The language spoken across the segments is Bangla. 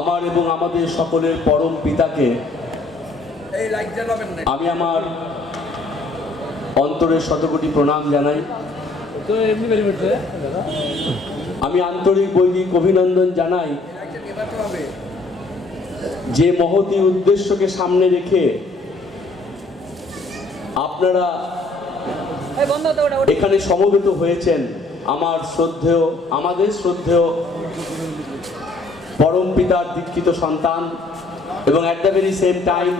আমার এবং আমাদের সকলের পরম পিতাকে আমি আমার অন্তরের শতকোটি প্রণাম জানাই। আমি আন্তরিক বৈদিক অভিনন্দন জানাই যে মহতী উদ্দেশ্যকে সামনে রেখে আপনারা এখানে সমবেত হয়েছেন। আমাদের শ্রদ্ধেয় পরম পিতার দীক্ষিত সন্তান এবং at the very same time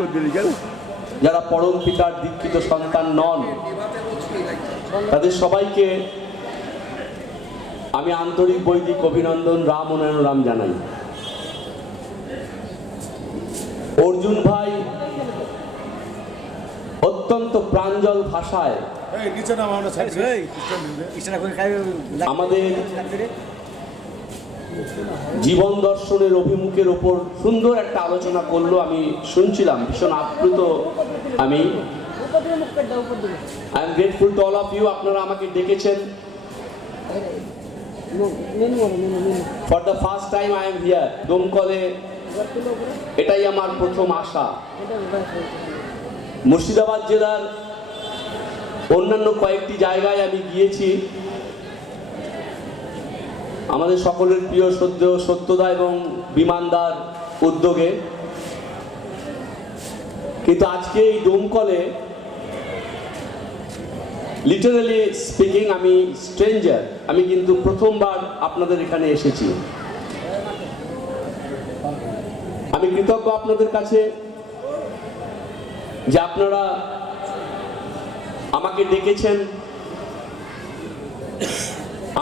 যারা পরম পিতার দীক্ষিত সন্তান নন, তাদের সবাইকে আমি আন্তরিক বৈদিক অভিনন্দন রাম মনোনয়ন রাম জানাই। অর্জুন ভাই অত্যন্ত প্রাঞ্জল ভাষায় আমাদের জীবন দর্শনের অভিমুখের ওপর সুন্দর একটা আলোচনা করলো। আমি শুনছিলাম, ভীষণ আপ্লুত। আমি I am grateful to all of you. আপনারা আমাকে ডেকেছেন। For the first time I am here ডোমকলে। এটাই আমার প্রথম আশা। মুর্শিদাবাদ জেলার অন্যান্য কয়েকটি জায়গায় আমি গিয়েছি আমাদের সকলের প্রিয় সত্যদা এবং বিমানদার উদ্যোগে, কিন্তু আজকে এই ডোমকলে লিটারালি স্পিকিং আমি স্ট্রেঞ্জার। আমি কিন্তু প্রথমবার আপনাদের এখানে এসেছি। আমি কৃতজ্ঞ আপনাদের কাছে যে আপনারা আমাকে ডেকেছেন।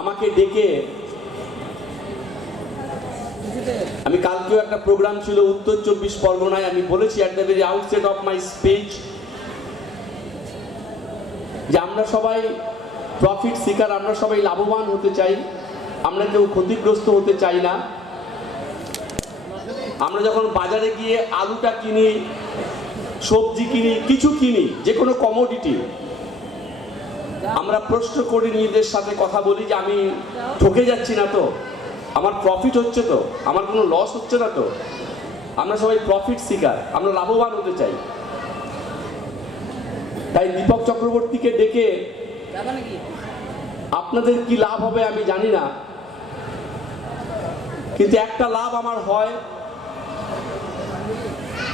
আমাকে ডেকে আমি কালকেও একটা প্রোগ্রাম ছিল উত্তর 24 পরগনায়। আমি বলেছি at the very outset of my speech যে আমরা সবাই প্রফিট সিকার, আমরা সবাই লাভবান হতে চাই, আমরা কেউ ক্ষতিগ্রস্ত হতে চাই না। আমরা যখন বাজারে গিয়ে আলুটা কিনি, সবজি কিনি, কিছু কিনি, যে কোনো কমোডিটি, আমরা প্রশ্ন করি, নিজেদের সাথে কথা বলি যে আমি ঠকে যাচ্ছি না তো, আমার প্রফিট হচ্ছে তো, আমার কোনো লস হচ্ছে না তো। আমরা সবাই প্রফিট সিকার, আমরা লাভবান হতে চাই। তাই দীপক চক্রবর্তীকে ডেকে আপনাদের কি লাভ হবে আমি জানি না, কিন্তু একটা লাভ আমার হয়,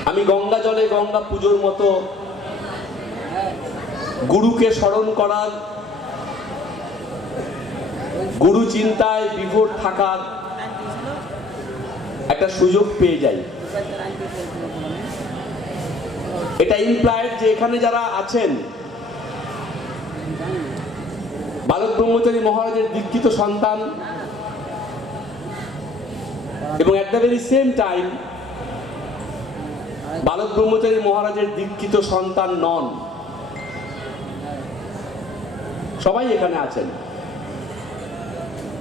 আমি গঙ্গা জলে গঙ্গা পুজোর মতো গুরুকে স্মরণ করার, গুরু চিন্তায় বিভোর থাকার একটা সুযোগ পেয়ে যাই। এটা ইমপ্লয়েড যে এখানে যারা আছেন বালক ব্রহ্মচারী মহারাজের দীক্ষিত সন্তান এবং at the very same time বালক ব্রহ্মচারী মহারাজের দীক্ষিত সন্তান নন, সবাই এখানে আছেন।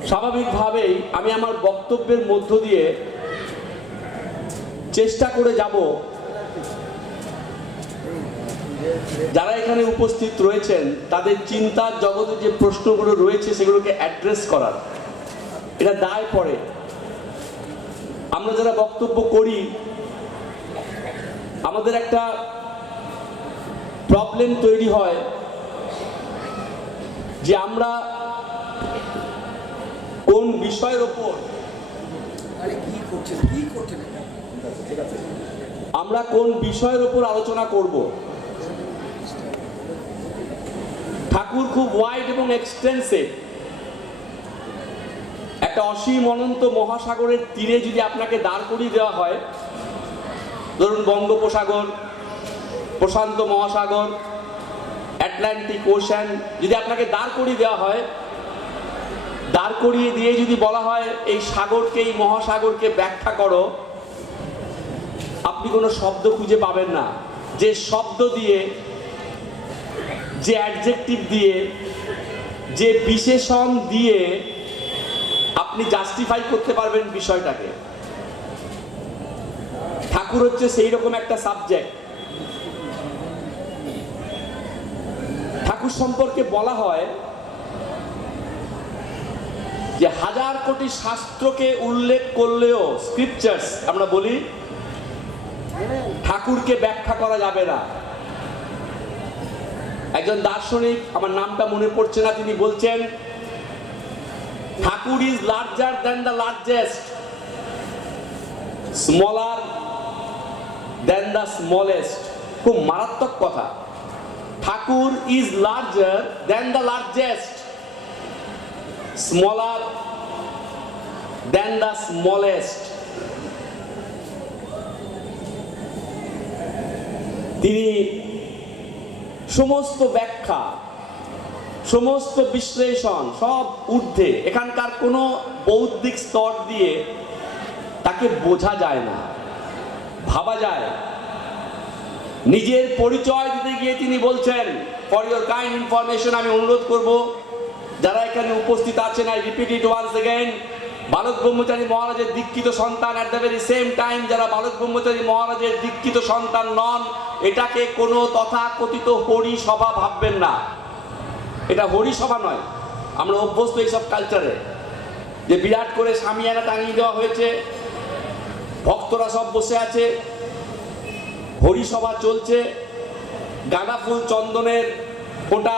স্বাভাবিকভাবেই আমি আমার বক্তব্যের মধ্য দিয়ে চেষ্টা করে যাব যারা এখানে উপস্থিত রয়েছেন তাদের চিন্তার জগতে যে প্রশ্নগুলো রয়েছে সেগুলোকে অ্যাড্রেস করার। এটা দায় পড়ে। আমরা যারা বক্তব্য করি আমাদের একটা প্রবলেম তৈরি হয় যে আমরা কোন বিষয়ের ওপর আলোচনা করব। ঠাকুর খুব ওয়াইড এবং এক্সটেন্সিভ। একটা অসীম অনন্ত মহাসাগরের তীরে যদি আপনাকে দাঁড় করিয়ে দেওয়া হয়, ধরুন বঙ্গোপসাগর, প্রশান্ত মহাসাগর, অ্যাটলান্টিক ওশান, যদি আপনাকে দাঁড় করিয়ে দেওয়া হয়, দাঁড় করিয়ে দিয়ে যদি বলা হয় এই সাগরকে, এই মহাসাগরকে ব্যাখ্যা করো, আপনি কোনো শব্দ খুঁজে পাবেন না যে শব্দ দিয়ে, যে অ্যাডজেক্টিভ দিয়ে, যে বিশেষণ দিয়ে আপনি জাস্টিফাই করতে পারবেন বিষয়টাকে। ঠাকুর হচ্ছে সেই রকম একটা সাবজেক্ট। ঠাকুর সম্পর্কে বলা হয় যে হাজার কোটি শাস্ত্রকে উল্লেখ করলেও স্ক্রিপচার্স আমরা বলি ঠাকুরকে ব্যাখ্যা করা যাবে না। একজন দার্শনিক, আমার নামটা মনে পড়ছে না, তিনি বলছেন Thakur is larger than the largest, smaller than the smallest. খুব মারাত্মক কথা। Thakur is larger than the largest, smaller than the smallest. তিনি সমস্ত ব্যাখ্যা, সমস্ত বিশ্লেষণ সব ঊর্ধ্বে। এখানকার কোনো বৌদ্ধিক স্তর দিয়ে তাকে বোঝা যায় না, ভাবা যায়। নিজের পরিচয় দিতে গিয়ে তিনি বলছেন, ফর ইউর কাইন্ড ইনফরমেশন, আমি অনুরোধ করব যারা এখানে উপস্থিত আছেন, I repeat it once again, Balak Brahmachari মহারাজের দীক্ষিত সন্তান, at the very same time যারা বালক ব্রহ্মচারী মহারাজের দীক্ষিত সন্তান নন, এটাকে কোনো তথাকথিত হরি সভা ভাববেন না। এটা হরি সভা নয়। আমরা অভ্যস্ত এইসব কালচারে যে বিরাট করে সামিয়ানা টাঙিয়ে দেওয়া হয়েছে, ভক্তরা সব বসে আছে, হরিসভা চলছে, গাঁদা ফুল চন্দনের ফোঁটা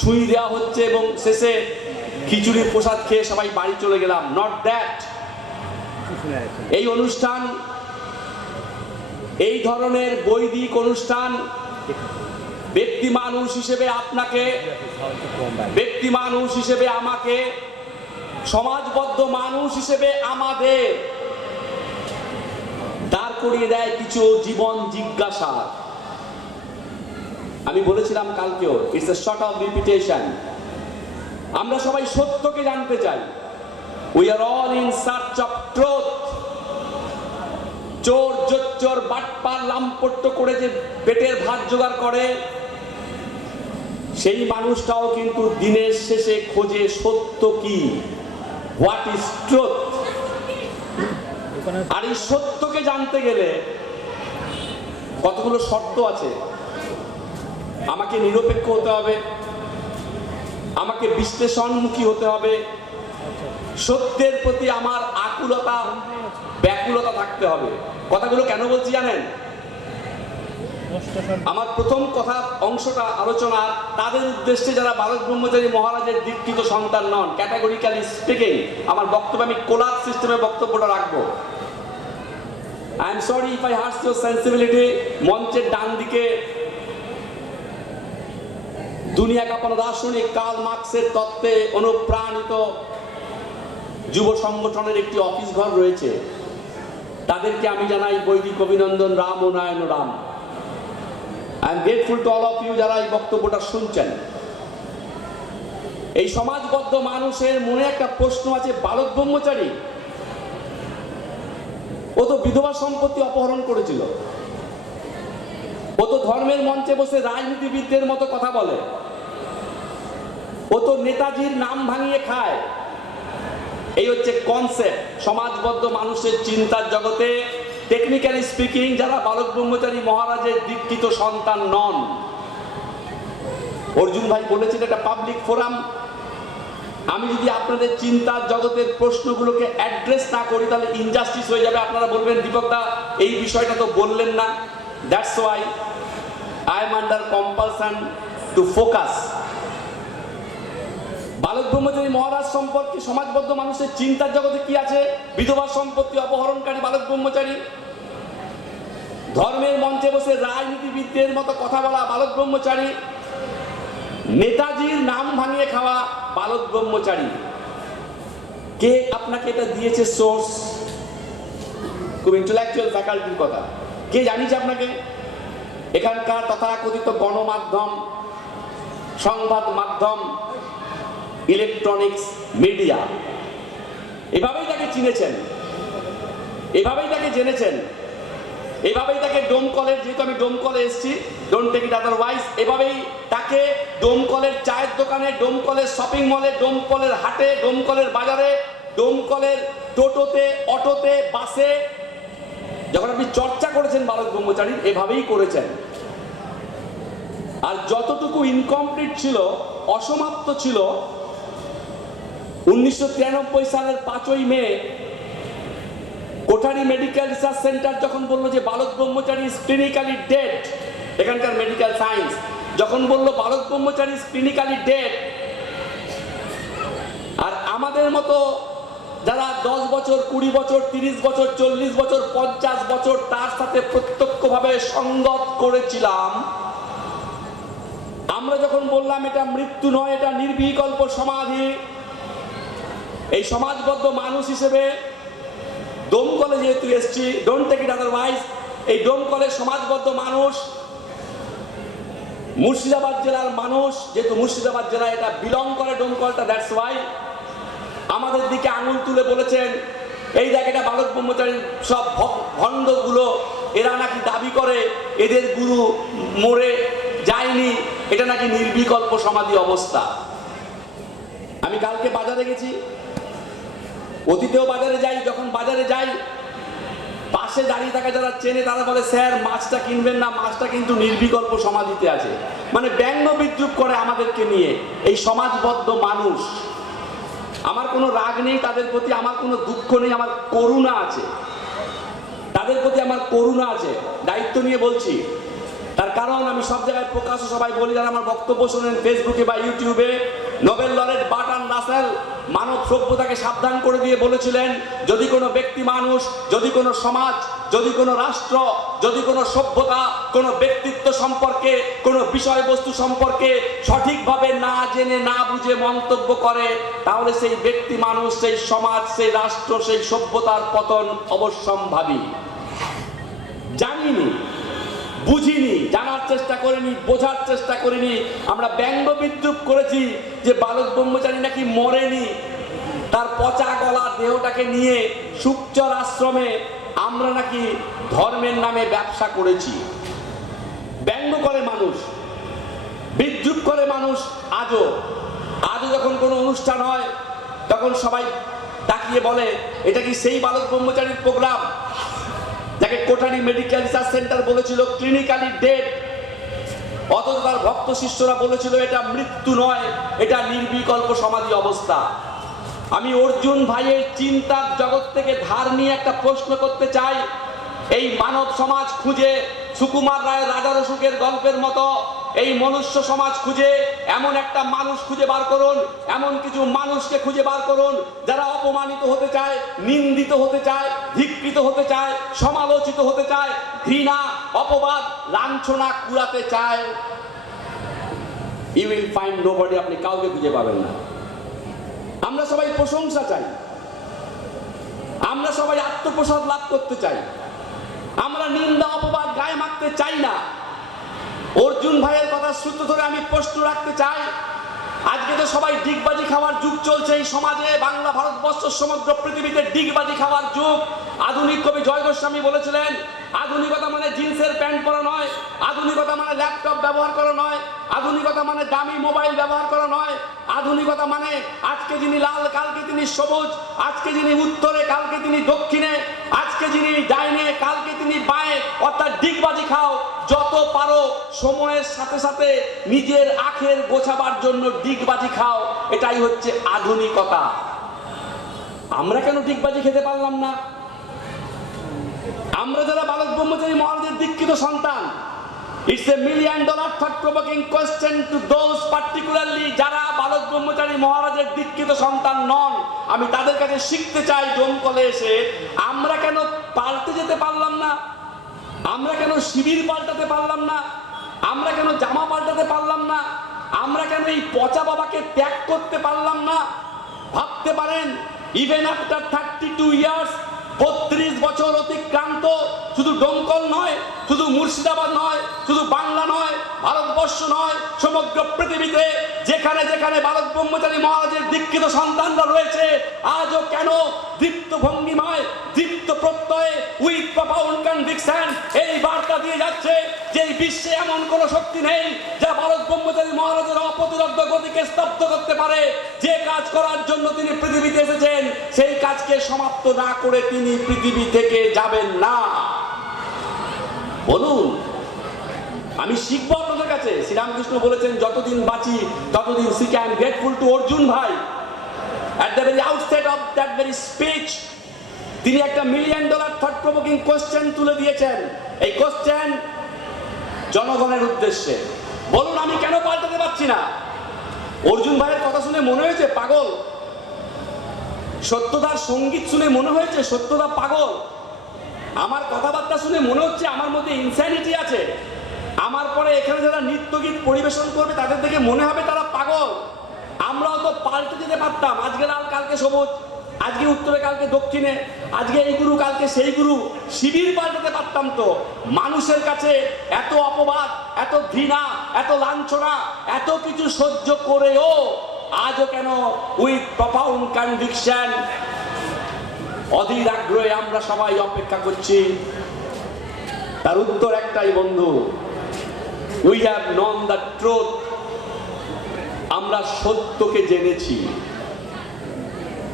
ছুঁই দেওয়া হচ্ছে এবং শেষে খিচুড়ির প্রসাদ খেয়ে সবাই বাড়ি চলে গেলাম। Not that. এই অনুষ্ঠান, এই ধরনের বৈদিক অনুষ্ঠান ব্যক্তি মানুষ হিসেবে আপনাকে, ব্যক্তি মানুষ হিসেবে আমাকে, সমাজবদ্ধ মানুষ হিসেবে আমাদের দাঁড় করিয়ে দেয় কিছু জীবন জিজ্ঞাসা। আমি বলেছিলাম কালকেও, it's a short of repetition. আমরা সবাই সত্যকে জানতে চাই। We are all in search of truth. চোর জোচ্চোর বাটপার লাম্পট্য করে যে পেটের ভাত জোগাড় করে, সেই মানুষটাও কিন্তু দিনের শেষে খোঁজে সত্য কি, হোয়াট ইজ ট্রুথ। আর এই সত্যকে জানতে গেলে কতগুলো শর্ত আছে। আমাকে নিরপেক্ষ হতে হবে, আমাকে বিশ্লেষণমুখী হতে হবে, সত্যের প্রতি আমার আকুলতা, ব্যাকুলতা থাকতে হবে। কথাগুলো কেন বলছি জানেন? আমার প্রথম কথা অংশটা আলোচনা তাদের উদ্দেশ্যে যারা বালক ব্রহ্মচারী মহারাজের দীক্ষিত সন্তান নন। ক্যাটাগরিক্যালি স্পিকিং আমার বক্তব্য, আমি কোলার সিস্টেমে বক্তব্যটা রাখবো। I am sorry if I hurts your sensibility. মঞ্চের ডান দিকে দুনিয়া কাঁপানো দার্শনিক কার্ল মার্কসের তত্ত্বে অনুপ্রাণিত যুব সংগঠনের একটি অফিস ঘর রয়েছে। তাদেরকে আমি জানাই বৈদিক অভিনন্দন, রাম ও Narayan Ram. I am grateful to all of you যারা এই বক্তব্যটা শুনছেন। এই সমাজবদ্ধ মানুষের মনে একটা প্রশ্ন আছে, বালক ব্রহ্মচারী ও তো বিধবা সম্পত্তি অপহরণ করেছিল, ও তো ধর্মের মঞ্চে বসে রাজনীতিবিদদের মতো কথা বলে, ও তো নেতাজির নাম ভাঙিয়ে খায়। এই হচ্ছে কনসেপ্ট সমাজবদ্ধ মানুষের চিন্তার জগতে। টেকনিক্যালি স্পিকিং যারা বালক ব্রহ্মচারী মহারাজের দীক্ষিত সন্তান নন। অর্জুন ভাই বলেছেন এটা পাবলিক ফোরাম। আমি যদি আপনাদের চিন্তার জগতের প্রশ্নগুলোকে অ্যাড্রেস না করি তাহলে ইনজাস্টিস হয়ে যাবে। আপনারা বলবেন দীপক দা এই বিষয়টা তো বললেন না। That's why I am under compulsion to focus. বালক ব্রহ্মচারী মহারাজ সম্পর্কে সমাজবদ্ধ মানুষের চিন্তার জগতে কি আছে? বিধবা সম্পত্তি অপহরণকারী বালক ব্রহ্মচারী, ধর্মের মঞ্চে বসে রাজনীতিবিদদের মতো কথা বলা বালক ব্রহ্মচারী, নেতাজির নাম ভাঙিয়ে খাওয়া বালক ব্রহ্মচারী। কে আপনাকে এটা দিয়েছে সোর্স? খুব ইন্টেলেকচুয়াল ফ্যাকাল্টির কথা। কে জানিয়েছে আপনাকে? এখানকার তথাকথিত গণমাধ্যম, সংবাদ মাধ্যম, ইলেকট্রনিক্স মিডিয়া। এভাবেই তাকে চিনেছেন, এভাবেই তাকে জেনেছেন, এভাবেই তাকে ডোমকলের, যেহেতু আমি ডোমকলে এসেছি, ডোন্ট টেক ইট আদারওয়াইজ, এভাবেই তাকে ডোমকলের চায়ের দোকানে, ডোমকলের শপিং মলে, ডোমকলের হাটে, ডোমকলের বাজারে, ডোমকলের টোটোতে, অটোতে, বাসে, যখন আপনি চর্চা করেছেন বালক ব্রহ্মচারীর, এভাবেই করেছেন। আর যতটুকু ইনকমপ্লিট ছিল, অসমাপ্ত ছিল, 1993 সালের 5ই মে কোঠারি মেডিকেল রিসার্চ সেন্টার যখন বললো যে বালক ব্রহ্মচারী ইজ ক্লিনিক্যালি ডেড, এখানকার মেডিকেল সায়েন্স যখন বললো বালক ব্রহ্মচারী ইজ ক্লিনিক্যালি ডেড, আর আমাদের মতো যারা 10 বছর, 20 বছর, 30 বছর, 40 বছর, 50 বছর তার সাথে প্রত্যক্ষভাবে সঙ্গত করেছিলাম, আমরা যখন বললাম এটা মৃত্যু নয়, এটা নির্বিকল্প সমাধি, এই সমাজবদ্ধ মানুষ হিসেবে ডোমকলে যেহেতু এসছি, ডোন্ট টেক ইট আদারওয়াইজ, এই ডোমকলের সমাজবদ্ধ মানুষ, মুর্শিদাবাদ জেলার মানুষ, যেহেতু মুর্শিদাবাদ জেলা এটা বিলং করে ডোমকলটা, দ্যাটস ওয়াই আমাদের দিকে আঙুল তুলে বলেছেন এই দেখ এটা বালক ব্রহ্মচারীর সব ভণ্ডগুলো, এরা নাকি দাবি করে এদের গুরু মরে যায়নি, এটা নাকি নির্বিকল্প সমাধি অবস্থা। আমি কালকে বাজারে গেছি, অতীতেও বাজারে যাই, যখন বাজারে যাই পাশে দাঁড়িয়ে থাকা যারা চেনে তারা বলে স্যার মাছটা কিনবেন না, মাছটা কিন্তু নির্বিকল্প সমাধিতে আছে, মানে ব্যঙ্গ বিদ্রুপ করে আমাদেরকে নিয়ে। এই সমাজবদ্ধ মানুষ, আমার কোনো রাগ নেই তাদের প্রতি, আমার কোনো দুঃখ নেই, আমার করুণা আছে তাদের প্রতি, আমার করুণা আছে, দায়িত্ব নিয়ে বলছি। তার কারণ আমি সব জায়গায় প্রকাশ সবাই বলি, যারা আমার বক্তব্য শোনেন ফেসবুকে বা ইউটিউবে, নোবেল লরেট বার্ট্রান্ড রাসেল মানব সভ্যতাকে সাবধান করে দিয়ে বলেছিলেন যদি কোনো ব্যক্তি মানুষ, যদি কোনো সমাজ, যদি কোনো রাষ্ট্র, যদি কোনো সভ্যতা কোনো ব্যক্তিত্ব সম্পর্কে, কোনো বিষয়বস্তু সম্পর্কে সঠিকভাবে না জেনে না বুঝে মন্তব্য করে, তাহলে সেই ব্যক্তি মানুষ, সেই সমাজ, সেই রাষ্ট্র, সেই সভ্যতার পতন অবশ্যম্ভাবী। জানিনি, বুঝিনি, জানার চেষ্টা করিনি, বোঝার চেষ্টা করিনি, আমরা ব্যঙ্গ বিদ্রুপ করেছি যে বালক ব্রহ্মচারী নাকি মরেনি, তার পচা গলা দেহটাকে নিয়ে সুকচর আশ্রমে আমরা নাকি ধর্মের নামে ব্যবসা করেছি। ব্যঙ্গ করে মানুষ, বিদ্রুপ করে মানুষ। আজও যখন কোনো অনুষ্ঠান হয় তখন সবাই তাকিয়ে বলে এটা কি সেই বালক ব্রহ্মচারীর প্রোগ্রাম যাকে কোঠারি মেডিকেল রিসার্চ সেন্টার বলেছিল ক্লিনিক্যালি ডেড, অথচ তার ভক্ত শিষ্যরা বলেছিল এটা মৃত্যু নয়, এটা নির্বিকল্প সমাধি অবস্থা। আমি অর্জুন ভাইয়ের চিন্তার জগৎ থেকে ধার নিয়ে একটা প্রশ্ন করতে চাই, এই মানব সমাজ খুঁজে সুকুমার রায়ের রাজার অসুখের গল্পের মতো এই মনুষ্য সমাজ খুঁজে এমন একটা মানুষ খুঁজে বার করুন, এমন কিছু মানুষকে খুঁজে বার করুন যারা অপমানিত হতে চায়, নিন্দিত হতে চায়, ধিক্কৃত হতে চায়, সমালোচিত হতে চায়, ঘৃণা, অপবাদ, লাঞ্ছনা কুড়াতে চায়। ইউ উইল ফাইন্ড নোবডি, আপনি কাউকে খুঁজে পাবেন না। আমরা সবাই প্রশংসা চাই, আমরা সবাই আত্মপ্রসাদ লাভ করতে চাই, আমরা নিন্দা অপবাদ গায়ে মাখতে চাই না। অর্জুন ভাইয়ের কথা সূত্র ধরে আমি প্রশ্ন রাখতে চাই, আজকে তো সবাই ডিগবাজি খাওয়ার যুগ চলছে এই সমাজে, বাংলা, ভারতবর্ষ, সমগ্র পৃথিবীতে ডিগবাজি খাওয়ার যুগ। আধুনিক কবি জয় গোস্বামী বলেছিলেন আধুনিকতা মানে জিন্সের প্যান্ট পরা নয়, আধুনিকতা মানে ল্যাপটপ ব্যবহার করা নয়, আধুনিকতা মানে দামি মোবাইল ব্যবহার করা নয়, আধুনিকতা মানে আজকে যিনি লাল কালকে তিনি সবুজ, আজকে যিনি উত্তরে কালকে তিনি দক্ষিণে, আজকে যিনি ডাইনে কালকে তিনি বাঁয়ে, অর্থাৎ ডিগবাজি খাও যত পারো, সময়ের সাথে সাথে নিজের আখের গোছাবার জন্য ডিগবাজি খাও, এটাই হচ্ছে আধুনিকতা। আমরা কেন ডিগবাজি খেতে পারলাম না? আমরা যারা বালক ব্রহ্মচারী মহারাজের দীক্ষিত সন্তান, it's a $1 million thought provoking question to those particularly যারা বালক ব্রহ্মচারী মহারাজের দীক্ষিত সন্তান নন। আমি তাদের কাছে শিখতে চাই ডোমকলে এসে, আমরা কেন পাল্টে যেতে পারলাম না? আমরা কেন শিবির পাল্টাতে পারলাম না? আমরা কেন জামা পাল্টাতে পারলাম না? আমরা কেন এই পচা বাবাকে ত্যাগ করতে পারলাম না? ভাবতে পারেন ইভেন আফটার 32 ইয়ার্স, 32 বছর অতিক্রান্ত, শুধু ডোমকল নয়, শুধু মুর্শিদাবাদ নয়, শুধু বাংলা নয়, ভারতবর্ষ নয়, সমগ্র পৃথিবীতে যেখানে যেখানে বালক ব্রহ্মচারী মহারাজের দীক্ষিত সন্তানরা রয়েছে, আজও কেন দীপ্ত ভঙ্গিমায়, দীপ্ত প্রত্যয়ে, উইথ প্রপাউন্ড কনভিকশন এই বার্তা দিয়ে যাচ্ছে যে এই বিশ্বে এমন কোন শক্তি নেই যা বালক ব্রহ্মচারী মহারাজের অপ্রতিরোধ্য গতিকে স্তব্ধ করতে পারে। যে কাজ করার জন্য তিনি পৃথিবীতে এসেছেন সেই কাজকে সমাপ্ত না করে তিনি পৃথিবী থেকে যাবেন না। বলুন, আমি শিখবো আপনাদের কাছে। শ্রীরামকৃষ্ণ বলেছেন যতদিন বাঁচি ততদিন শিখে। I am grateful two Arjun ভাই at the very outset of that very speech তিনি একটা $1 million thought provoking question তুলে দিয়েছেন। এই কোশ্চেন জনগণের উদ্দেশ্যে, বলুন আমি কেন পাল্টাতে পারছি না? অর্জুন ভাইয়ের কথা শুনে মনে হয়েছে পাগল, সত্যদার সঙ্গীত শুনে মনে হয়েছে সত্যদা পাগল, আমার কথাবার্তা শুনে মনে হচ্ছে আমার মধ্যে ইনস্যানিটি আছে, আমার পরে এখানে যারা নৃত্যগীত পরিবেশন করবে তাদের থেকে মনে হবে তারা পাগল। আমরাও তো পাল্টে দিতে পারতাম, আজকে লাল কালকে সবুজ, আজকে উত্তরে কালকে দক্ষিণে, আজকে এই গুরু কালকে সেই গুরু, শিবির পাল্টাতে পারতাম তো। মানুষের কাছে এত অপবাদ, এত ঘৃণা, এত লাঞ্ছনা, এত কিছু সহ্য করেও আজও কেন উইথ প্রফাউন্ড কনভিকশন অধীর আগ্রহে আমরা সবাই অপেক্ষা করছি? তার উত্তর একটাই বন্ধু, we have known the truth. আমরা সত্যকে জেনেছি।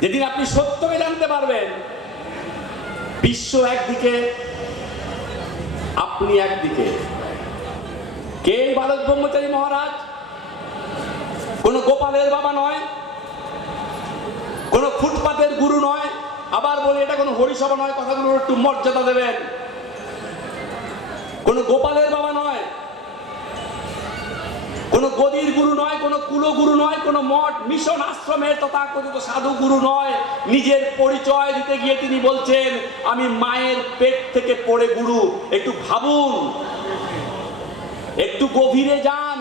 যেদিন আপনি সত্যকে জানতে পারবেন, বিশ্ব একদিকে, আপনি একদিকে। কে বালক ব্রহ্মচারী মহারাজ? কোন গোপালের বাবা নয়, কোন ফুটপাতের গুরু নয়, আবার বলি এটা কোন হরিসভা নয়, কথাগুলোর একটু মর্যাদা দেবেন। কোন গোপালের বাবা নয়, কোন গদির গুরু নয়, কোন কুলগুরু নয়, কোন মঠ মিশন আশ্রমের তথাকথিত সাধু গুরু নয়। নিজের পরিচয় দিতে গিয়ে তিনি বলছেন আমি মায়ের পেট থেকে পড়ে গুরু। একটু ভাবুন, একটু গভীরে যান।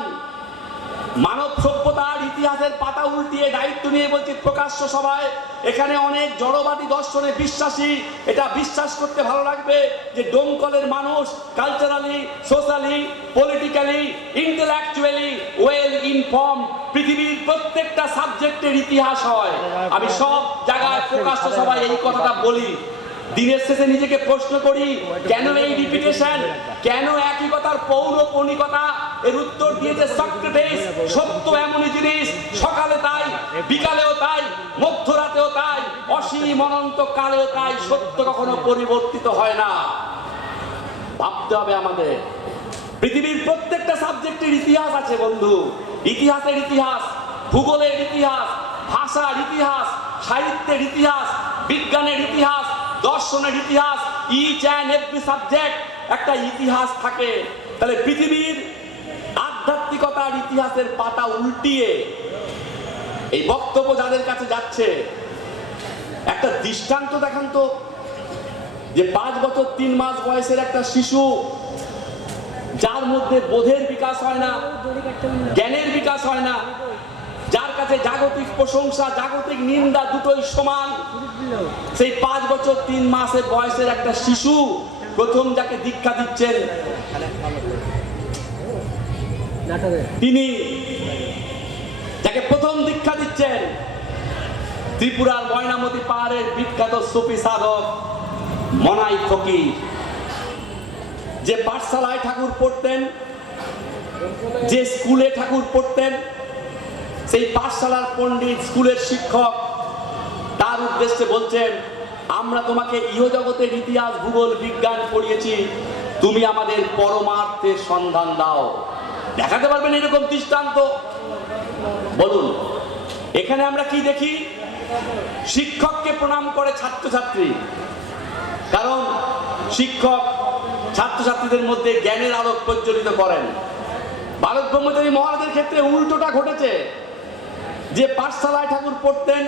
মানব সভ্যতার ইতিহাসের পাতা উল্টিয়ে দায়িত্ব নিয়ে বলছি প্রকাশ্য সভায়, এখানে অনেক জড়বাদী দর্শনে বিশ্বাসী। এটা বিশ্বাস করতে ভালো লাগবে যে ডোমকলের মানুষ culturally, socially, politically, intellectually well inform. পৃথিবীর প্রত্যেকটা সাবজেক্টের ইতিহাস হয়। আমি সব জায়গায় প্রকাশ্য সভায় এই কথাটা বলি। দিনের শেষে নিজেকে প্রশ্ন করি, কেন এই রিপিটেশন, কেন একই কথার পৌনঃপুনিকতা? এর উত্তর দিয়েছে সক্রেটিস, সত্য এমনই জিনিস, সকালে তাই, বিকালেও তাই, মধ্যরাতেও তাই, অসীম অনন্ত কালেও তাই। সত্য কখনো পরিবর্তিত হয় না। ভাবতে হবে আমাদের। পৃথিবীর প্রত্যেকটা সাবজেক্টের ইতিহাস আছে বন্ধু। ইতিহাসের ইতিহাস, ভূগোলের ইতিহাস, ভাষার ইতিহাস, সাহিত্যের ইতিহাস, বিজ্ঞানের ইতিহাস, দর্শনের ইতিহাস। ইচ অ্যান্ড এভরি সাবজেক্ট একটা ইতিহাস থাকে। তাহলে পৃথিবীর আধ্যাত্মিকতার ইতিহাসের পাতা উল্টিয়ে এই বক্তব্য যাদের কাছে যাচ্ছে, একটা দৃষ্টান্ত দেখান তো, যে 5 বছর 3 মাস বয়সের একটা শিশু, যার মধ্যে বোধের বিকাশ হয় না, জ্ঞানের বিকাশ হয় না, যার কাছে জাগতিক প্রশংসা, জাগতিক নিন্দা দুটোই সমান, সেই 5 বছর 3 মাসের বয়সের একটা শিশু প্রথম যাকে দীক্ষা দিচ্ছেন, তিনি যাকে প্রথম দীক্ষা দিচ্ছেন ত্রিপুরার ময়নামতি পাহাড়ের বিখ্যাত সুফি সাধক মনাই ফকির। যে পাঠশালায় ঠাকুর পড়তেন, যে স্কুলে ঠাকুর পড়তেন, সেই পাঠশালার পণ্ডিত, স্কুলের শিক্ষক তার উদ্দেশ্যে বলছেন আমরা তোমাকে ইহজগতের ইতিহাস, ভূগোল, বিজ্ঞান পড়িয়েছি, তুমি আমাদের পরমার্থের সন্ধান দাও। দেখাতে পারবেন এরকম দৃষ্টান্ত? বলুন, এখানে আমরা কি দেখি? শিক্ষককে প্রণাম করে ছাত্রছাত্রী, কারণ শিক্ষক ছাত্রছাত্রীদের মধ্যে জ্ঞানের আলোক প্রজ্বলিত করেন। বালক ব্রহ্মচারী মহারাজের ক্ষেত্রে উল্টোটা ঘটেছে। যে পাঠশালায় ঠাকুর পড়তেন,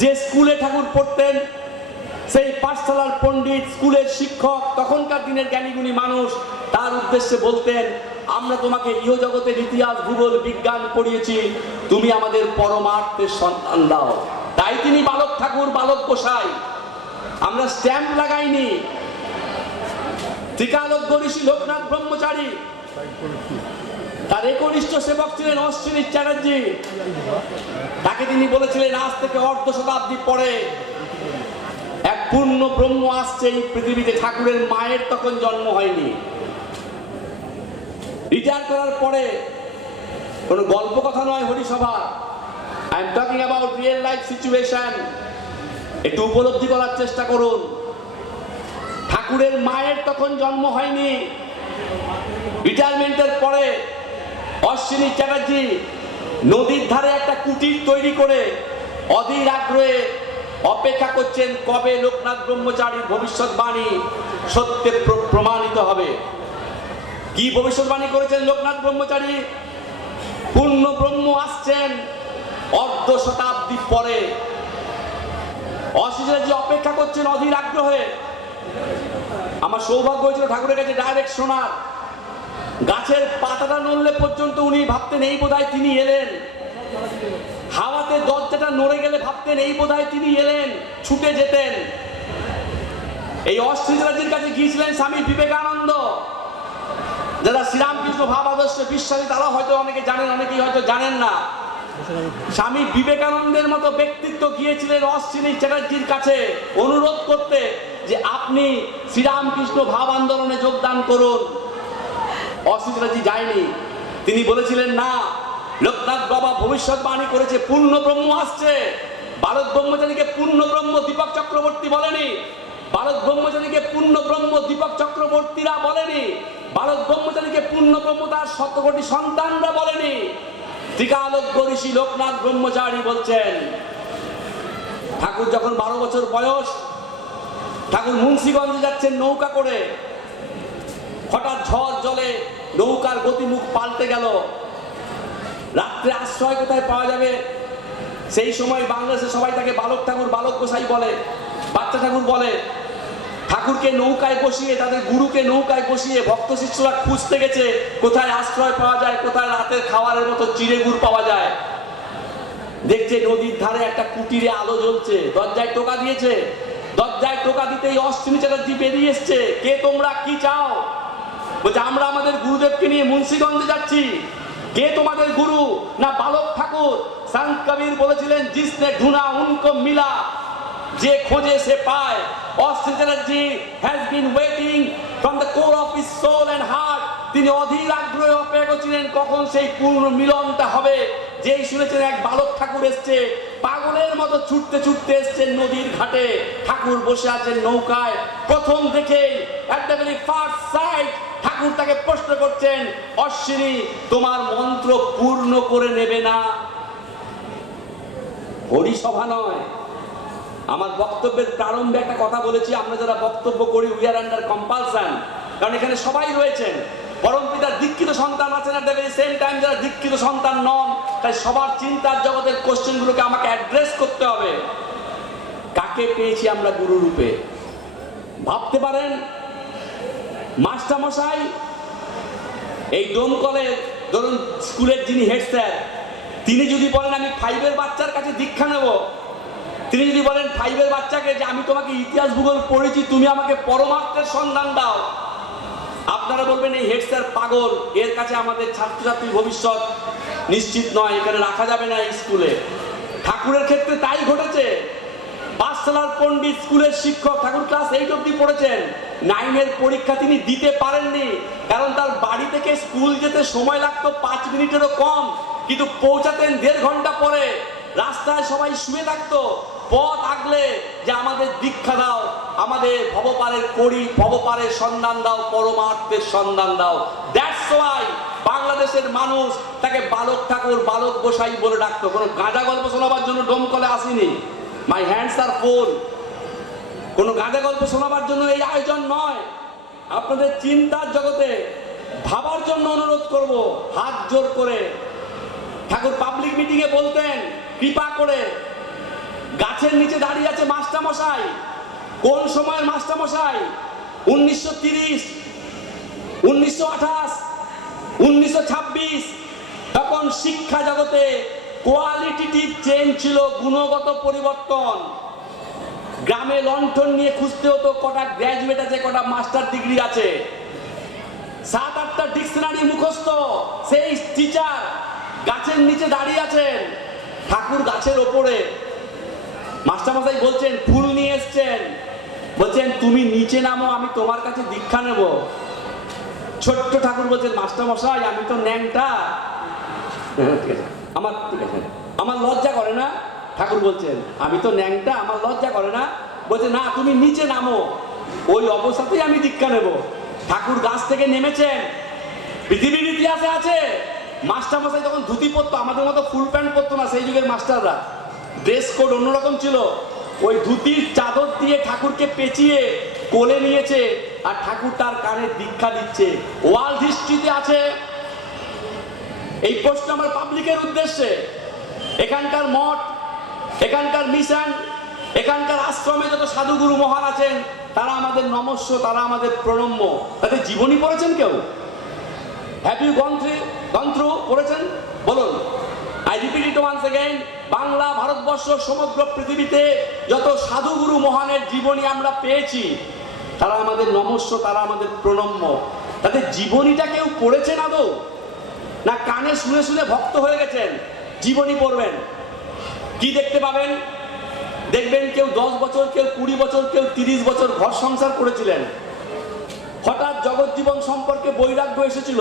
যে স্কুলে ঠাকুর পড়তেন, সেই পাঠশালার পণ্ডিত, স্কুলের শিক্ষক, তখনকার দিনের জ্ঞানীগুণী মানুষ, তার উদ্দেশ্যে বলতেন আমরা তোমাকে ইহজগতের ইতিহাস, ভূগোল, বিজ্ঞান পড়িয়েছি, তুমি আমাদের পরমার্থের সন্ধান দাও। তাই তিনি বালক ঠাকুর, বালক গোসাই। আমরা স্ট্যাম্প লাগাইনি। ত্রিকালজ্ঞ ঋষি লোকনাথ ব্রহ্মচারী, তার একনিষ্ঠ সেবক ছিলেন অশ্বিনী চ্যাটার্জি। তাকে তিনি বলেছিলেন আজ থেকে অর্ধ শতাব্দী পরে এক পূর্ণ ব্রহ্ম আসছে এই পৃথিবীতে। ঠাকুরের মায়ের তখন জন্ম হয়নি। রিটায়ার করার পরে কোনো গল্প কথা নয় হরিসভা, I am talking about real life situation. একটু উপলব্ধি করার চেষ্টা করুন। ঠাকুরের মায়ের তখন জন্ম হয়নি। রিটায়ারমেন্টের পরে অশ্বিনী চ্যাটার্জি নদীর ধারে একটা কুটির তৈরি করে অধীর আগ্রহে অপেক্ষা করছেন কবে লোকনাথ ব্রহ্মচারীর ভবিষ্যৎবাণী সত্যে প্রমাণিত হবে। কি ভবিষ্যৎবাণী করেছেন লোকনাথ ব্রহ্মচারী? পূর্ণ ব্রহ্ম আসছেন অর্ধ শতাব্দী পরে। অশিশাজি অপেক্ষা করছেন অধীর আগ্রহে। আমার সৌভাগ্য হয়েছিল ঠাকুরের কাছে ডাইরেক্ট শোনার। গাছের পাতাটা নড়লে পর্যন্ত উনি ভাবতেন এই বোধহয় তিনি এলেন। হাওয়াতে দরজাটা নড়ে গেলে ভাবতেন এই বোধহয় তিনি এলেন, ছুটে যেতেন। এই অশিশাজির কাছে গিয়েছিলেন স্বামী বিবেকানন্দ। যারা শ্রীরামকৃষ্ণ ভাব আদর্শে বিশ্বাসী তারা হয়তো অনেকে জানেন, অনেকেই হয়তো জানেন না। স্বামী বিবেকানন্দের মতো ব্যক্তিত্ব গিয়েছিলেন অশ্বিনী চ্যাটার্জির কাছে অনুরোধ করতে যে আপনি শ্রীরামকৃষ্ণ ভাব আন্দোলনে যোগদান করুন। অশ্বিনী চ্যাটার্জি যায়নি। তিনি বলেছিলেন না, লোকনাথ বাবা ভবিষ্যৎবাণী করেছে পূর্ণ ব্রহ্ম আসছে। বালক ব্রহ্মচারীকে পূর্ণ ব্রহ্ম দীপক চক্রবর্তী বলেনি। বালক ব্রহ্মচারীকে পূর্ণ ব্রহ্ম দীপক চক্রবর্তীরা বলেনি। বালক ব্রহ্মচারীকে পূর্ণ ব্রহ্ম তার শতকোটি সন্তানরা বলেনি। ত্রিকালজ্ঞ ঋষি লোকনাথ ব্রহ্মচারী বলছেন। ঠাকুর যখন 12 বছর বয়স, ঠাকুর মুন্সিগঞ্জে যাচ্ছেন নৌকা করে। হঠাৎ ঝড় জলে নৌকার গতিমুখ পাল্টে গেল। রাত্রে আশ্রয় কোথায় পাওয়া যাবে? সেই সময় বাংলাদেশে সবাই তাকে বালক ঠাকুর, বালক গোসাই বলে, বাচ্চা ঠাকুর বলে। ঠাকুরকে নৌকায় বসিয়ে, তাদের গুরুকে নৌকায় বসিয়ে ভক্ত শিষ্যরা খুঁজতে গেছে কোথায় আশ্রয় পাওয়া যায়, কোথায় রাতের খাবারের মতো চিড়ে গুড় পাওয়া যায়। দেখছে নদীর ধারে একটা কুটিরে আলো জ্বলছে, দরজায় টোকা দিয়েছে। দরজায় টোকা দিতেই অশ্বিনী চ্যাটার্জি বেরিয়ে এসছে। কে তোমরা, কি চাও? বলছে আমরা আমাদের গুরুদেবকে নিয়ে মুন্সিগঞ্জে যাচ্ছি। কে তোমাদের গুরু? না বালক ঠাকুর। সন্ত কবির বলেছিলেন জিসনে ঢুনা উনকো মিলা, যে খোঁজে সে পায়। Ashwini Chatterjee has been waiting from the core of his soul and heart. তিনি অধীর আগ্রহে অপেক্ষা করছিলেন কখন সেই পূর্ণ মিলনটা হবে। যেই শুনেছেন এক বালক ঠাকুর এসছে, পাগলের মতো ছুটতে ছুটতে এসছেন নদীর ঘাটে। ঠাকুর বসে আছেন নৌকায়। প্রথম দেখেই at the very first sight Thakur তাকে প্রশ্ন করছেন, অশ্বিনী তোমার মন্ত্র পূর্ণ করে নেবে না? হরিসভা নয়। আমার বক্তব্যের প্রারম্ভে একটা কথা বলেছি, আমরা যারা বক্তব্য করি উই আর আন্ডার কম্পালশন, কারণ এখানে সবাই রয়েছেন। পরম পিতার দীক্ষিত সন্তান আছেন, এট দ্য ভেরি সেম টাইম যারা দীক্ষিত সন্তান নন। তাই সবার চিন্তার জগতের কোশ্চেনগুলোকে আমাকে অ্যাড্রেস করতে হবে। কাকে পেয়েছি আমরা গুরু রূপে? ভাবতে পারেন মাস্টারমশাই এই ডোমকলের ধরুন স্কুলের যিনি হেড স্যার, তিনি যদি বলেন আমি 5-এর বাচ্চার কাছে দীক্ষা নেব, তিনি যদি বলেন 5-এর বাচ্চাকে যে আমি তোমাকে ইতিহাস ভূগোল পড়েছি, তুমি আমাকে পরমার্থের সন্ধান দাও, আপনারা বলবেন এই হেড স্যার পাগল, এর কাছে আমাদের ছাত্রছাত্রীর ভবিষ্যৎ নিশ্চিত নয়, এখানে রাখা যাবে না এই স্কুলে। ঠাকুরের ক্ষেত্রে তাই ঘটেছে। পাঠশালার পণ্ডিত, স্কুলের শিক্ষক, ঠাকুর ক্লাস 8 অব্দি পড়েছেন। 9-এর পরীক্ষা তিনি দিতে পারেননি, কারণ তার বাড়ি থেকে স্কুল যেতে সময় লাগতো 5 মিনিটেরও কম, কিন্তু পৌঁছাতেন 1.5 ঘন্টা পরে। রাস্তায় সবাই শুয়ে থাকতো পথ আগলে যে আমাদের দীক্ষা দাও, আমাদের ভবপারের করি, ভবপারের সন্ধান দাও, পরমার্থের সন্ধান দাও। দ্যাটস ওয়াই বাংলাদেশের মানুষ তাকে বালক ঠাকুর, বালক গোসাই বলে ডাকতো। কোনো গাঁজা গল্প শোনাবার জন্য ডোমকলে আসেনি। মাই হ্যান্ডস আর ফুল। কোনো গাঁজা গল্প শোনাবার জন্য এই আয়োজন নয়। আপনাদের চিন্তার জগতে ভাবার জন্য অনুরোধ করব, হাত জোর করে। ঠাকুর পাবলিক মিটিংয়ে বলতেন, কৃপা করে, গাছের নিচে দাঁড়িয়ে আছে মাস্টারমশাই। কোন সময়ের মাস্টারমশাই? 1930, 1928, 1926। তখন শিক্ষা জগতে কোয়ালিটেটিভ চেঞ্জ ছিল, গুণগত পরিবর্তন। গ্রামে লণ্ঠন নিয়ে খুঁজতে হতো কটা গ্র্যাজুয়েট আছে, কটা মাস্টার ডিগ্রি আছে। 7-8টা ডিকশনারি মুখস্থ সেই টিচার গাছের নিচে দাঁড়িয়ে আছেন। ঠাকুর গাছের ওপরে। মাস্টারমশাই বলছেন, ফুল নিয়ে এসছেন, বলছেন তুমি নিচে নামো, আমি তোমার কাছে দীক্ষা নেব। ছোট্ট ঠাকুর বলছেন, মাস্টারমশাই আমি তো ন্যাংটা, আমার লজ্জা করে না। ঠাকুর বলছেন, আমি তো ন্যাংটা, আমার লজ্জা করে না। বলছে, না তুমি নিচে নামো, ওই অবস্থাতেই আমি দীক্ষা নেব। ঠাকুর গাছ থেকে নেমেছেন। পৃথিবীর ইতিহাসে আছে মাস্টারমশাই তখন ধুতি পরতো, আমাদের মতো ফুল প্যান্ট পরতো না সেই যুগের মাস্টাররা। ড্রেস কোড অন্যরকম ছিল। ওই ধুতির চাদর দিয়ে ঠাকুরকে পেঁচিয়ে কোলে নিয়েছে আর ঠাকুর তার কানে দীক্ষা দিচ্ছে। ওয়ার্ল্ড হিস্ট্রিতে আছে। এই প্রশ্ন আমার পাবলিকের উদ্দেশ্যে, এখানকার মঠ, এখানকার মিশন, এখানকার আশ্রমে যত সাধুগুরু মহান আছেন তারা আমাদের নমস্য, তারা আমাদের প্রণম্য। তাদের জীবনী পড়েছেন কেউ? হ্যাভ ইউ গন থ্রু পড়েছেন? বলুন। I repeat it once again, Bangla, Bharatvarsha, সমগ্র পৃথিবীতে যত সাধুগুরু মহানের জীবনী আমরা পেয়েছি তারা আমাদের নমস্য, তারা আমাদের প্রণম্য। তাদের জীবনীটা কেউ পড়েছেন আদৌ? না কানে শুনে শুনে ভক্ত হয়ে গেছেন? জীবনী পড়বেন, কি দেখতে পাবেন? দেখবেন কেউ 10 বছর, কেউ 20 বছর, কেউ 30 বছর ঘর সংসার করেছিলেন। হঠাৎ জগৎ জীবন সম্পর্কে বৈরাগ্য এসেছিল।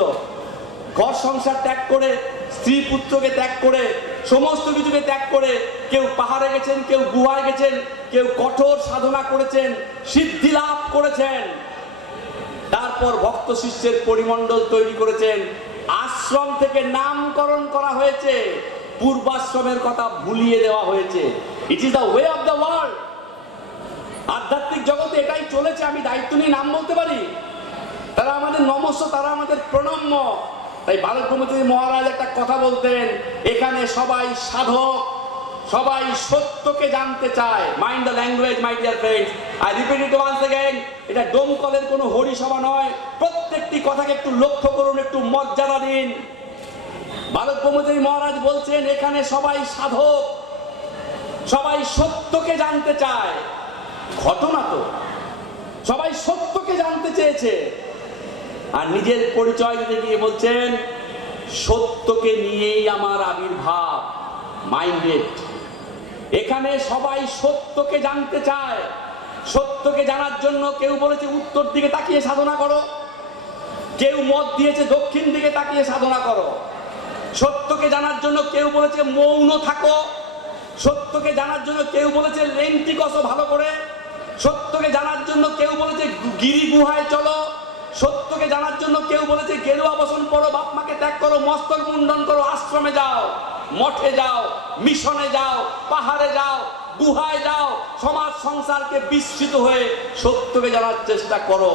ঘর সংসার ত্যাগ করে, স্ত্রী পুত্রকে ত্যাগ করে, সমস্ত কিছুকে ত্যাগ করে কেউ পাহাড়ে গেছেন, কেউ গুহায় গেছেন, কেউ কঠোর সাধনা করেছেন, সিদ্ধি লাভ করেছেন। তারপর ভক্ত শিষ্যের পরিমণ্ডল তৈরি করেছেন। আশ্রম থেকে নামকরণ করা হয়েছে, পূর্বাশ্রমের কথা ভুলিয়ে দেওয়া হয়েছে। ইট is the way of the world. আধ্যাত্মিক জগতে এটাই চলেছে। আমি দায়িত্ব নিয়ে নাম বলতে পারি। তারা আমাদের নমস্য, তারা আমাদের প্রণম্য। তাই বালক ব্রহ্মচারী মহারাজ একটা কথা বলতেন, এখানে সবাই সাধক, সবাই সত্যকে জানতে চায়। Mind the language my dear friends, I repeat it once again, এটা ডোমকলের কোনো হরিসভা নয়। প্রত্যেকটি কথাকে একটু লক্ষ্য করুন, একটু মর্যাদা দিন। বালক ব্রহ্মচারী মহারাজ বলছেন এখানে সবাই সাধক, সবাই সত্যকে জানতে চায়। ঘটনা তো সবাই সত্যকে জানতে চেয়েছে, আর নিজের পরিচয় দিতে গিয়ে বলছেন সত্যকে নিয়েই আমার আবির্ভাব। মাইন্ডেড। এখানে সবাই সত্যকে জানতে চায়। সত্যকে জানার জন্য কেউ বলেছে উত্তর দিকে তাকিয়ে সাধনা করো, কেউ মত দিয়েছে দক্ষিণ দিকে তাকিয়ে সাধনা করো। সত্যকে জানার জন্য কেউ বলেছে মৌন থাকো, সত্যকে জানার জন্য কেউ বলেছে লেংটি কষো ভালো করে, সত্যকে জানার জন্য কেউ বলেছে গিরি গুহায় চলো, সত্যকে জানার জন্য কেউ বলেছে গেরুয়া বসন পড়ো, বাপ মাকে ত্যাগ করো, মস্তক মুন্ডন করো, আশ্রমে যাও, মঠে যাও, মিশনে যাও, পাহাড়ে যাও, গুহায় যাও, সমাজ সংসারকে বিস্মৃত হয়ে সত্যকে জানার চেষ্টা করো।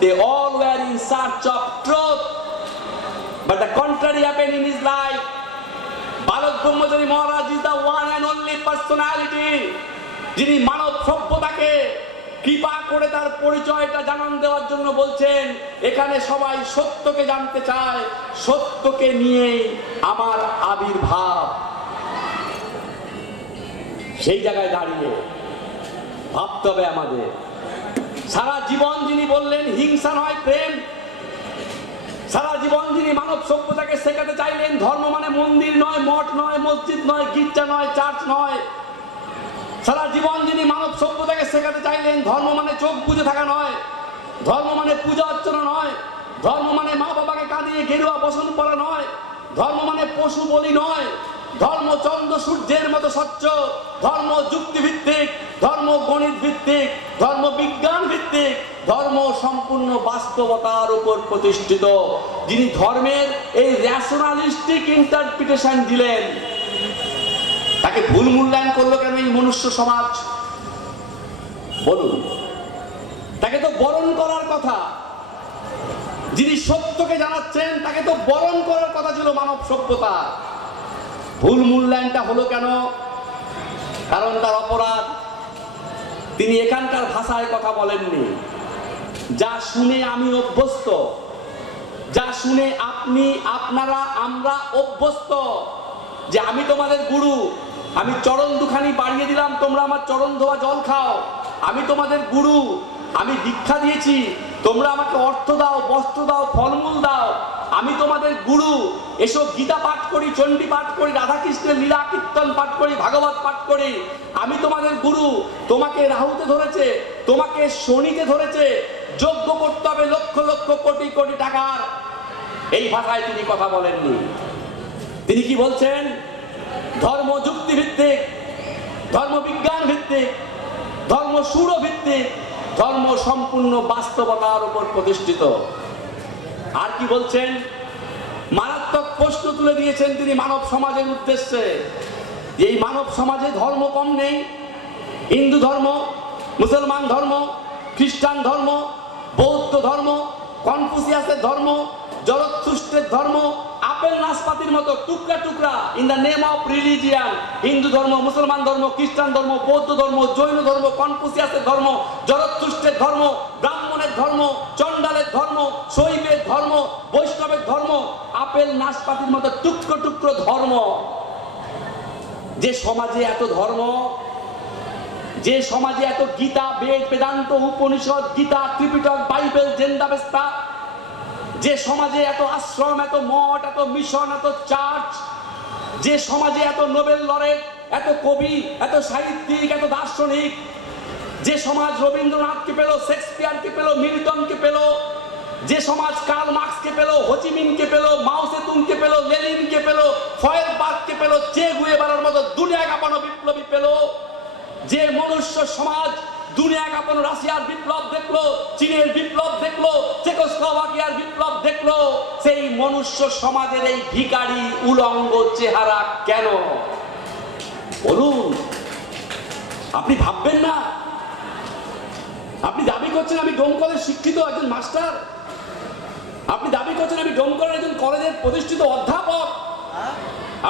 They all were in search of truth, but the contrary happened in his life. বালক ব্রহ্মচারী মহারাজ is the one and only personality যিনি মানব সভ্যতাকে কৃপা করে তার পরিচয়টা জানান দেওয়ার জন্য বলছেন এখানে সবাই সত্যকে জানতে চায়, সত্যকে নিয়েই আমার আবির্ভাব। সেই জায়গায় দাঁড়িয়ে ভাবতে হবে আমাদের। সারা জীবন যিনি বললেন হিংসা নয় প্রেম, সারা জীবন যিনি মানব সভ্যতাকে শেখাতে চাইলেন ধর্ম মানে মন্দির নয়, মঠ নয়, মসজিদ নয়, গির্জা নয়, চার্চ নয়, সারা জীবন যিনি মানব সভ্যতাকে শেখাতে চাইলেন ধর্ম মানে চোখ বুজে থাকা নয়, ধর্ম মানে পূজা অর্চনা নয়, ধর্ম মানে মা বাবাকে কাঁদিয়ে গেরুয়া বসন পরা নয়, ধর্ম মানে পশু বলি নয়, ধর্ম চন্দ্র সূর্যের মতো স্বচ্ছ, ধর্ম যুক্তি ভিত্তিক, ধর্ম গণিত ভিত্তিক, ধর্ম বিজ্ঞান ভিত্তিক, ধর্ম সম্পূর্ণ বাস্তবতার উপর প্রতিষ্ঠিত। যিনি ধর্মের এই র্যাশনালিস্টিক ইন্টারপ্রিটেশন দিলেন তাকে ভুল মূল্যায়ন করলো কেন এই মনুষ্য সমাজ? বলুন। তাকে তো বরণ করার কথা। যিনি সত্যকে জানাচ্ছেন তাকে তো বরণ করার কথা ছিল মানব সভ্যতা। ভুল মূল্যায়নটা হলো কেন? কারণ তার অপরাধ, তিনি এখানকার ভাষায় কথা বলেননি। যা শুনে আমি অভ্যস্ত, যা শুনে আপনি, আপনারা, আমরা অভ্যস্ত যে আমি তোমাদের গুরু, আমি চরণ দুখানি বাড়িয়ে দিলাম, তোমরা আমার চরণ ধোয়া জল খাও। আমি তোমাদের গুরু, আমি দীক্ষা দিয়েছি, তোমরা আমাকে অর্থ দাও, বস্ত্র দাও, ফলমূল দাও। আমি তোমাদের গুরু, এসো গীতা পাঠ করি, চণ্ডী পাঠ করি, রাধাকৃষ্ণের লীলা কীর্তন পাঠ করি, ভাগবত পাঠ করি। আমি তোমাদের গুরু, তোমাকে রাহুতে ধরেছে, তোমাকে শনিতে ধরেছে, যজ্ঞ করতে হবে লক্ষ লক্ষ কোটি কোটি টাকার। এই ভাষায় তিনি কথা বলেননি। তিনি কি বলছেন? ধর্ম যুক্তি ভিত্তিক, ধর্ম বিজ্ঞান ভিত্তিক, ধর্ম সুর ভিত্তিক, ধর্ম সম্পূর্ণ বাস্তবতার উপর প্রতিষ্ঠিত। আর কি বলছেন? মারাত্মক প্রশ্ন তুলে দিয়েছেন তিনি মানব সমাজের উদ্দেশ্যে। যে এই মানব সমাজে ধর্ম কম নেই, হিন্দু ধর্ম, মুসলমান ধর্ম, খ্রিস্টান ধর্ম, বৌদ্ধ ধর্ম, কনফুসিয়াসের ধর্ম, জরথুস্ট্রের ধর্ম, আপেল নাশপাতির মতো টুকরা টুকরা in the name of religion. Hindu ধর্ম, মুসলমান ধর্ম, খ্রিস্টান ধর্ম, বৌদ্ধ ধর্ম, জৈন ধর্ম, কনফুসিয়াসের ধর্ম, জরথুস্ট্রের ধর্ম, ব্রাহ্মণের ধর্ম, চণ্ডালের ধর্ম, শৈবের ধর্ম, বৈষ্ণবের ধর্ম, আপেল নাশপাতির মতো টুকরো টুকরো ধর্ম। যে সমাজে এত ধর্ম, যে সমাজে এত গীতা, বেদ, বেদান্ত, উপনিষদ, গীতা, ত্রিপিটক, বাইবেল, জেন্দাবেস্তা, যে সমাজে এত আশ্রম, এত মঠ, এত মিশন, এত চার্চ, যে সমাজে এত নোবেল লরেট, এত কবি, এত সাহিত্যিক, এত দার্শনিক, যে সমাজ রবীন্দ্রনাথকে পেল, শেক্সপিয়ারকে পেল, মিল্টনকে পেল, যে সমাজ কার্ল মার্কসকে পেল, হোচিমিনকে পেল, মাও সেতুংকে পেল, লেনিনকে পেল, ফয়েরবার্গকে পেল, চে গুয়েভারার মতো দুনিয়া কাঁপানো বিপ্লবী পেল, যে মনুষ্য সমাজ দুনিয়া কাঁপানো রাশিয়ার বিপ্লব দেখলো, চীনের বিপ্লব দেখলো, চেকোস্লোভাকিয়ার বিপ্লব দেখলো, সেই মনুষ্য সমাজের এই ভিখারি উলঙ্গ চেহারা কেন? বলুন। আপনি ভাববেন না? আপনি দাবি করছেন আমি ডোমকলের শিক্ষিত একজন মাস্টার, আপনি দাবি করছেন আমি ডোমকলের একজন কলেজের প্রতিষ্ঠিত অধ্যাপক,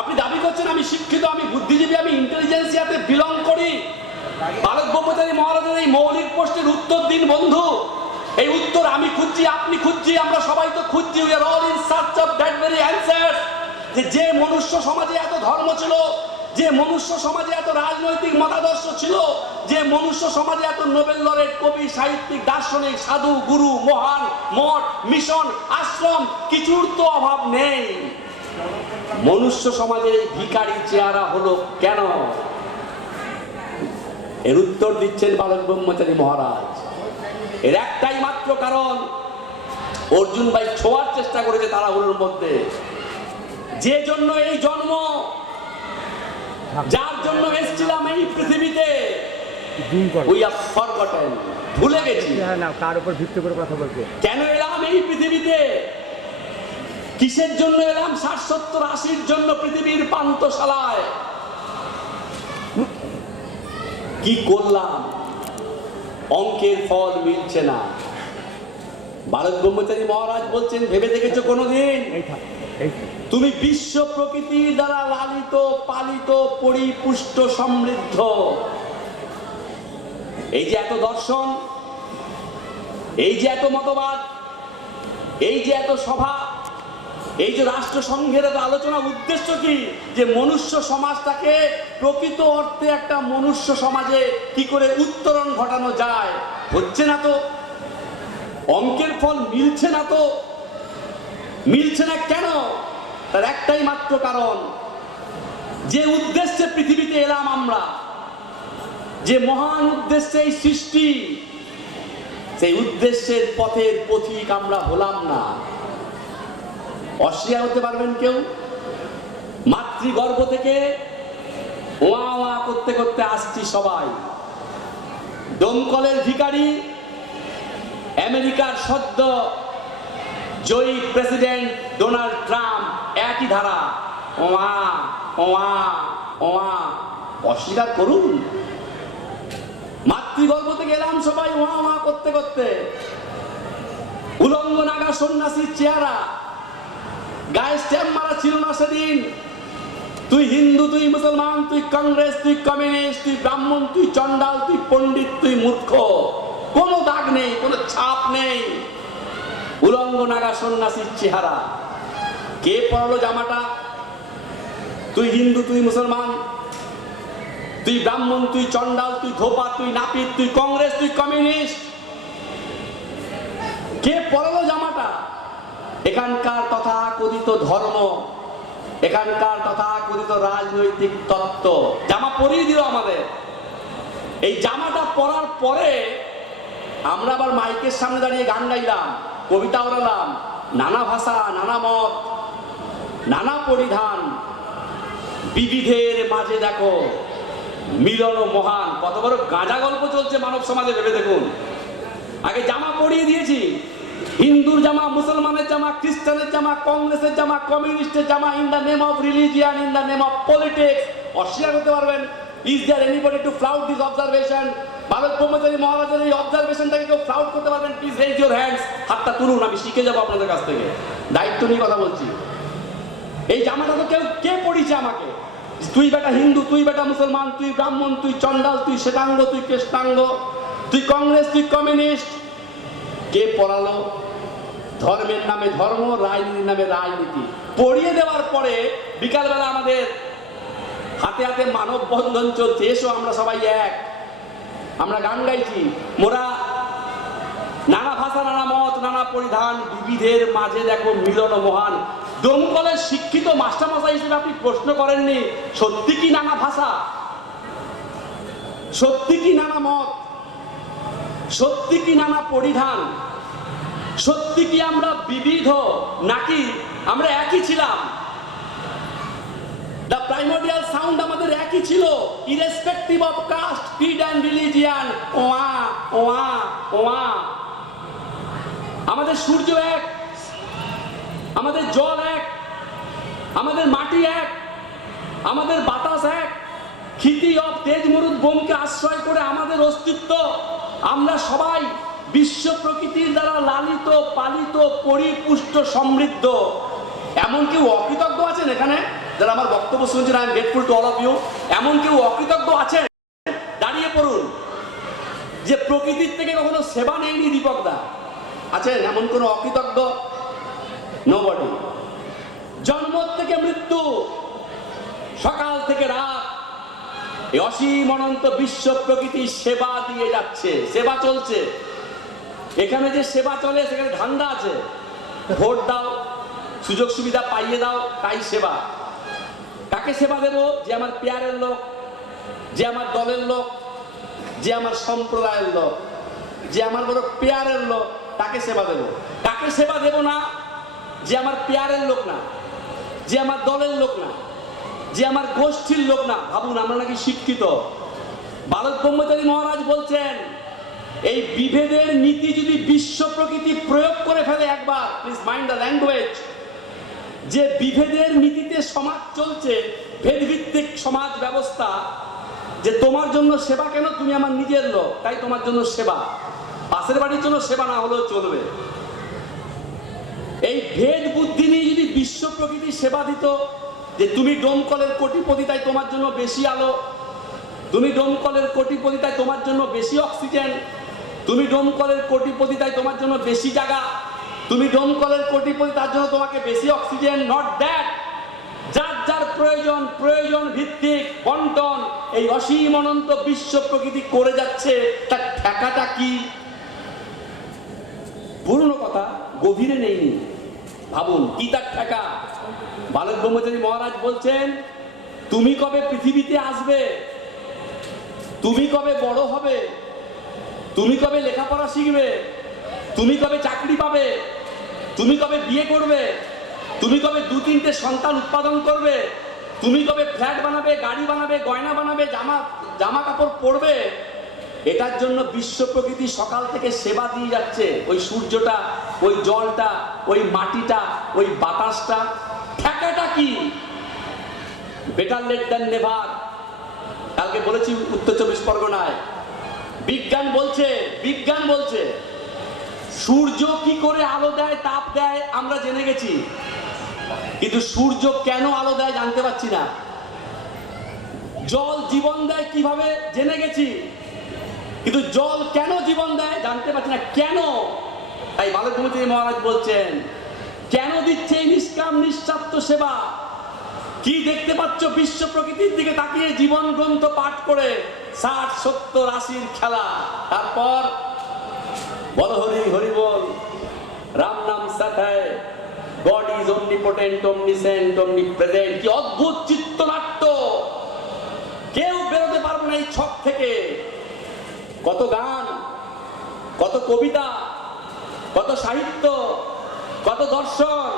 আপনি দাবি করছেন আমি শিক্ষিত, আমি বুদ্ধিজীবী, আমি ইন্টেলিজেন্সিয়াতে বিলং করি। ভারত ব্রহ্মচারী মহারাজের এই মৌলিক প্রশ্নের উত্তর দিন বন্ধু। এই উত্তর আমি খুঁজছি, আপনি খুঁজছি, আমরা সবাই তো খুঁজছি। We are all in search of that very answers. যে মনুষ্য সমাজে এত ধর্ম ছিল, যে মনুষ্য সমাজে এত রাজনৈতিক মতাদর্শ ছিল, যে মনুষ্য সমাজে এত নোবেল লরেট, কবি, সাহিত্যিক, দার্শনিক, সাধু, গুরু, মহান, মঠ, মিশন, আশ্রম, কিছুর তো অভাব নেই। মনুষ্য সমাজের এই ভিখারি চেহারা হলো কেন? এর উত্তর দিচ্ছেন বালক ব্রহ্মচারী মহারাজ। এর একটাই মাত্র কারণ, অর্জুন ভাই ছোঁয়ার চেষ্টা করেছে তাড়াহুড়োর মধ্যে। যে জন্য এই জন্ম, যার জন্য এসেছিলাম এই পৃথিবীতে, উই হ্যাভ ফরগটেন, ভুলে গেছি। তার উপর ভিত্তি করে কথা বলতে কেন এলাম এই পৃথিবীতে, কিসের জন্য এলাম? 60-70-80-র জন্য পৃথিবীর পান্থশালায় কি করলাম? অঙ্কের ফল মিলছে না। বালক ব্রহ্মচারী মহারাজ বলছেন, ভেবে দেখেছো কোনোদিন তুমি বিশ্ব প্রকৃতির দ্বারা লালিত, পালিত, পরিপুষ্ট, সমৃদ্ধ? এই যে এত দর্শন, এই যে এত মতবাদ, এই যে এত সভা, এই যে রাষ্ট্রসংঘের এত আলোচনা, উদ্দেশ্য কি? যে মনুষ্য সমাজটাকে প্রকৃত অর্থে একটা মনুষ্য সমাজে কি করে উত্তরণ ঘটানো যায়। হচ্ছে না তো, অঙ্কের ফল মিলছে না তো। মিলছে না কেন? তার একটাই মাত্র কারণ, যে উদ্দেশ্যে পৃথিবীতে এলাম আমরা, যে মহান উদ্দেশ্যে এই সৃষ্টি, সেই উদ্দেশ্যের পথের পথিক আমরা হলাম না। অস্বীকার হতে পারবেন কেউ? মাতৃগর্ভ থেকে ওয়া ওয়া করতে করতে আসছি সবাই। দমকলের ভিখারি, আমেরিকার সদ্য জয়ী প্রেসিডেন্ট ডোনাল্ড ট্রাম্প, একই ধারা, ওয়া ওয়া ওয়া। অস্বীকার করুন। মাতৃগর্ভ থেকে এলাম সবাই ওয়া ওয়া করতে করতে। উলঙ্গ নাগা সন্ন্যাসীর চেহারা, গায়ে স্ট্যাম্প মারা ছিল না সেদিন। তুই হিন্দু, তুই মুসলমান, তুই কংগ্রেস, তুই কমিউনিস্ট, তুই ব্রাহ্মণ, তুই চন্ডাল, তুই পণ্ডিত, তুই মূর্খ, কোনো দাগ নেই, কোনো ছাপ নেই। উলঙ্গ নাগা সন্ন্যাসীর চেহারা। কে পরালো জামাটা? তুই হিন্দু, তুই মুসলমান, তুই ব্রাহ্মণ, তুই চন্ডাল, তুই ধোপা, তুই নাপিত, তুই কংগ্রেস, তুই কমিউনিস্ট। কে পরালো জামাটা? এখানকার তথাকথিত ধর্ম, এখানকার তথাকথিত রাজনৈতিক তত্ত্ব জামা পরিয়ে দিল আমাদের। এই জামাটা পরার পরে আমরা আবার মাইকের সামনে দাঁড়িয়ে গান গাইলাম, কবিতা ওড়ালাম, নানা ভাষা, নানা মত, নানা পরিধান, বিবিধের মাঝে দেখো মিলন মহান। কত বড় গাঁজা গল্প চলছে মানব সমাজে, ভেবে দেখুন। আগে জামা পরিয়ে দিয়েছি, হিন্দুর জামা, মুসলমানের জামা, খ্রিস্টানের জামা, কংগ্রেসের জামা, কমিউনিস্টের জামা, in the name of religion, in the name of politics, অস্বীকার করতে পারবেন? Is there anybody to flout this observation? Bharat Brahmachari মহারাজের এই অবজারভেশনটাকে কেউ ফ্লাউট করতে পারবেন? Please raise your hands. হাতটা তুলুন, আমি শিখে যাবো আপনাদের কাছ থেকে। দায়িত্ব নিয়ে কথা বলছি। এই জামাটা তো কে পড়িয়েছে আমাকে? তুই বেটা হিন্দু, তুই বেটা মুসলমান, তুই ব্রাহ্মণ, তুই চন্ডাল, তুই শ্বেতাঙ্গ, তুই কৃষ্ণাঙ্গ, তুই কংগ্রেস, তুই কমিউনিস্ট। কে পড়ালো? ধর্মের নামে ধর্ম, রাজনীতির নামে রাজনীতি। পড়িয়ে দেওয়ার পরে বিকালবেলা আমাদের হাতে হাতে মানববন্ধন চলছে, এসো আমরা সবাই এক। আমরা গান গাইছি, মোরা নানা ভাষা, নানা মত, নানা পরিধান, বিবিধের মাঝে দেখো মিলন মহান। দমকলের শিক্ষিত মাস্টারমশাই হিসেবে আপনি প্রশ্ন করেননি, সত্যি কি নানা ভাষা, সত্যি কি নানা মত, সত্যি কি নানা পরিধান, সত্যি কি আমরা বিবিধ, নাকি আমরা একই ছিলাম? দ্য প্রাইমোডিয়াল সাউন্ড আমাদের একই ছিল, irrespective of caste, creed and religion. ওয়া ওয়া ওয়া। আমাদের সূর্য এক, আমাদের জল এক, আমাদের মাটি এক, আমাদের বাতাস এক। ক্ষিতি অফ তেজ মরুদ বোমকে আশ্রয় করে আমাদের অস্তিত্ব। আমরা সবাই বিশ্ব প্রকৃতির দ্বারা লালিত, পালিত, পরিপুষ্ট, সমৃদ্ধ। এমন কেউ অকৃতজ্ঞ আছেন এখানে? যারা আমার বক্তব্য শুনছেন, I am grateful to all of you. এমন কেউ অকৃতজ্ঞ আছেন? দাঁড়িয়ে পড়ুন। যে প্রকৃতির থেকে কখনো সেবা নেয়নি দীপক দা, আছেন এমন কোন অকৃতজ্ঞ? নোবডি। জন্ম থেকে মৃত্যু, সকাল থেকে রাত, এই অসীম অনন্ত বিশ্ব প্রকৃতি সেবা দিয়ে যাচ্ছে, সেবা চলছে। এখানে যে সেবা চলে সেখানে ধান্দা আছে। ভোট দাও, সুযোগ সুবিধা পাইয়ে দাও, তাই সেবা। কাকে সেবা দেব? যে আমার পেয়ারের লোক, যে আমার দলের লোক, যে আমার সম্প্রদায়ের লোক, যে আমার বড় পেয়ারের লোক, তাকে সেবা দেব। কাকে সেবা দেব না? যে আমার পেয়ারের লোক না, যে আমার দলের লোক না, যে আমার গোষ্ঠীর লোক না। ভাবুন, আমরা নাকি শিক্ষিত। ভারত ব্রহ্মচারী মহারাজ বলছেন, এই বিভেদের নীতি যদি বিশ্ব প্রকৃতি প্রয়োগ করে ফেলে একবার, প্লিজ মাইন্ড দ্য ল্যাঙ্গুয়েজ, যে বিভেদের নীতিতে সমাজ চলছে, ভেদভিত্তিক সমাজ ব্যবস্থা, যে তোমার জন্য সেবা কেন, তুমি আমার নিজের লোক, তাই তোমার জন্য সেবা। পাশের বাড়ির জন্য সেবা না হলেও চলবে। এই ভেদ বুদ্ধি নিয়ে যদি বিশ্ব প্রকৃতি সেবা দিত, যে তুমি ডোমকলের কোটিপতি তাই তোমার জন্য বেশি আলো, তুমি ডোমকলের কোটিপতি তাই তোমার জন্য বেশি অক্সিজেন, তুমি ডোমকলের কোটিপতি তাই তোমার জন্য বেশি জায়গা, তুমি ডোমকলের কোটিপতি তার জন্য তোমাকে বেশি অক্সিজেন। Not that. যার যার প্রয়োজন, প্রয়োজন ভিত্তিক বন্টন এই অসীম অনন্ত বিশ্ব প্রকৃতি করে যাচ্ছে। তার ঠেকাটা কি? পুরনো কথা, গভীরে নেইনি। ভাবুন কি তার ঠেকা। ভারত ব্রহ্মচারী মহারাজ বলছেন, তুমি কবে পৃথিবীতে আসবে, তুমি কবে বড় হবে, তুমি কবে লেখাপড়া শিখবে, তুমি কবে চাকরি পাবে, তুমি কবে বিয়ে করবে, তুমি কবে 2-3টে সন্তান উৎপাদন করবে, তুমি কবে ফ্ল্যাট বানাবে, গাড়ি বানাবে, গয়না বানাবে, জামা কাপড় পরবে, এটার জন্য বিশ্ব প্রকৃতি সকাল থেকে সেবা দিয়ে যাচ্ছে। ওই সূর্যটা, ওই জলটা, ওই মাটিটা, ওই বাতাসটা। ঠেকাটা কি? Better late than never. কালকে বলেছি উত্তর 24 পরগনায়, বিজ্ঞান বলছে সূর্য কি করে আলো দেয়, তাপ দেয় আমরা জেনে গেছি, কিন্তু সূর্য কেন আলো দেয় জানতে পারছি না। জল জীবন দেয় কিভাবে জেনে গেছি, কিন্তু জল কেন জীবন দেয় জানতে পারছি না। কেন? তাই ভারত ব্রহ্মচারী মহারাজ বলছেন, কেন দিচ্ছে এই নিষ্কাম নিঃস্বার্থ সেবা? কি দেখতে পাচ্ছ বিশ্ব প্রকৃতির দিকে তাকিয়ে জীবন গ্রন্থ পাঠ করে? 60, 70, 80-র খেলা। তারপর বল হরি হরি বল, রাম নাম সাথায়, God is omnipotent, omniscient, omnipresent। কি অদ্ভুত চিত্রনাট্য! কেউ বেরোতে পারবে না এই ছক থেকে। কত গান, কত কবিতা, কত সাহিত্য, কত দর্শন,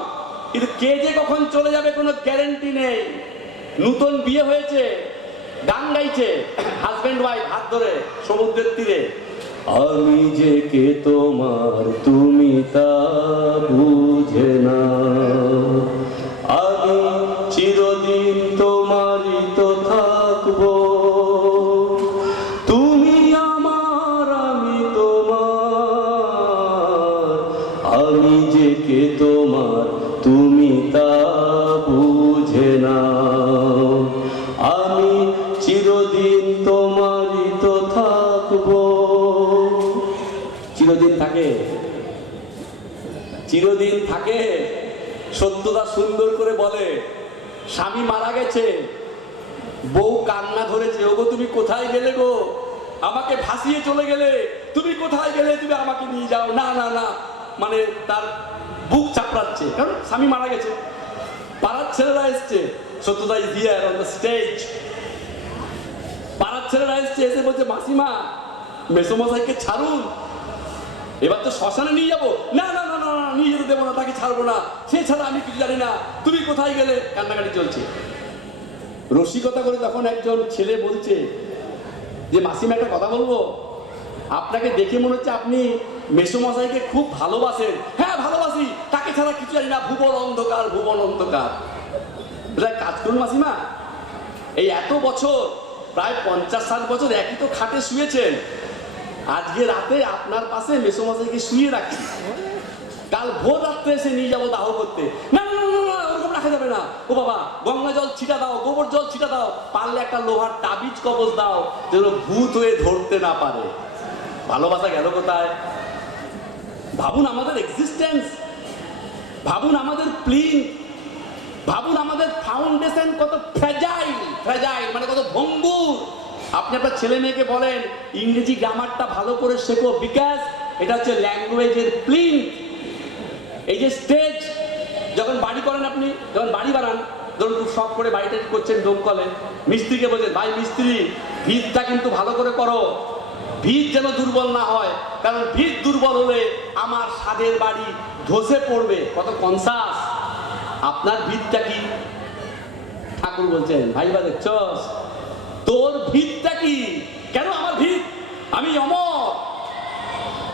কিন্তু কে যে কখন চলে যাবে কোনো গ্যারেন্টি নেই। নতুন বিয়ে হয়েছে, গান গাইছে হাজবেন্ড ওয়াইফ হাত ধরে সমুদ্রের তীরে, আমি যে কে তোমার তুমি তা বুঝে না, আমি চিরদিন তোমারই তো থাকবো। কে তোমার তুমি তা বুঝে নাও। আমি চিরদিন তোমারই তো থাকবো। চিরদিন থাকে? চিরদিন থাকে? সত্যতা সুন্দর করে বলে। স্বামী মারা গেছে, বউ কান্না ধরেছে, ওগো তুমি কোথায় গেলে গো, আমাকে ভাসিয়ে চলে গেলে, তুমি কোথায় গেলে, তুমি আমাকে নিয়ে যাও। না না না, মানে তার বুক চাপড়াচ্ছে, কারণ স্বামী মারা গেছে। পাড়ার ছেলেরা এসছে, সত্যতা is here on the stage. পাড়ার ছেলেরা এসছে, এসে বলছে মাসিমা মেসোমশাইকে ছাড়ুন, এবার তো শ্মশানে নিয়ে যাবো। না না না না, নিয়ে যেতে দেবো না, তাকে ছাড়বো না, সে ছাড়া আমি কিছু জানি না, তুমি কোথায় গেলে। কান্নাকাটি চলছে। রসিকতা করে তখন একজন ছেলে বলছে যে মাসিমা একটা কথা বলবো, আপনাকে দেখে মনে হচ্ছে আপনি মেসোমশাইকে খুব ভালোবাসেন। হ্যাঁ ভালোবাসি, তাকে ছাড়া কিছু জানি না, ভুবন অন্ধকার, ভুবন অন্ধকার। কাজ করুন মাসিমা, এই এত বছর, প্রায় 50-60 বছর একই তো খাটে শুয়েছেন, আজকে রাতে আপনার পাশে মেসোমশাইকে শুয়ে রাখি, কাল ভোর রাত্রে এসে নিয়ে যাবো দাহ করতে। না না না না, ওরকম রাখা যাবে না। ও বাবা, গঙ্গা জল ছিটা দাও, গোবর জল ছিটা দাও, পারলে একটা লোহার তাবিজ কবজ দাও, যেন ভূত হয়ে ধরতে না পারে। ভালোবাসা গেল কোথায়? ভাবুন আমাদের এক্সিস্টেন্স, ভাবুন আমাদের প্লিন, ভাবুন আমাদের ফাউন্ডেশন কত ফ্র্যাজাইল। ফ্র্যাজাইল মানে কত ভঙ্গুর। আপনি আপনার ছেলে মেয়েকে বলেন ইংরেজি গ্রামারটা ভালো করে শেখো, বিকজ এটা হচ্ছে ল্যাঙ্গুয়েজের প্লিন। এই যে স্টেজ, যখন বাড়ি করেন আপনি, যখন বাড়ি বানান, ধরুন খুব শখ করে বাড়িটা করছেন ডোমকলে, মিস্ত্রিকে বলছেন ভাই মিস্ত্রি ভিতটা কিন্তু ভালো করে করো, ভিত যেন দুর্বল না হয়, কারণ ভিত দুর্বল হলে আমার স্বাদের বাড়ি ধসে পড়বে। কত কনসাস। আপনার ভিতটা কি? ঠাকুর বলছেন ভাই বা দেখছস, তোর ভিতটা কি? কেন আমার ভিত? আমি অমর,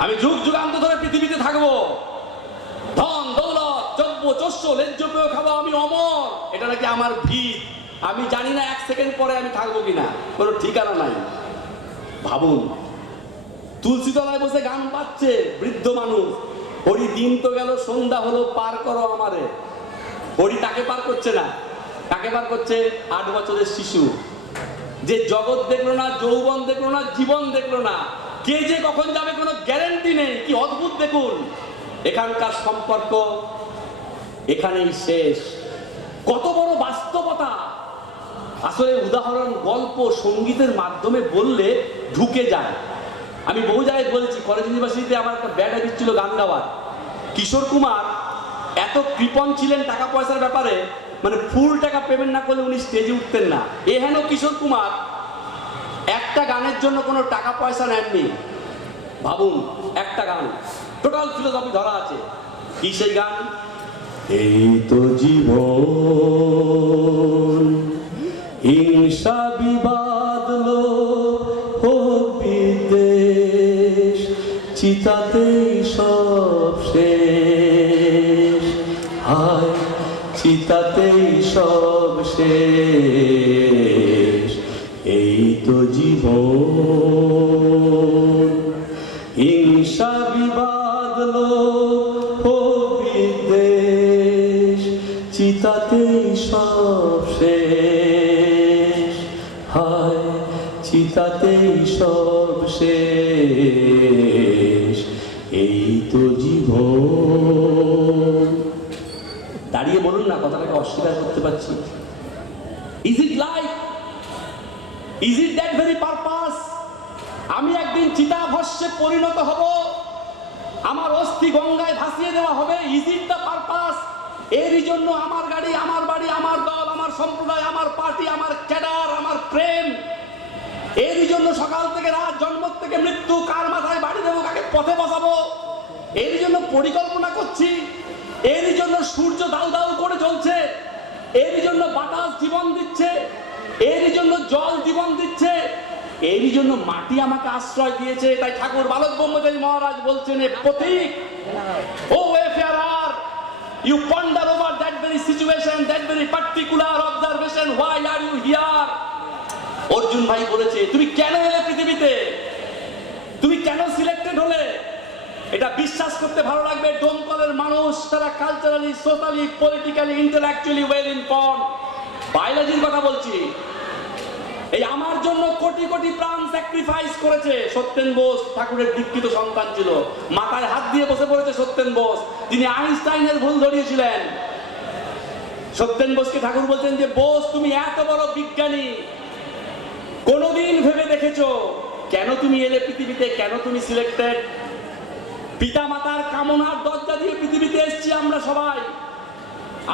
আমি যুগ যুগান্ত ধরে পৃথিবীতে থাকবো, ধন দৌলত যজ্ঞ চস্য লেজ্জ পেয়েও খাবো, আমি অমর। এটা নাকি আমার ভিত। আমি জানি না 1 সেকেন্ড পরে আমি থাকবো কিনা, কোনো ঠিকানা নাই। ভাবুন, তুলসী তলায় বসে গান বাজছে বৃদ্ধ মানুষ, হরি দিন তো গেল সন্ধ্যা হলো, পার করো আমারে। হরি তাকে পার করছে না, কাকে পার করছে? 8 বছরের শিশু, যে জগৎ দেখলো না, যৌবন দেখলো না, জীবন দেখলো না, কে যে কখন যাবে কোনো গ্যারান্টি নেই। কি অদ্ভুত দেখুন, এখানকার সম্পর্ক এখানেই শেষ। কত বড় বাস্তবতা। আসলে উদাহরণ, গল্প, সঙ্গীতের মাধ্যমে বললে ঢুকে যায়। আমি বহু জায়গায় বলেছি, কলেজ ইউনিভার্সিটিতে আমার একটা ব্যাড হ্যাবিট ছিল গান গাওয়ার। কিশোর কুমার এত কৃপণ ছিলেন টাকা পয়সার ব্যাপারে, মানে ফুল টাকা পেমেন্ট না করলে উনি স্টেজে উঠতেন না। এ হেন কিশোর কুমার একটা গানের জন্য কোনো টাকা পয়সা নেননি। ভাবুন, একটা গান, টোটাল ফিলোসফি ধরা আছে। কি সেই গান? এই তো জীবন, হিংসা বিবাদ লোভ বিদ্বেষ, চিতাতেই সব শেষ। হায় চিতাতেই সব শেষ। এই তো জীবন, হিংসা বিবাদ লোভ বিদ্বেষ, চিতাতেই সব শেষ। হায় চিতাতেই সব শেষ। এই তো জীবন। দাঁড়িয়ে বলুন না, কথাটাকে অস্বীকার করতে পারছি? Is it life? Is it that very purpose? আমি একদিন চিতাভস্মে পরিণত হব, আমার অস্থি গঙ্গায় ভাসিয়ে দেওয়া হবে। Is it the purpose? এরই জন্য আমার গাড়ি, আমার বাড়ি, আমার দল, আমার সম্প্রদায়, আমার পার্টি, আমার ক্যাডার, আমার প্রেম, এরই জন্য সকাল থেকে রাত, জন্ম থেকে মৃত্যু, কার মাথায় বাড়ি দেবো, কাকে পথে বসাবো, এরই জন্য পরিকল্পনা করছি। এরই জন্য সূর্য দাউ দাউ করে জ্বলছে, এরই জন্য বাতাস জীবন দিচ্ছে, এরই জন্য জল জীবন দিচ্ছে, এরই জন্য মাটি আমাকে আশ্রয় দিয়েছে। তাই ঠাকুর বালক ব্রহ্মচারী মহারাজ বলছেন, এ পথিক, ও wayfarer, you ponder over that very situation, that very particular observation, why are you here? Arjun ভাই বলেছে, তুমি কেন এলে পৃথিবীতে? তুমি কেন সিলেক্টেড হলে? এটা বিশ্বাস করতে ভালো লাগবে, ডোমকলের মানুষ তারা culturally, socially, politically, intellectually well inform. বায়োলজির কথা বলছি। এই আমার জন্য কোটি কোটি প্রাণ স্যাক্রিফাইস করেছে সত্যেন বোস। ঠাকুরের দীক্ষিত সন্তান ছিল, মাথায় হাত দিয়ে বসে পড়েছে সত্যেন বোস, যিনি আইনস্টাইনের ভুল ধরিয়েছিলেন। সত্যেন বোসকে ঠাকুর বলছেন যে বোস তুমি এত বড় বিজ্ঞানী, কোনদিন ভেবে দেখেছো কেন তুমি এলে পৃথিবীতে, কেন তুমি সিলেক্টেড? পিতা মাতার কামনার দরজা দিয়ে পৃথিবীতে এসেছি আমরা সবাই।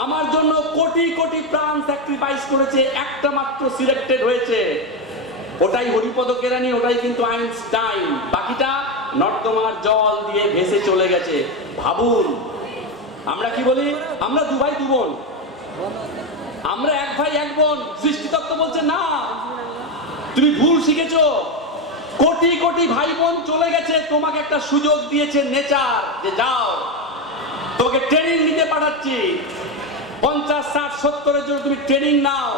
আমার জন্য কোটি কোটি প্রাণ স্যাক্রিফাইস করেছে, একটা মাত্র সিলেক্টেড হয়েছে, ওটাই হরিপদ কেরানি, ওটাই কিন্তু আইনস্টাইন। বাকিটা নর্দমার জল দিয়ে ভেসে চলে গেছে। ভাবুন, আমরা কি বলি? আমরা দু ভাই দু বোন, আমরা এক ভাই এক বোন। সৃষ্টিতত্ত্ব বলছে না, তুমি ভুল শিখেছো। কোটি কোটি ভাই বোন চলে গেছে, তোমাকে একটা সুযোগ দিয়েছে নেচার, যে যাও তোমাকে ট্রেনিং নিতে পাঠাচ্ছি। 50, 60, 70-এর জন্য তুমি ট্রেনিং নাও।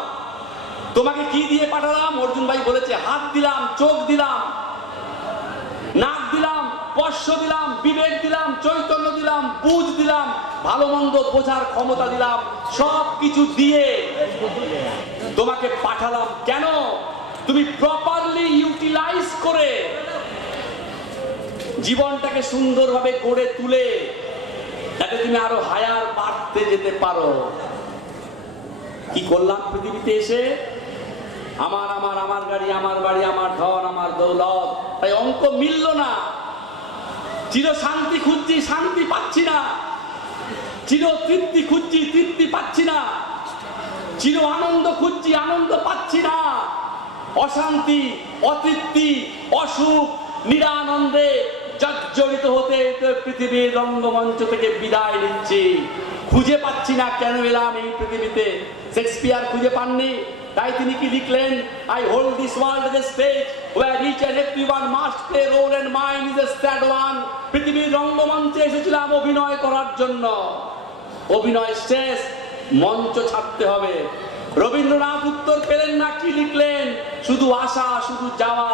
তোমাকে কি দিয়ে পাঠালাম? অর্জুন ভাই বলেছে, হাত দিলাম, চোখ দিলাম, নাক দিলাম, স্পর্শ দিলাম, বিবেক দিলাম, চৈতন্য দিলাম, বুঝ দিলাম, ভালো মন্দ বোঝার ক্ষমতা দিলাম, সব কিছু দিয়ে তোমাকে পাঠালাম। কেন? তুমি প্রপারলি ইউটিলাইজ করে জীবনটাকে সুন্দরভাবে গড়ে তুলে যাতে তুমি আরো হায়ার বাড়তে যেতে পারো। কি করলাম পৃথিবীতে এসে? আমার আমার আমার গাড়ি, আমার বাড়ি, আমার ধন, আমার দৌলত। তাই অঙ্ক মিলল না। চির শান্তি খুঁজছি, শান্তি পাচ্ছি না। চির তৃপ্তি খুঁজছি, তৃপ্তি পাচ্ছি না। চির আনন্দ খুঁজছি, আনন্দ পাচ্ছি না। অশান্তি, অতৃপ্তি, অসুখ, নিরানন্দে জর্জরিত হতে পৃথিবীর রঙ্গমঞ্চ থেকে বিদায় নিচ্ছি। খুঁজে পাচ্ছি না কেন এলাম এই পৃথিবীতে। শেক্সপিয়ার খুঁজে পাননি, তাই তিনি কি লিখলেন? I hold this world as a stage where each and everyone must play role and mine is a sad one. পৃথিবীর রঙ্গমঞ্চে এসেছিলাম অভিনয় করার জন্য। অভিনয় শেষ, মঞ্চ ছাড়তে হবে। রবীন্দ্রনাথ উত্তর পেলেন না, কি লিখলেন? শুধু আসা, শুধু যাওয়া,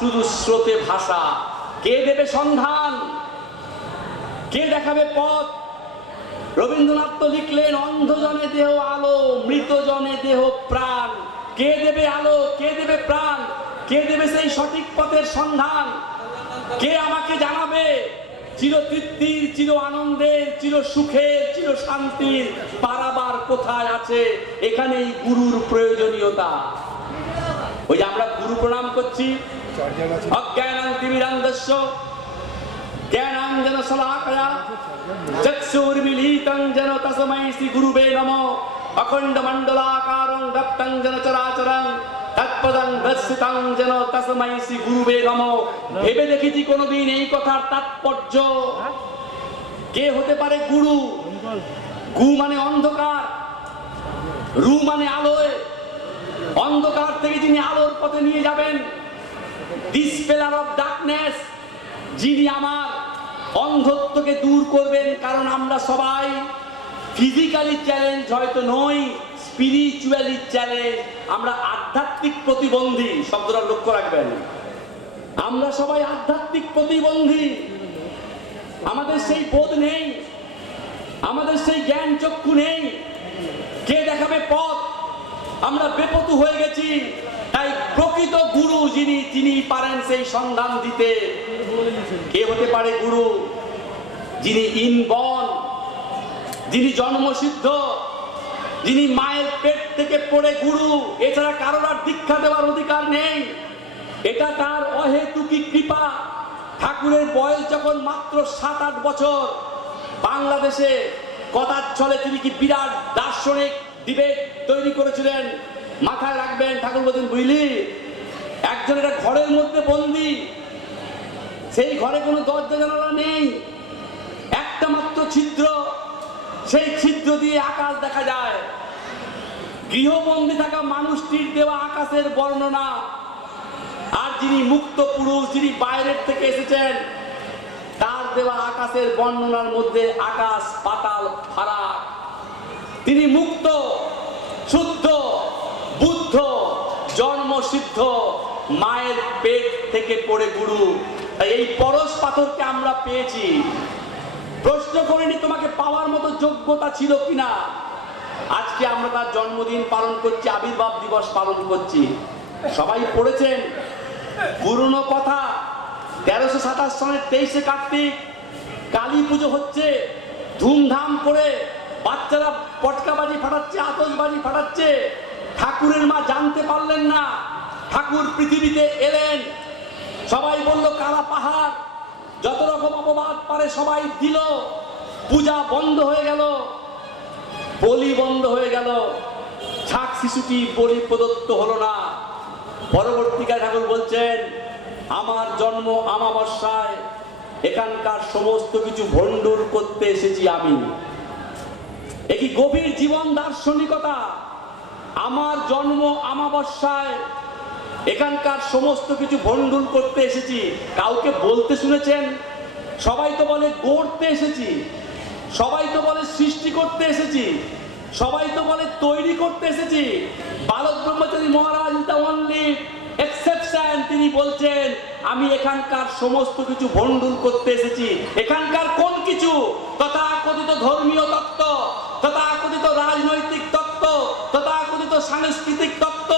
শুধু স্রোতে ভাষা। কে দেবে সন্ধান? কে দেখাবে পথ? রবীন্দ্রনাথ তো লিখলেন, অন্ধজনে দেহ আলো, মৃতজনে দেহ প্রাণ। কে দেবে আলো? কে দেবে প্রাণ? কে দেবে সেই সঠিক পথের সন্ধান? কে আমাকে জানাবে চির তৃপ্তির, চির আনন্দের, চির সুখের, চির শান্তির পারাবার কোথায় আছে? এখানেই গুরুর প্রয়োজনীয়তা। ওই যে আমরা গুরু প্রণাম করছি, অজ্ঞানাং তিমিরান্ধস্য জ্ঞানাং যেন শলাকয়া চক্ষুর্মিলিতং যেন তস্मै শ্রী গুরুবে নমঃ অখণ্ড মণ্ডলাকারং ব্যপ্তং যেন চরাচরং তৎপদং দর্শিতং যেন তস্मै শ্রী গুরুবে নমঃ। ভেবে দেখেছি কোনোদিন এই কথার তাৎপর্য? কে হতে পারে গুরু? গু মানে অন্ধকার, রু মানে আলোয়। অন্ধকার থেকে যিনি আলোর পথে নিয়ে যাবেন, ডিসপেলার অফ ডার্কনেস, যিনি আমার অন্ধত্বকে দূর করবেন। কারণ আমরা সবাই ফিজিক্যালি চ্যালেঞ্জ হয়তো নই, স্পিরিচুয়ালি চ্যালেঞ্জ। আমরা আধ্যাত্মিক প্রতিবন্ধী, শব্দটা লক্ষ্য রাখবেন। আমরা সবাই আধ্যাত্মিক প্রতিবন্ধী। আমাদের সেই বোধ নেই, আমাদের সেই জ্ঞান চক্ষু নেই। কে দেখাবে পথ? আমরা বেপতু হয়ে গেছি। তাই প্রকৃত গুরু যিনি, তিনি পারেন সেই সন্ধান দিতে। কে হতে পারে গুরু? যিনি ইনবর্ন, যিনি জন্মসিদ্ধ, যিনি মায়ের পেট থেকে পড়ে গুরু। এছাড়া কারোর আর দীক্ষা দেওয়ার অধিকার নেই। এটা তার অহেতুকী কৃপা। ঠাকুরের বয়স যখন মাত্র 7-8 বছর, বাংলাদেশে কথার ছলে তিনি কি বিরাট দার্শনিক ডিবেট তৈরি করেছিলেন। মাথায় রাখবেন, ঠাকুর বলছেন, বুঝলি, একজন একটা ঘরের মধ্যে বন্দি, সেই ঘরে কোনো দরজা জানালা নেই, একটা মাত্র ছিদ্র, সেই ছিদ্র দিয়ে আকাশ দেখা যায়। গৃহবন্দী থাকা মানুষটির দেওয়া আকাশের বর্ণনা। আর যিনি মুক্ত পুরুষ, যিনি বাইরের থেকে এসেছেন, তার দেওয়া আকাশের বর্ণনার মধ্যে আকাশ পাতাল ফারাক। তিনি মুক্ত, শুদ্ধ, বুদ্ধ, জন্মসিদ্ধ, মায়ের পেট থেকে পড়ে গুরু। তাই এই পরশ পাথরকে আমরা পেয়েছি। প্রশ্ন করিনি তোমাকে পাওয়ার মতো যোগ্যতা ছিল কিনা। আজকে আমরা তার জন্মদিন পালন করছি, আবির্ভাব দিবস পালন করছি। সবাই পড়েছেন পুরনো কথা, 1327 সনের 23শে কার্তিক কালী পুজো হচ্ছে, ধুমধাম করে বাচ্চারা পটকাবাজি ফাটাচ্ছে, আতশবাজি ফাটাচ্ছে। ঠাকুরের মা জানতে পারলেন না ঠাকুর পৃথিবীতে এলেন। সবাই বলল কালা পাহাড়, যত রকম অপবাদ পারে সবাই দিল। পূজা বন্ধ হয়ে গেল, বলি বন্ধ হয়ে গেল, ছাক শিশুটি বলি প্রদত্ত হলো না। পরবর্তীকালে ঠাকুর বলছেন আমার জন্ম অমাবস্যায়, এখানকার সমস্ত কিছু ভণ্ডুল করতে এসেছি আমি। একই গভীর জীবন দার্শনিকতা। আমার জন্ম অমাবস্যায়, এখানকার সমস্ত কিছু ভণ্ডুল করতে এসেছি। কাউকে বলতে শুনেছেন? সবাই তো বলে গড়তে এসেছি, সবাই তো বলে সৃষ্টি করতে এসেছি, সবাই তো বলে তৈরি করতে এসেছি। বালক ব্রহ্মচারী মহারাজ দ্য অনলি এক্সেপশন, তিনি বলছেন আমি এখানকার সমস্ত কিছু ভণ্ডুল করতে এসেছি। এখানকার কোন কিছু? তথাকথিত ধর্মীয় তত্ত্ব, তথাকথিত রাজনৈতিক তত্ত্ব, তথাকথিত সাংস্কৃতিক তত্ত্ব,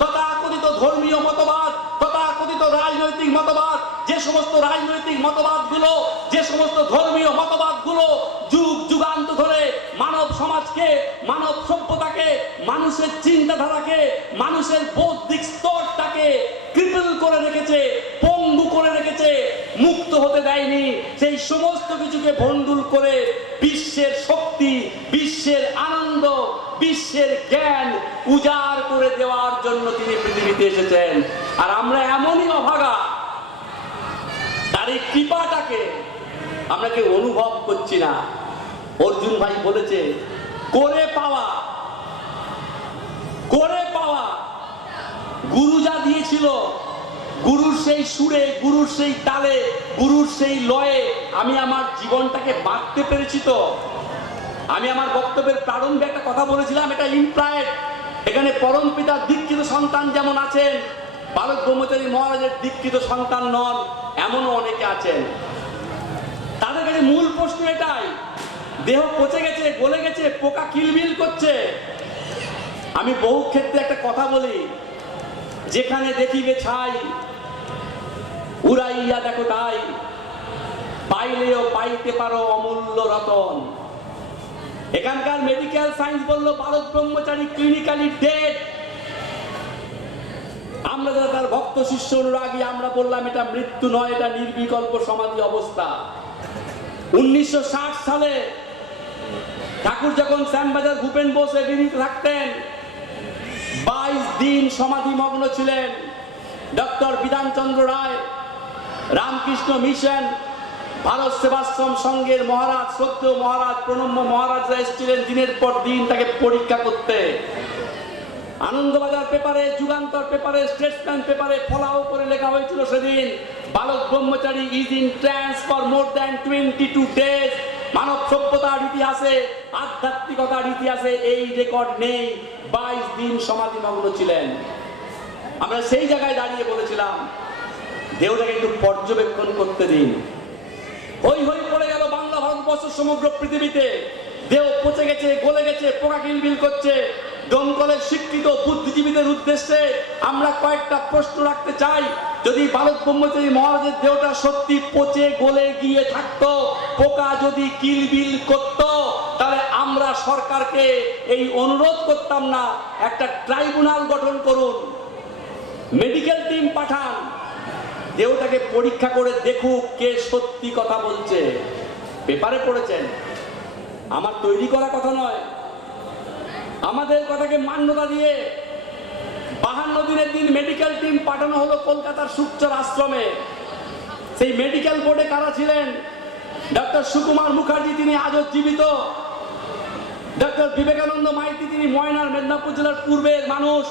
তথাকথিত ধর্মীয় মতবাদ, তথাকথিত রাজনৈতিক মতবাদ। যে সমস্ত রাজনৈতিক মতবাদগুলো, যে সমস্ত ধর্মীয় মতবাদগুলো যুগ যুগান্ত ধরে মানব সমাজকে, মানব সভ্যতাকে, মানুষের চিন্তাধারাকে, মানুষের বৌদ্ধিক স্তরটাকে ক্রিপল করে রেখেছে, পঙ্গু করে রেখেছে, মুক্ত হতে দেয়নি, সেই সমস্ত কিছুকে ভণ্ডুল করে বিশ্বের শক্তি, বিশ্বের আনন্দ, বিশ্বের জ্ঞান উজাড় করে দেওয়ার জন্য তিনি পৃথিবীতে এসেছেন। আর আমরা এমনই অভাগা, তার এই কৃপাটাকে আমরা কেউ অনুভব করছি না। অর্জুন ভাই বলেছে করে পাওয়া, করে পাওয়া। গুরু যা দিয়েছিল, গুরুর সেই সুরে, গুরুর সেই তালে, গুরুর সেই লয়ে আমি আমার জীবনটাকে বাঁধতে পেরেছি। তো আমি আমার বক্তব্যের প্রারম্ভে একটা কথা বলেছিলাম, এটা ইমপ্লয়েড। এখানে পরম পিতার দীক্ষিত সন্তান যেমন আছেন, বালক ব্রহ্মচারী মহারাজের দীক্ষিত সন্তান নন এমনও অনেকে আছেন। তাদের কাছে মূল প্রশ্ন এটাই, দেহ পচে গেছে, গলে গেছে, পোকা কিলবিল করছে। আমি বহু ক্ষেত্রে একটা কথা বলি, যেখানে দেখিবে ছাই উড়াইয়া দেখো তাই, পাইলেও পাইতে পারো অমূল্য রতন। এখানকার মেডিকেল সায়েন্স বললো বালক ব্রহ্মচারী ক্লিনিক্যালি ডেড। আমরা যারা তার ভক্ত শিষ্য অনুরাগী, আমরা বললাম এটা মৃত্যু নয়, এটা নির্বিকল্প সমাধি অবস্থা। 1960 সালে ঠাকুর যখন শ্যামবাজার ভূপেন বোস এভিনিউতে থাকতেন, 22 দিন সমাধি মগ্ন ছিলেন। ডক্টর বিধানচন্দ্র রায়, রামকৃষ্ণ মিশন, ভারত সেবাশ্রম সংঘের মহারাজ, শ্রদ্ধেয় মহারাজ, প্রণম্য মহারাজরা এসেছিলেন দিনের পর দিন তাকে পরীক্ষা করতে। আনন্দবাজার পেপারে, যুগান্তর পেপারে, স্টেটসম্যান পেপারে ফলাও করে লেখা হয়েছিল সেদিন, Balak Brahmachari is in trance for more than 22 days. মানব সভ্যতার ইতিহাসে, আধ্যাত্মিকতার ইতিহাসে এই রেকর্ড নেই। 22 দিন সমাধিমগ্ন ছিলেন। আমরা সেই জায়গায় দাঁড়িয়ে বলেছিলাম দেহটাকে একটু পর্যবেক্ষণ করতে দিন। হই হই পড়ে গেল বাংলা, ভারতবর্ষ, সমগ্র পৃথিবীতে। দেহ পচে গেছে, গলে গেছে, পোকা কিলবিল করছে। দমকলের শিক্ষিত বুদ্ধিজীবীদের উদ্দেশ্যে আমরা কয়েকটা প্রশ্ন রাখতে চাই। যদি বালক ব্রহ্মচারী মহারাজের দেহটা সত্যি পচে গলে গিয়ে থাকতো, পোকা যদি কিলবিল করত, তাহলে আমরা সরকারকে এই অনুরোধ করতাম না একটা ট্রাইব্যুনাল গঠন করুন, মেডিকেল টিম পাঠান, দেহটাকে পরীক্ষা করে দেখুক কে সত্যি কথা বলছে। পেপারে পড়েছেন, আমার তৈরি করা কথা নয়। আমাদের কথাকে মান্যতা দিয়ে 52 দিনের দিন মেডিকেল টিম পাঠানো হলো কলকাতার সুকচর আশ্রমে। সেই মেডিকেল বোর্ডে কারা ছিলেন? ডক্টর সুকুমার মুখার্জি, তিনি আজও জীবিত। ডক্টর বিবেকানন্দ মাইতি, তিনি ময়নার মেদিনীপুর জেলার পূর্বের মানুষ,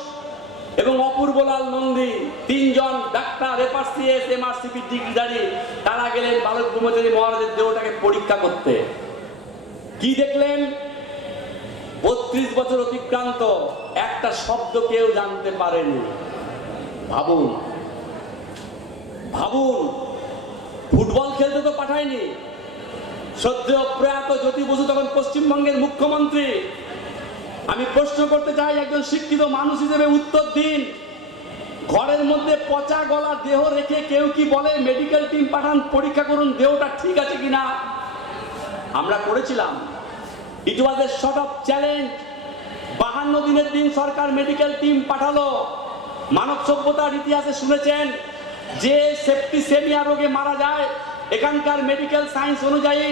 এবং অপূর্বলাল নন্দী, 3 জন ডাক্তার, এফআরসিএস, এমআরসিপি ডিগ্রিধারী। তারা গেলেন বালক ব্রহ্মচারী মহারাজের দেহটাকে পরীক্ষা করতে। কি দেখলেন? 32 বছর অতিক্রান্ত, একটা শব্দ কেউ জানতে পারেনি। ভাবুন, ভাবুন, ফুটবল খেলতে তো পাঠায়নি। শ্রদ্ধেয় প্রয়াত জ্যোতি বসু তখন পশ্চিমবঙ্গের মুখ্যমন্ত্রী। আমি প্রশ্ন করতে চাই, একজন শিক্ষিত মানুষ হিসেবে উত্তর দিন। ঘরের মধ্যে পচা গলা দেহ রেখে কেউ কি বলে মেডিকেল টিম পাঠান, পরীক্ষা করুন দেহটা ঠিক আছে কিনা? আমরা করেছিলাম। ইট ওয়াজ এ শর্ট অফ চ্যালেঞ্জ। 52 দিনের দিন সরকার মেডিকেল টিম পাঠালো। মানব সভ্যতার ইতিহাসে শুনেছেন যে সেপ্টিসেমিয়া রোগে মারা যায়, এখানকার মেডিকেল সায়েন্স অনুযায়ী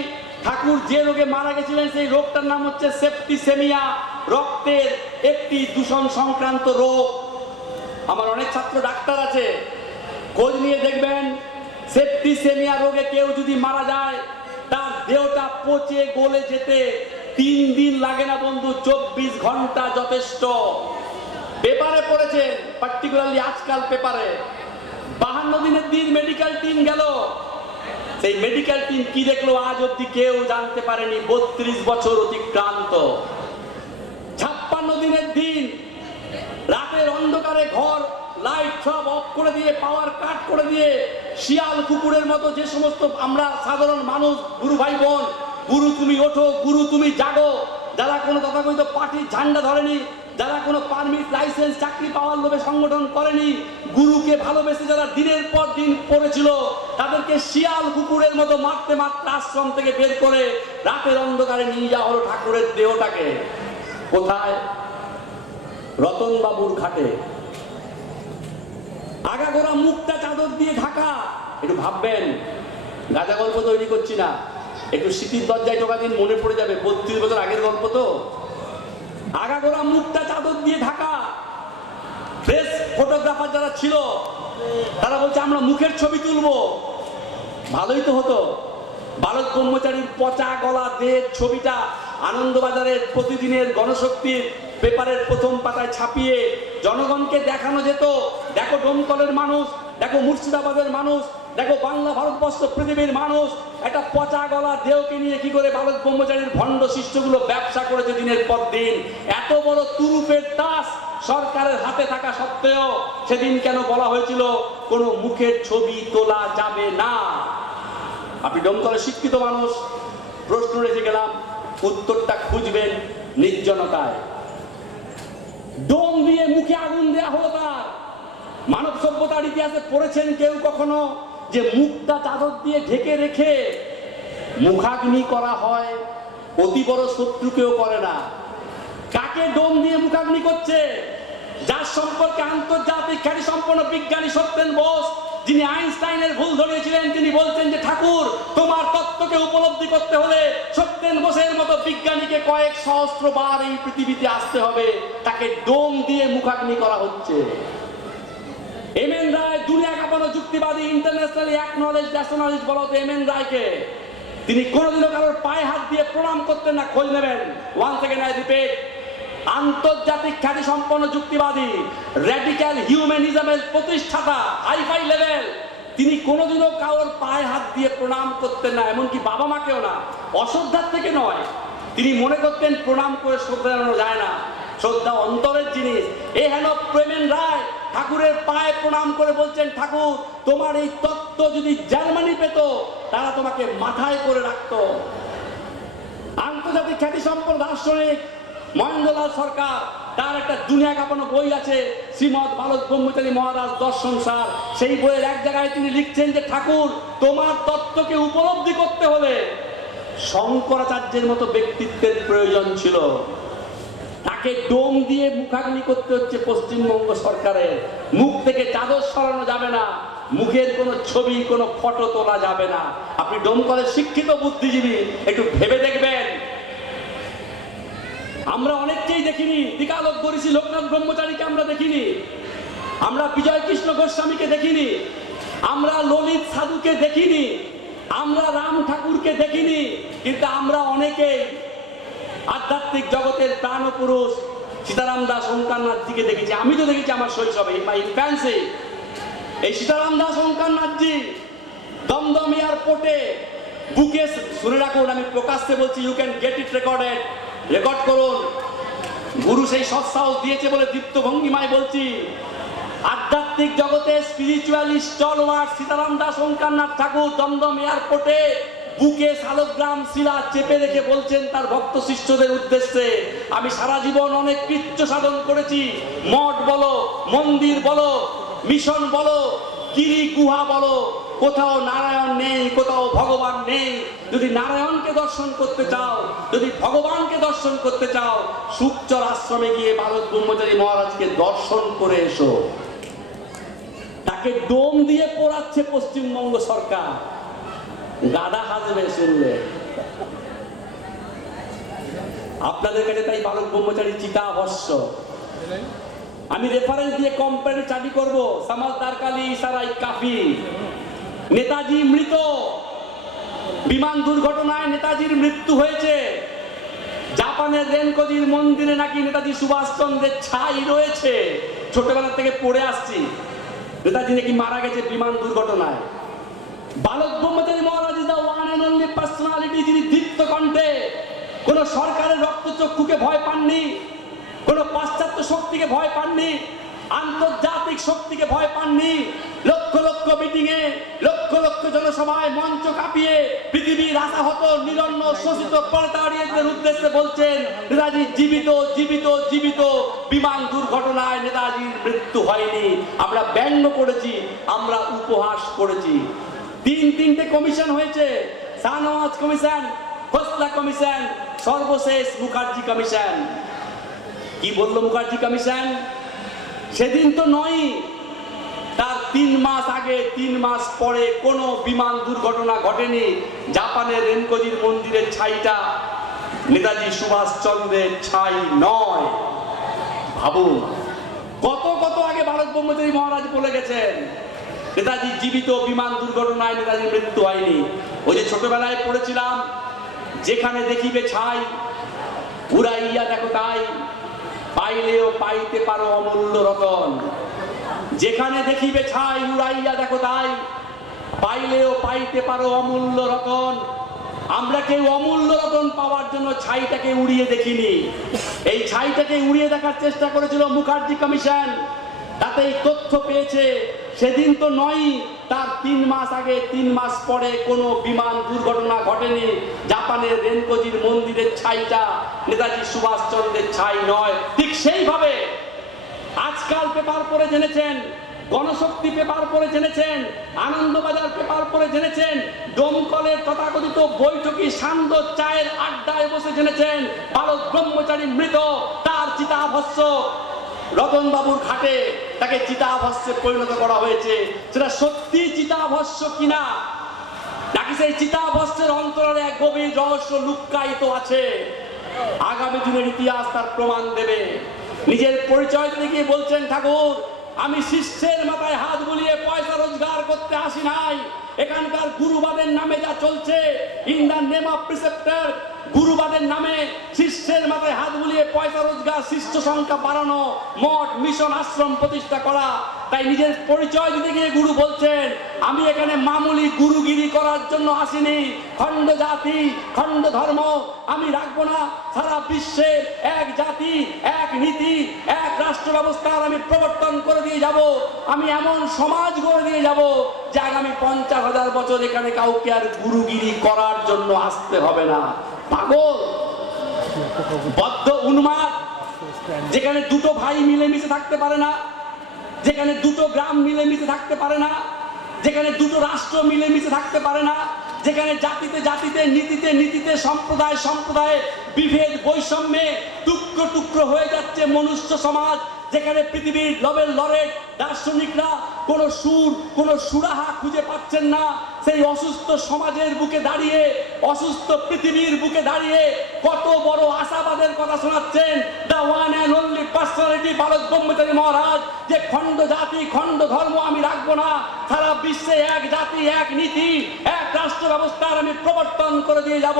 ঠাকুর যে রোগে মারা গেছিলেন সেই রোগটার নাম হচ্ছে সেপ্টিসেমিয়া, রক্তের একটি দূষণ সংক্রান্ত রোগ। আমার অনেক ছাত্র ডাক্তার আছে, খোঁজ নিয়ে দেখবেন সেপ্টিসেমিয়া রোগে কেউ যদি মারা যায় তার দেহটা পচে গলে যেতে 3 দিন লাগে না বন্ধু, 24 ঘন্টা যথেষ্ট। পেপারে পড়েছেন, পার্টিকুলারলি আজকাল পেপারে। 52 দিনের দিন মেডিকেল টিম গেল। সেই মেডিকেল টিম কি দেখলো আজ অব্দি কেউ জানতে পারেনি। 32 বছর অতিক্রান্ত। 56 দিনের দিন রাতের অন্ধকারে ঘর লাইট সব অফ করে দিয়ে, পাওয়ার কাট করে দিয়ে, শিয়াল কুকুরের মতো যে সমস্ত আমরা সাধারণ মানুষ, গুরু ভাই বোন, গুরু তুমি ওঠো, গুরু তুমি জাগো, যারা কোনো তথাকথিত পার্টির ঝান্ডা ধরেনি, যারা কোনো পারমিট লাইসেন্স চাকরি পাওয়ার লোভে সংগঠন করেনি, গুরুকে ভালোবেসে যারা দিনের পর দিন পড়েছিল, তাদেরকে শিয়াল কুকুরের মতো মারতে মারতে আশ্রম থেকে বের করে রাতের অন্ধকারে নিয়ে যাওয়া হলো ঠাকুরের দেহটাকে। কোথায়? রতনবাবুর ঘাটে। আগাগোড়া মুখটা চাদর দিয়ে ঢাকা। একটু ভাববেন, গাঁজা গল্প তৈরি করছি না, একটু স্মৃতির দরজায় ঢোকা দিন, মনে পড়ে যাবে 32 বছর আগের গল্প তো। আগাগোড়া মুখটা চাদর দিয়ে ঢাকা। প্রেস ফটোগ্রাফার যারা ছিল তারা বলছে আমরা মুখের ছবি তুলবো। ভালোই তো হতো। বালক ব্রহ্মচারীর পচা গলা দেহের ছবিটা আনন্দবাজারের প্রতিদিনের গণশক্তির পেপারের প্রথম পাতায় ছাপিয়ে জনগণকে দেখানো যেত, দেখো ডোমকলের মানুষ, দেখো মুর্শিদাবাদের মানুষ, দেখো বাংলা ভারতবর্ষ পৃথিবীর মানুষ একটা পচা গলা দেহকে নিয়ে কি করে বালক ব্রহ্মচারীর ভণ্ড শিষ্যগুলো ব্যবসা করেছে দিনের পর দিন। এত বড় তুরুপের তাস সরকারের হাতে থাকা সত্ত্বেও সেদিন কেন বলা হয়েছিল কোনো মুখের ছবি তোলা যাবে না? আপনি ডোমকলের শিক্ষিত মানুষ, প্রশ্ন রেখে গেলাম, উত্তরটা খুঁজবেন নির্জনতায়। ডোম দিয়ে মুখে আগুন দেয়া হলো তার। মানব সভ্যতার ইতিহাসে পড়েছেন কেউ কখনো যে মুখটা চাদর দিয়ে ঢেকে রেখে মুখাগ্নি করা হয়? অতি বড় শত্রুকেও করে না। কাকে ডোম দিয়ে মুখাগ্নি করছে? যার সম্পর্কে আন্তর্জাতিক খ্যাতি সম্পন্ন বিজ্ঞানী সত্যেন বোস, যিনি আইনস্টাইনের ভুল ধরিয়েছিলেন, তিনি বলছেন যে ঠাকুর তোমার তত্ত্বকে উপলব্ধি করতে হলে সত্যেন বোসের মতো বিজ্ঞানীকে কয়েক সহস্রবার এই পৃথিবীতে আসতে হবে। তাকে ডোম দিয়ে মুখাগ্নি করা হচ্ছে। এম এন রায় দুনিয়া কাঁপানো যুক্তিবাদী, ইন্টারন্যাশনালি অ্যাকনলেজ ন্যাশনালিস্ট বলা হতো এম এন রায়কে। তিনি কোনোদিনও কারোর পায়ে হাত দিয়ে প্রণাম করতেন না। খোঁজ নেবেন। ওয়ান সেকেন্ড আই রিপিট, আন্তর্জাতিক খ্যাতি সম্পন্ন যুক্তিবাদী, র্যাডিক্যাল হিউম্যানিজমের প্রতিষ্ঠাতা, হাইফাই লেভেল, তিনি কোনোদিনও কারোর পায়ে হাত দিয়ে প্রণাম করতেন না, এমনকি বাবা মাকেও না। অশ্রদ্ধার থেকে নয়, তিনি মনে করতেন প্রণাম করে শ্রদ্ধা জানানো যায় না, শ্রদ্ধা অন্তরের জিনিস। এ হেন প্রেমেন রায় ঠাকুরের পায়ে প্রণাম করে বলছেন, ঠাকুর তোমার এই তত্ত্ব যদি জার্মানি পেত তারা তোমাকে মাথায় করে রাখতো। আন্তর্জাতিক খ্যাতি সম্পন্ন দার্শনিক মহেন্দ্রলাল সরকার, তার একটা দুনিয়া কাঁপানো বই আছে, শ্রীমৎ বালক ব্রহ্মচারী মহারাজ দর্শন সার। সেই বইয়ের এক জায়গায় তিনি লিখছেন যে ঠাকুর তোমার তত্ত্বকে উপলব্ধি করতে হলে শঙ্করাচার্যের মতো ব্যক্তিত্বের প্রয়োজন ছিল। তাকে ডোম দিয়ে মুখাগ্নি করতে হচ্ছে পশ্চিমবঙ্গ সরকারের। মুখ থেকে চাদর সরানো যাবে না, মুখের কোনো ছবি, কোনো ফটো তোলা যাবে না। আপনি ডোমকলের শিক্ষিত বুদ্ধিজীবী, একটু ভেবে দেখবেন। আমরা অনেককেই দেখিনি। দিকালোক বরিশি লোকনাথ ব্রহ্মচারীকে আমরা দেখিনি, আমরা বিজয় কৃষ্ণ গোস্বামীকে দেখিনি, আমরা ললিত সাধুকে দেখিনি, আমরা রাম ঠাকুরকে দেখিনি, কিন্তু আমরা অনেকেই আধ্যাত্মিক জগতের প্রাণপুরুষ সীতারাম দাস ওঙ্কারনাথজিকে দেখেছি। আমি তো দেখেছি আমার শৈশবে, মাই ইনফ্যান্সি। এই সীতারাম দাস ওঙ্কারনাথজি দমদম এয়ারপোর্টে বুকে, শুনে রাখুন আমি প্রকাশ্যে বলছি, you can get it recorded, record করুন। গুরু সেই সৎসাহস দিয়েছে বলে দীপ্ত ভঙ্গিমায় বলছি, আধ্যাত্মিক জগতে স্পিরিচুয়ালি স্টলওয়ার্ড সীতারাম দাস ওঙ্কারনাথ ঠাকুর দমদম এয়ারপোর্টে বুকে শালগ্রাম শিলা চেপে রেখে বলছেন তার ভক্ত শিষ্যদের উদ্দেশ্যে, আমি সারা জীবন অনেক কৃত্য সাধন করেছি, মঠ বলো, মন্দির বলো, মিশন বলো, গিরি গুহা বলো, কোথাও নারায়ণ নেই, কোথাও ভগবান নেই। যদি নারায়ণকে দর্শন করতে চাও, যদি ভগবানকে দর্শন করতে চাও, সুকচর আশ্রমে গিয়ে বালক ব্রহ্মচারী মহারাজকে দর্শন করে এসো। তাকে ডোম দিয়ে পোড়াচ্ছে পশ্চিমবঙ্গ সরকার, গাদা হাজবে শুনলে। আপনাদের কাছে তাই বালক ব্রহ্মচারী চিতাভস্য। আমি রেফারেন্স দিয়ে কম্পারে চাবি করব, সমাজদার কালী ইশারাই কাফি। নেতাজি মৃত, বিমান দুর্ঘটনায় নেতাজির মৃত্যু হয়েছে। জাপানের রেনকোজির মন্দিরে নাকি নেতাজি সুভাষচন্দ্রের ছাই রয়েছে, ছোটবেলা থেকে পড়ে আসছি। নেতাজি নাকি মারা গেছে বিমান দুর্ঘটনায়। Balak Brahmachari Maharaj is the one and only personality যিনি দীপ্ত কণ্ঠে কোন সরকারের রক্তচক্ষুকে ভয় পাননি, কোন পাশ্চাত্য শক্তিকে ভয় পাননি, আন্তর্জাতিক শক্তিকে ভয় পাননি। লক্ষ লক্ষ মিটিং এ, লক্ষ লক্ষ জনসভায় মঞ্চ কাঁপিয়ে পৃথিবীর আশাহত নিরন্ন শোষিত প্রলেতারিয়েটদের উদ্দেশ্যে বলছেন নেতাজি জীবিত, জীবিত, জীবিত। বিমান দুর্ঘটনায় নেতাজির মৃত্যু হয়নি। আমরা ব্যঙ্গ করেছি, আমরা উপহাস করেছি। তিনটে কমিশন হয়েছে, শাহনওয়াজ কমিশন, খোসলা কমিশন, সর্বশেষ মুখার্জি কমিশন। কি বললো মুখার্জি কমিশন? সেদিন তো নয়, তার 3 মাস আগে, 3 মাস পরে কোনো বিমান দুর্ঘটনা ঘটেনি। জাপানের রেনকোজির মন্দিরের ছাইটা নেতাজি সুভাষচন্দ্রের ছাই নয়। ভাবুন, কত কত আগে বালক ব্রহ্মচারী মহারাজ বলে গেছেন নেতাজি জীবিত, বিমান দুর্ঘটনায় নেতাজির মৃত্যু হয়নি। ওই যে ছোটবেলায় পড়েছিলাম, যেখানে দেখিবে ছাই উড়াইয়া দেখো তাই, পাইলেও পাইতে পারো অমূল্য রতন। যেখানে দেখিবে ছাই উড়াইয়া দেখো তাই, পাইলেও পাইতে পারো অমূল্য রতন। আমরা কেউ অমূল্য রতন পাওয়ার জন্য ছাইটাকে উড়িয়ে দেখিনি। এই ছাইটাকে উড়িয়ে দেখার চেষ্টা করেছিল মুখার্জি কমিশন, তাতে এই তথ্য পেয়েছে। সেদিন তো নয়, তার 3 মাস আগে, 3 মাস পরে কোনো বিমান দুর্ঘটনা ঘটেনি। জাপানের রেনকোজির মন্দিরের ছাইটা নেতাজি সুভাষচন্দ্রের ছাই নয়। ঠিক সেইভাবে আজকাল পেপার পড়ে জেনেছেন, গণশক্তি পেপার পড়ে জেনেছেন, আনন্দবাজার পেপার পড়ে জেনেছেন, দমকলের তথাকথিত বৈঠকি সান্ধ্য চায়ের আড্ডায় বসে জেনেছেন বালক ব্রহ্মচারী মৃত। তার চিতাভস্য রতনবাবুর ঘাটে তাকে চিতাভস্যে পরিণত করা হয়েছে। সেটা সত্যি চিতাভস্য কিনা, নাকি সেই চিতাভস্যের অন্তরালে এক গভীর রহস্য লুক্কায়িত আছে, আগামী দিনের ইতিহাস তার প্রমাণ দেবে। নিজের পরিচয় দিয়ে গিয়ে বলছেন ঠাকুর, আমি শিষ্যের মাথায় হাত বুলিয়ে পয়সা রোজগার করতে আসি নাই। এখানকার গুরুবাদের নামে যা চলছে, in the name of preceptor, গুরুবাদের নামে শিষ্যের মাথায় হাত বুলিয়ে পয়সা রোজগার, শিষ্য সংখ্যা বাড়ানো, মঠ মিশন আশ্রম প্রতিষ্ঠা করা। তাই নিজের পরিচয় দিতে গিয়ে গুরু বলছেন, আমি এখানে মামুলি গুরুগিরি করার জন্য আসিনি। খণ্ড জাতি, খণ্ড ধর্ম আমি রাখবো না। সারা বিশ্বে এক জাতি, এক নীতি, এক রাষ্ট্র ব্যবস্থার আমি প্রবর্তন করে দিয়ে যাব। আমি এমন সমাজ গড়ে দিয়ে যাব যে আগামী 50,000 বছর এখানে কাউকে আর গুরুগিরি করার জন্য আসতে হবে না। পাগল, বদ্ধ, উন্মাদ, যেখানে দুটো ভাই মিলেমিশে থাকতে পারে না, যেখানে দুটো গ্রাম মিলেমিশে থাকতে পারে না, যেখানে দুটো রাষ্ট্র মিলেমিশে থাকতে পারে না, যেখানে জাতিতে জাতিতে, নীতিতে নীতিতে, সম্প্রদায় সম্প্রদায়ে বিভেদ বৈষম্যে টুকরো টুকরো হয়ে যাচ্ছে মনুষ্য সমাজ, যেখানে পৃথিবীর নোবেল লরেট দার্শনিকরা কোনো সুর, কোনো সুরাহা খুঁজে পাচ্ছেন না, সেই অসুস্থ সমাজের বুকে দাঁড়িয়ে, অসুস্থ পৃথিবীর বুকে দাঁড়িয়ে কত বড় আশাবাদের কথা শোনাচ্ছেন the one and only personality বালক ব্রহ্মচারী মহারাজ, যে খণ্ড জাতি, খণ্ড ধর্ম আমি রাখবো না। সারা বিশ্বে এক জাতি, এক নীতি, এক রাষ্ট্র ব্যবস্থার আমি প্রবর্তন করে দিয়ে যাব।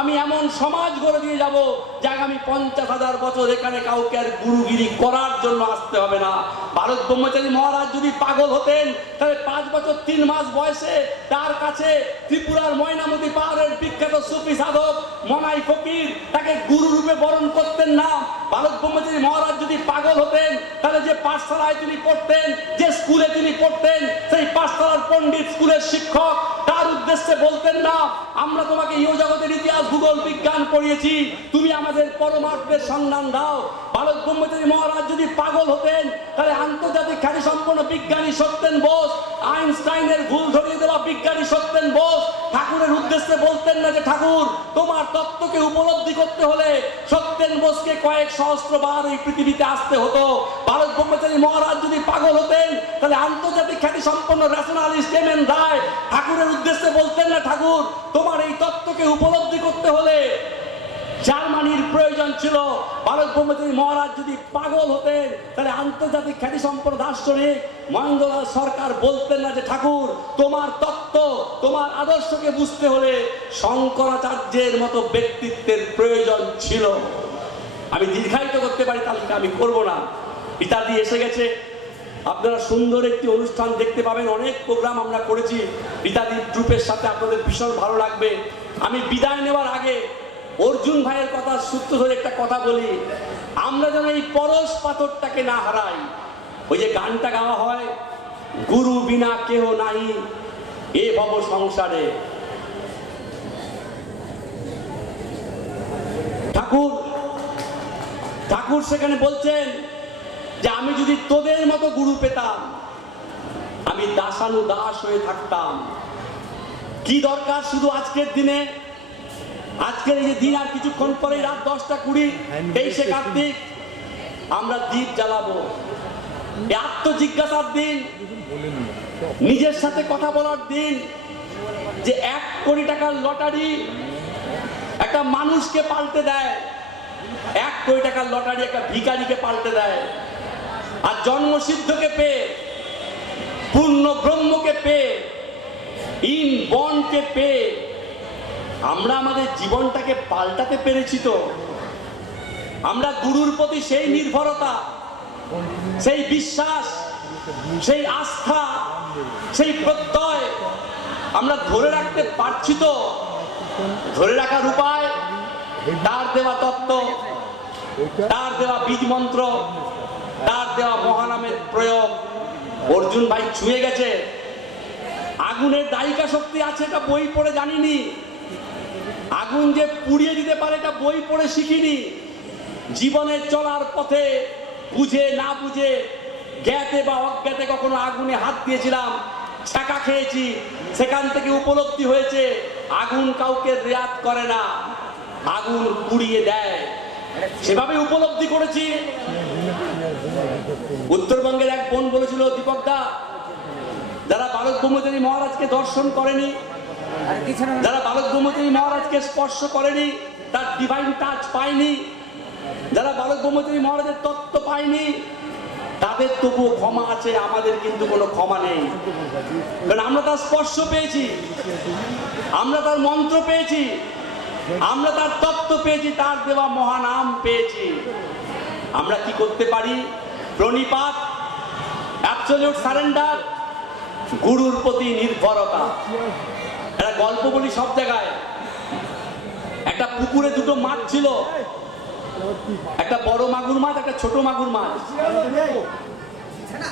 আমি এমন সমাজ গড়ে দিয়ে যাব যে আগামী 50,000 বছর এখানে কাউকে আর গুরুগিরি করার জন্য আসতে হবে না। বালক ব্রহ্মচারী মহারাজ যদি পাগল হতেন, তাহলে 5 বছর 3 মাস বয়সে তার কাছে ত্রিপুরার ময়নামতি পাহাড়ের বিখ্যাত সুফি সাধক মনাই ফকির তাকে গুরু রূপে বরণ করতেন না। বালক ব্রহ্মচারী মহারাজ যদি পাগল হতেন, তাহলে যে পাঠশালায় তিনি পড়তেন, যে স্কুলে তিনি পড়তেন, সেই পাঠশালার পণ্ডিত স্কুলের শিক্ষক তার উদ্দেশ্যে বলতেন না, আমরা তোমাকে ইহ জগতের ইতিহাস ভূগোল বিজ্ঞান পড়িয়েছি, তুমি আমাদের পরমার্থের সন্ধান দাও। বালক ব্রহ্মচারী মহারাজ যদি পাগল হতেন, তাহলে আন্তর্জাতিক খ্যাতি সম্পন্ন বিজ্ঞানী সত্যেন বোস, আইনস্টাইনের ভুল ধরিয়ে দেওয়া বিজ্ঞানী সত্যেন বোস ঠাকুরের উদ্দেশ্যে বলতেন না যে ঠাকুর তোমার তত্ত্বকে উপলব্ধি করতে হলে সত্যেন বোসকে কয়েক সহস্রবার এই পৃথিবীতে আসতে হতো। বালক ব্রহ্মচারী মহারাজ যদি পাগল হতেন, তাহলে আন্তর্জাতিক খ্যাতি সম্পন্ন ন্যাশনালিস্ট এম এন রায় ঠাকুরের উদ্দেশ্যে বলতেন না ঠাকুর তোমার এই তত্ত্বকে উপলব্ধি করতে হলে জার্মানির প্রয়োজন ছিল। বালক ব্রহ্মচারী মহারাজ যদি পাগল হতেন, তাহলে আন্তর্জাতিক খ্যাতি সম্পন্ন দার্শনিক মহেন্দ্রলাল সরকার বলতেন না যে ঠাকুর তোমার তত্ত্ব তোমার আদর্শকে বুঝতে হলে শঙ্করাচার্যের মতো ব্যক্তিত্বের প্রয়োজন ছিল। আমি দীর্ঘায়িত করতে পারি, তাহলে আমি করব না। ইত্যাদি এসে গেছে, আপনারা সুন্দর একটি অনুষ্ঠান দেখতে পাবেন। অনেক প্রোগ্রাম আমরা করেছি ইত্যাদি ট্রুপের সাথে, আপনাদের ভীষণ ভালো লাগবে। আমি বিদায় নেওয়ার আগে অর্জুন ভাইয়ের কথা সূত্র ধরে একটা কথা বলি, আমরা যেন এই পরশ পাথরটাকে না হারাই। ওই যে গানটা গাওয়া হয়, গুরু বিনা কেহ নাহি এ ভব সংসারে, ঠাকুর সেখানে বলছেন যে আমি যদি তোদের মতো গুরু পেতাম, আমি দাসানুদাস হয়ে থাকতাম। কি দরকার শুধু আজকের দিনে, আজকের এই যে দিন আর কিছুক্ষণ পরে রাত 10:20, 23শে কার্তিক, আমরা দীপ জ্বালাবো। আত্মজিজ্ঞাসার দিন, নিজের সাথে কথা বলার দিন, যে 1 কোটি টাকার লটারি একটা মানুষকে পাল্টে দেয়, 1 কোটি টাকার লটারি একটা ভিখারিকে পাল্টে দেয়। আর জন্মসিদ্ধকে পেয়ে, পূর্ণ ব্রহ্মকে পেয়ে, ইন বনকে পেয়ে আমরা আমাদের জীবনটাকে পাল্টাতে পেরেছি। তো আমরা গুরুর প্রতি সেই নির্ভরতা, সেই বিশ্বাস, সেই আস্থা, সেই প্রত্যয় আমরা ধরে রাখতে পারছি তো? ধরে রাখার উপায় তার দেওয়া তত্ত্ব, তার দেওয়া বীজ মন্ত্র, তার দেওয়া মহানামের প্রয়োগ। অর্জুন ভাই ছুঁয়ে গেছে। আগুনের দায়িকা শক্তি আছে, এটা বই পড়ে জানিনি। আগুন যে পুড়িয়ে দিতে পারে, এটা বই পড়ে শিখিনি। জীবনের চলার পথে বুঝে না বুঝে, জ্ঞাতে বা অজ্ঞাতে কখনো আগুনে হাত দিয়েছিলাম, ছ্যাঁকা খেয়েছি, সেখান থেকে উপলব্ধি হয়েছে আগুন কাউকে রেয়াত করে না, আগুন পুড়িয়ে দেয়। সেভাবে উপলব্ধি করেছি। উত্তরবঙ্গের এক বোন বলেছিল, দীপক দা, যারা বালক ব্রহ্মচারী মহারাজকে দর্শন করেনি, যারা বালক ব্রহ্মচারী মহারাজকে স্পর্শ করেনি, তার ডিভাইন টাচ পায়নি, যারা বালক ব্রহ্মচারী মহারাজের তত্ত্ব পায়নি, তাদের তবুও ক্ষমা আছে, আমাদের কিন্তু কোনো ক্ষমা নেই। কারণ আমরা তার স্পর্শ পেয়েছি, আমরা তার মন্ত্র পেয়েছি, আমরা তার তত্ত্ব পেয়েছি, তার দেওয়া মহানাম পেয়েছি। আমরা কি করতে পারি? প্রণিপাত, অ্যাবসলিউট সারেন্ডার, গুরুর প্রতি নির্ভরতা। একটা গল্প বলি সব জায়গায়। একটা পুকুরে 2টো মাছ ছিল, একটা বড় মাগুর মাছ, একটা ছোট মাগুর মাছ।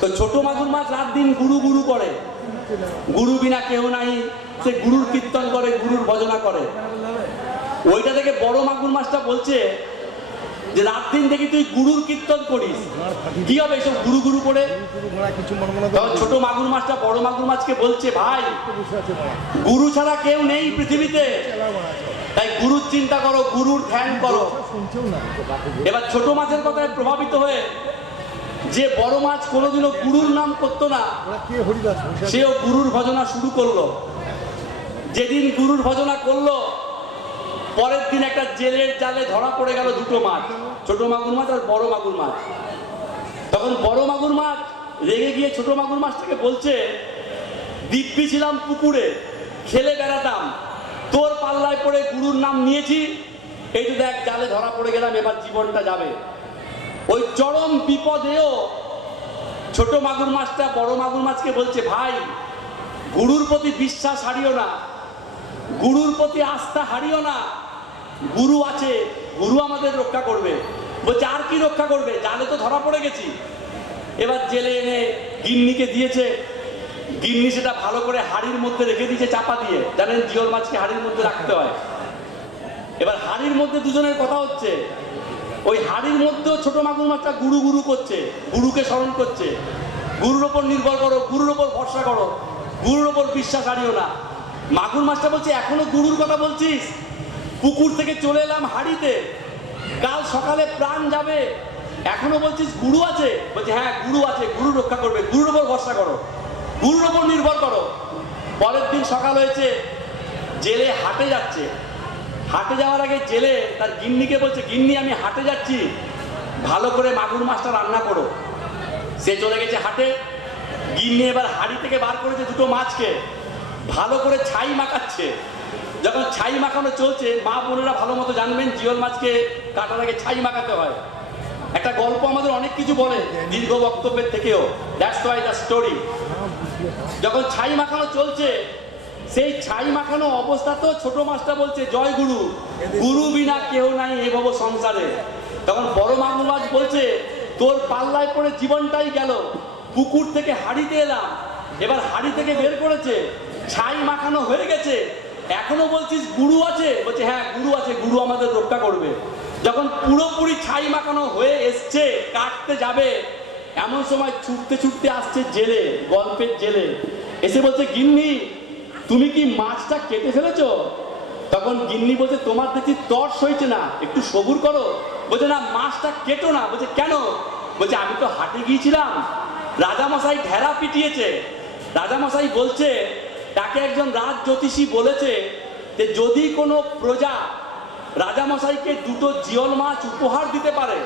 তো ছোট মাগুর মাছ রাত দিন গুরু গুরু করে, গুরু বিনা কেহ নাই, সে গুরুর কীর্তন করে, গুরুর ভজনা করে। ওইটা থেকে বড় মাগুর মাছটা বলছে যে রাত দিন দেখি তুই গুরুর কীর্তন করিস, কি হবে এসব গুরু গুরু করে? ছোট মাগুর মাছটা বড় মাগুর মাছকে বলছে, ভাই গুরু ছাড়া কেউ নেই পৃথিবীতে, তাই গুরুর চিন্তা করো, গুরুর ধ্যান করো। এবার ছোট মাছের কথায় প্রভাবিত হয়ে যে বড় মাছ কোনোদিনও গুরুর নাম করতো না, সেও গুরুর ভজনা শুরু করলো। যেদিন গুরুর ভজনা করলো, পরের দিন একটা জেলের জালে ধরা পড়ে গেল 2টো মাছ, ছোট মাগুর মাছ আর বড় মাগুর মাছ। তখন বড় মাগুর মাছ রেগে গিয়ে ছোট মাগুর মাছটাকে বলছে, দিব্যি ছিলাম পুকুরে, খেলে বেড়াতাম, তোর পাল্লায় পড়ে গুরুর নাম নিয়েছি, এই তো দেখ জালে ধরা পড়ে গেলাম, এবার জীবনটা যাবে। ওই চরম বিপদেও ছোট মাগুর মাছটা বড় মাগুর মাছকে বলছে, ভাই গুরুর প্রতি বিশ্বাস হারিও না, গুরুর প্রতি আস্থা হারিও না, গুরু আছে, গুরু আমাদের রক্ষা করবে। বলছে আর কি রক্ষা করবে, জালে তো ধরা পড়ে গেছি, এবার জেলে এনে গিন্নিকে দিয়েছে, গিন্নি সেটা ভালো করে হাড়ির মধ্যে রেখে দিয়েছে চাপা দিয়ে। জানেন জিওল মাছকে হাড়ির মধ্যে রাখতে হয়। এবার হাড়ির মধ্যে দুজনের কথা হচ্ছে, ওই হাড়ির মধ্যেও ছোট মাগুর মাছটা গুরু গুরু করছে, গুরুকে স্মরণ করছে। গুরুর ওপর নির্ভর করো, গুরুর ওপর ভরসা করো, গুরুর ওপর বিশ্বাস হারিও না। মাগুর মাছটা বলছে এখনো গুরুর কথা বলছিস? পুকুর থেকে চলে এলাম হাড়িতে, কাল সকালে প্রাণ যাবে, এখনো বলছিস গুরু আছে? বলছে হ্যাঁ গুরু আছে, গুরু রক্ষা করবে, গুরুর ওপর ভরসা করো, গুরুর ওপর নির্ভর করো। পরের দিন সকাল হয়েছে, জেলে হাটে যাচ্ছে। হাটে যাওয়ার আগে জেলে তার গিন্নিকে বলছে, গিন্নি আমি হাটে যাচ্ছি, ভালো করে মাগুর মাছটা রান্না করো। সে চলে গেছে হাটে। গিন্নি এবার হাড়ি থেকে বার করেছে দুটো মাছকে, ভালো করে ছাই মাখাচ্ছে। যখন ছাই মাখানো চলছে, মা বোনেরা ভালো মতো জানবেন জিওল মাছকে কাটার আগে ছাই মাখাতে হয়। একটা গল্প আমাদের অনেক কিছু বলে দীর্ঘ বক্তব্যের থেকেও, দ্যাটস ওয়াই দ্য স্টোরি। যখন ছাই মাখানো চলছে, সেই ছাই মাখানো অবস্থাতেও ছোট মাছটা বলছে জয় গুরু, গুরু বিনা কেউ নাই এ ভব সংসারে। তখন বড় মাগুর মাছ বলছে তোর পাল্লায় পড়ে জীবনটাই গেল, পুকুর থেকে হাড়িতে এলাম, এবার হাড়ি থেকে বের করেছে, ছাই মাখানো হয়ে গেছে, এখনো বলছিস গুরু আছে? বলছে হ্যাঁ গুরু আছে, গুরু আমাদের রক্ষা করবে। যখন পুরোপুরি ছাই মাখানো হয়ে এসছে, কাটতে যাবে, এমন সময় ছুটতে ছুটতে আসছে জেলে, গল্পের জেলে, এসে বলছে গিন্নি তুমি কি মাছটা কেটে ফেলেছো? তখন গিন্নি বলছে তোমার দেখি তর্স হয়েছে না, একটু সবুর করো। বলছে না মাছটা কেটো না। বলছে কেন? বলছে আমি তো হাটে গিয়েছিলাম, রাজামশাই ঢেরা পিটিয়েছে। রাজামশাই বলছে তাকে একজন রাজ জ্যোতিষী বলেছে যে যদি কোনো প্রজা রাজামশাইকে দুটো জিওল মাছ উপহার দিতে পারে,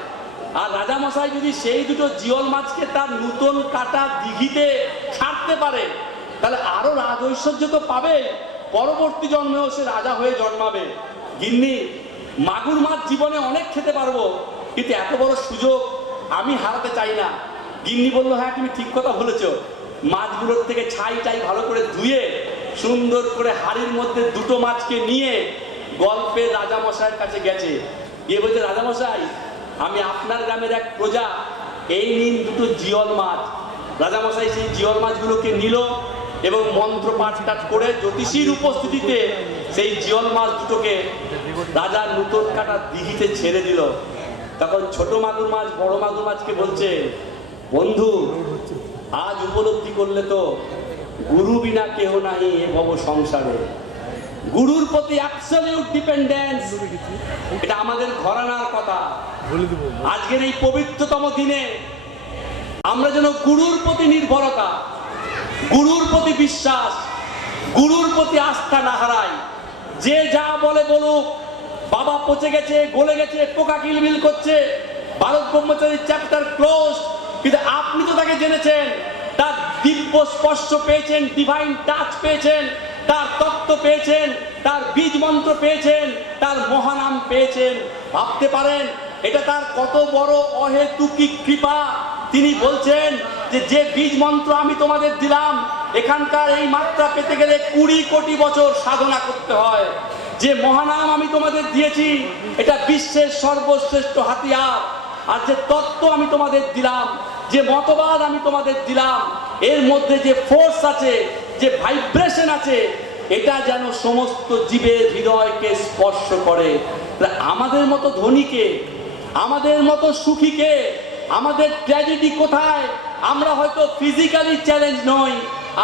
আর রাজামশাই যদি সেই দুটো জিওল মাছকে তার নূতন কাটা দিঘিতে ছাড়তে পারে, তাহলে আরো রাজ ঐশ্বর্য তো পাবে, পরবর্তী জন্মেও সে রাজা হয়ে জন্মাবে। গিন্নি মাগুর মাছ জীবনে অনেক খেতে পারবো, কিন্তু এত বড় সুযোগ আমি হারাতে চাই না। গিন্নি বললো হ্যাঁ তুমি ঠিক কথা বলেছো। মাছগুলোর থেকে ছাই টাই ভালো করে ধুয়ে সুন্দর করে হাড়ির মধ্যে দুটো মাছকে নিয়ে গল্পে রাজামশাইয়ের কাছে গেছে। গিয়ে বলছে রাজামশাই আমি আপনার গ্রামের এক প্রজা, এই নিন দুটো জিওল মাছ। রাজামশাই সেই জিওল মাছগুলোকে নিল এবং মন্ত্র পাঠ টাঠ করে জ্যোতিষীর উপস্থিতিতে সেই জিওল মাছ দুটোকে রাজার নূতন কাটা দিঘিতে ছেড়ে দিল। তখন ছোট মাগুর মাছ বড় মাগুর মাছকে বলছে বন্ধু আজ উপলব্ধি করলে তো গুরু বিনা কেহ নাই এ ভব সংসারে। গুরুর প্রতি অ্যাবসলিউট ডিপেন্ডেন্স, এটা আমাদের ঘরানার কথা। আজকের এই পবিত্রতম দিনে আমরা যেন গুরুর প্রতি নির্ভরতা, গুরুর প্রতি বিশ্বাস, গুরুর প্রতি আস্থা না হারাই। যে যা বলে বলুক, বাবা পচে গেছে, গলে গেছে, পোকা কিলবিল করছে, ভারত ব্রহ্মচারীর চ্যাপ্টার ক্লোজ, কিন্তু আপনি তো তাকে জেনেছেন, তার দিব্য স্পর্শ পেয়েছেন, ডিভাইন টাচ পেয়েছেন, তার তত্ত্ব পেয়েছেন, তার বীজ মন্ত্র পেয়েছেন, তার মহানাম পেয়েছেন। ভাবতে পারেন এটা তার কত বড় অহেতুকি কৃপা। তিনি বলছেন যে যে বীজ মন্ত্র আমি তোমাদের দিলাম, এখানকার এই মাত্রা পেতে গেলে 20 কোটি বছর সাধনা করতে হয়। যে মহানাম আমি তোমাদের দিয়েছি এটা বিশ্বের সর্বশ্রেষ্ঠ হাতিয়ার। আর যে তত্ত্ব আমি তোমাদের দিলাম, যে মতবাদ আমি তোমাদের দিলাম, এর মধ্যে যে ফোর্স আছে, যে ভাইব্রেশন আছে, এটা যেন সমস্ত জীবের হৃদয়কে স্পর্শ করে। আমাদের মতো ধনীকে, আমাদের মতো সুখীকে, আমাদের ট্র্যাজেডি কোথায়? আমরা হয়তো ফিজিক্যালি চ্যালেঞ্জ নই,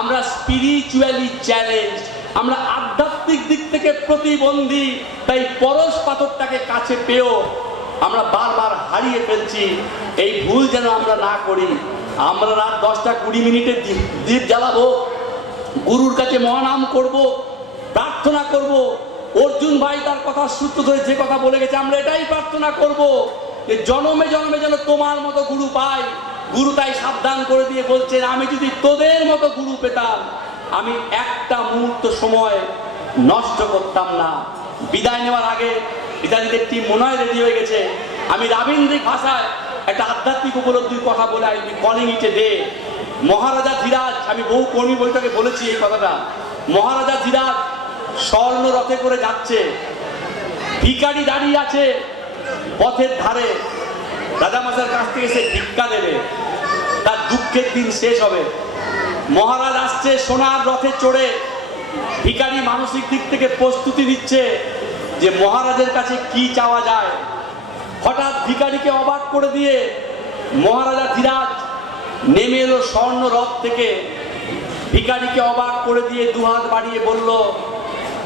আমরা স্পিরিচুয়ালি চ্যালেঞ্জ, আমরা আধ্যাত্মিক দিক থেকে প্রতিবন্ধী। তাই পরশ পাথরটাকে কাছে পেয়েও আমরা বারবার হারিয়ে ফেলছি। এই ভুল যেন আমরা না করি। আমরা রাত 10টা-20 দীপ জ্বালাবো, গুরুর কাছে মহানাম করব, প্রার্থনা করব। অর্জুন ভাই তার কথা সূত্র ধরে যে কথা বলে গেছে, আমরা এটাই প্রার্থনা করব যে জনমে জনমে যেন তোমার মতো গুরু পাই। গুরু তাই সাবধান করে দিয়ে বলছেন, আমি যদি তোদের মতো গুরু পেতাম, আমি একটা মুহূর্ত সময় নষ্ট করতাম না। বিদায় নেওয়ার আগে বিদায়ীদের টিম মনে হয় রেডি হয়ে গেছে। আমি রাবীন্দ্রিক ভাষায় একটা আধ্যাত্মিক উপলব্ধির কথা বলে I calling it a day. মহারাজা ধীরাজ, আমি বহু কর্মী বৈঠকে বলেছি এই কথাটা, মহারাজা ধীরাজ স্বর্ণ রথে করে যাচ্ছে, ভিখারি দাঁড়িয়ে আছে পথের ধারে, রাজামশাইয়ের কাছ থেকে সে ভিক্ষা দেবে। তার দুঃখের দিন শেষ হবে। মহারাজ আসছে সোনার রথে চড়ে, ভিখারি মানসিক দিক থেকে প্রস্তুতি নিচ্ছে যে মহারাজের কাছে কি চাওয়া যায়। হঠাৎ ভিখারিকে অবাক করে দিয়ে মহারাজা ধীরাজ নেমে এলো স্বর্ণ রথ থেকে। ভিখারিকে অবাক করে দিয়ে দুহাত বাড়িয়ে বলল,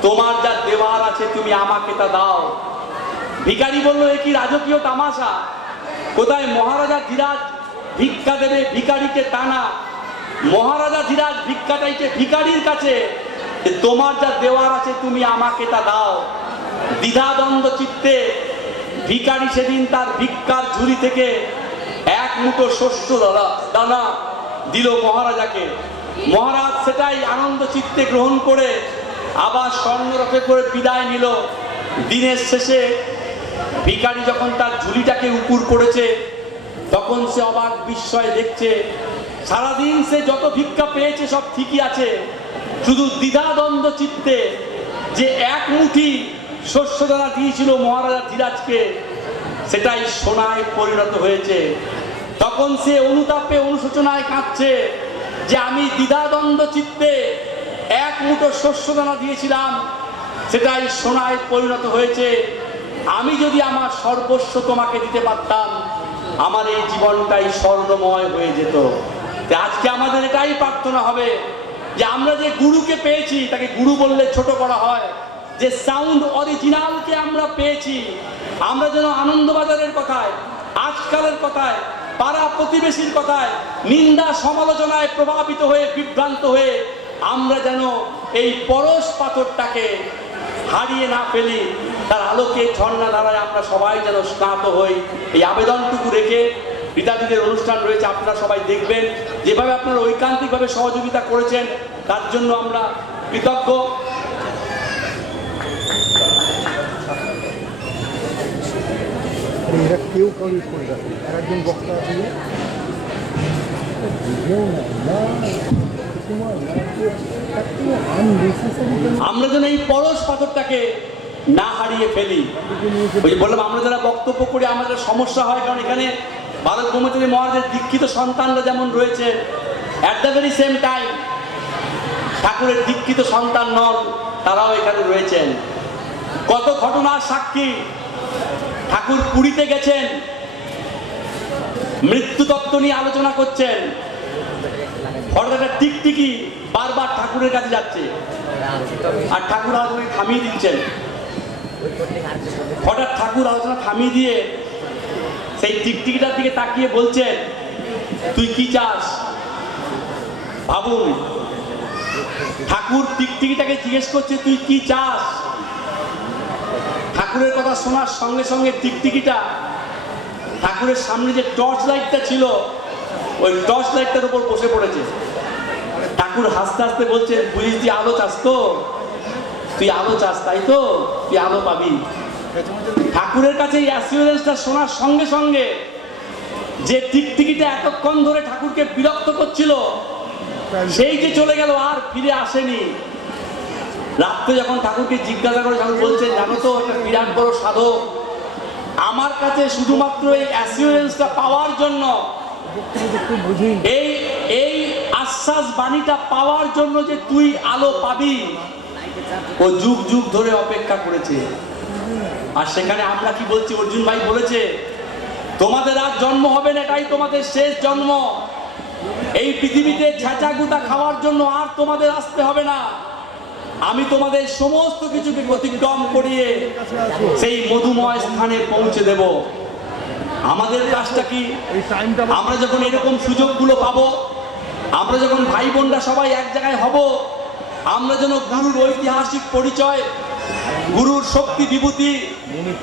তোমার যা দেওয়ার আছে তুমি আমাকে তা দাও। ভিখারি বলল, এ কি রাজকীয় তামাশা, কোথায় মহারাজা ধীরাজ ভিক্ষা দেবে ভিখারিকে টানা। মহারাজা ধীরাজ ভিক্ষা চাইছে ভিখারির কাছে, যে তোমার যা দেওয়ার আছে তুমি আমাকে তা দাও। দ্বিধাদ্বন্দ্ব চিত্তে ভিখারি সেদিন তার ভিক্ষার ঝুলি থেকে এক মুঠো শস্য দানা দিল মহারাজাকে। মহারাজ সেটাই আনন্দ চিত্তে গ্রহণ করে আবার স্বর্ণরথে করে বিদায় নিল। দিনের শেষে ভিখারি যখন তার ঝুলিটাকে উপুর করেছে, তখন সে অবাক বিস্ময়ে দেখছে সারাদিন সে যত ভিক্ষা পেয়েছে সব ঠিকই আছে, শুধু দ্বিধাদ্বন্দ্ব চিত্তে যে এক মুঠি শস্যদানা দিয়েছিল মহারাজা ধীরাজকে, সেটাই সোনায় পরিণত হয়েছে। তখন সে অনুতাপে অনুশোচনায় কাঁদছে যে আমি দ্বিধাদ্বন্দ্ব চিত্তে এক মুঠো শস্যদানা দিয়েছিলাম, সেটাই সোনায় পরিণত হয়েছে। আমি যদি আমার সর্বস্ব তোমাকে দিতে পারতাম, আমার এই জীবনটাই স্বর্ণময় হয়ে যেত। আজকে আমাদের এটাই প্রার্থনা হবে যে আমরা যে গুরুকে পেয়েছি, তাকে গুরু বললে ছোট করা হয়, যে সাউন্ড অরিজিনালকে আমরা পেয়েছি, আমরা যেন আনন্দবাজারের কথায়, আজকালের কথায়, পাড়া প্রতিবেশীর কথায়, নিন্দা সমালোচনায় প্রভাবিত হয়ে বিভ্রান্ত হয়ে আমরা যেন এই পরশ পাথরটাকে হারিয়ে না ফেলি, তার আলোকে ঝর্ণা ধারায় আমরা সবাই যেন স্নাত হই। এই আবেদনটুকু রেখে রীতাদিদের অনুষ্ঠান রয়েছে, আপনারা সবাই দেখবেন। যেভাবে আপনারা ঐকান্তিকভাবে সহযোগিতা করেছেন তার জন্য আমরা কৃতজ্ঞ। এরা কেউ কাউরি করে রাখে, আর একজন বক্তা আছে যে, বুঝেও না তোমার আমরা যেন এই পরশ পাথরটাকে না হারিয়ে ফেলি। ওই যে বললাম, আমরা যারা বক্তব্য করি আমাদের সমস্যা হয়, কারণ এখানে ভারত ব্রহ্মচারী মহারাজের দীক্ষিত সন্তানরা যেমন রয়েছে, at the very same time ঠাকুরের দীক্ষিত সন্তান নন, তারাও এখানে রয়েছেন। কত ঘটনার সাক্ষী। ঠাকুর পুরীতে গেছেন, মৃত্যু তত্ত্ব নিয়ে আলোচনা করছেন, হঠাৎ একটা টিকটিকি বারবার ঠাকুরের কাছে যাচ্ছে, আর ঠাকুর আলোচনা থামিয়ে দিচ্ছেন। হঠাৎ ঠাকুর আলোচনা থামিয়ে দিয়ে সেই টিকটিকিটার দিকে তাকিয়ে বলছেন, তুই কি চাস? ভাবুন, ঠাকুর টিকটিকিটাকে জিজ্ঞেস করছে তুই কি চাস। ঠাকুরের কথা শোনার সঙ্গে সঙ্গে টিকটিকিটা ঠাকুরের সামনে যে টর্চ লাইটটা ছিল, ওই টর্চ লাইটটার উপর বসে পড়েছে। ঠাকুর হাসতে হাসতে বলছেন, বুঝিস তুই আলো চাস তো, তুই আলো চাস তাই তো, তুই আলো পাবি। ঠাকুরের কাছে এই অ্যাসিওরেন্সটা শোনার সঙ্গে সঙ্গে যে টিকটিকিটা এতক্ষণ ধরে ঠাকুরকে বিরক্ত করছিল, সেই যে চলে গেল, আর ফিরে আসেনি। রাত্রে যখন ঠাকুরকে জিজ্ঞাসা করে, ঠাকুর বলছেন, জানো তো একটা বিরাট বড় সাধক আমার কাছে শুধুমাত্র এই অ্যাসিওরেন্সটা পাওয়ার জন্য, এই এই আশ্বাস বাণীটা পাওয়ার জন্য যে তুই আলো পাবি, ও যুগ যুগ ধরে অপেক্ষা করেছে। আর সেখানে আমরা কি বলছি, অর্জুন ভাই বলেছে, তোমাদের আর জন্ম হবে না, এটাই তোমাদের শেষ জন্ম। এই পৃথিবীতে ছেঁচা গুটা খাওয়ার জন্য আর তোমাদের আসতে হবে না। আমি তোমাদের সমস্ত কিছুকে অতিক্রম করিয়ে সেই মধুময় স্থানে পৌঁছে দেব। আমাদের কাজটা কি? আমরা যখন এরকম সুযোগগুলো পাবো, আমরা যখন ভাই বোনরা সবাই এক জায়গায় হব, আমরা যেন গুরুর ঐতিহাসিক পরিচয়, গুরুর শক্তি বিভূতি,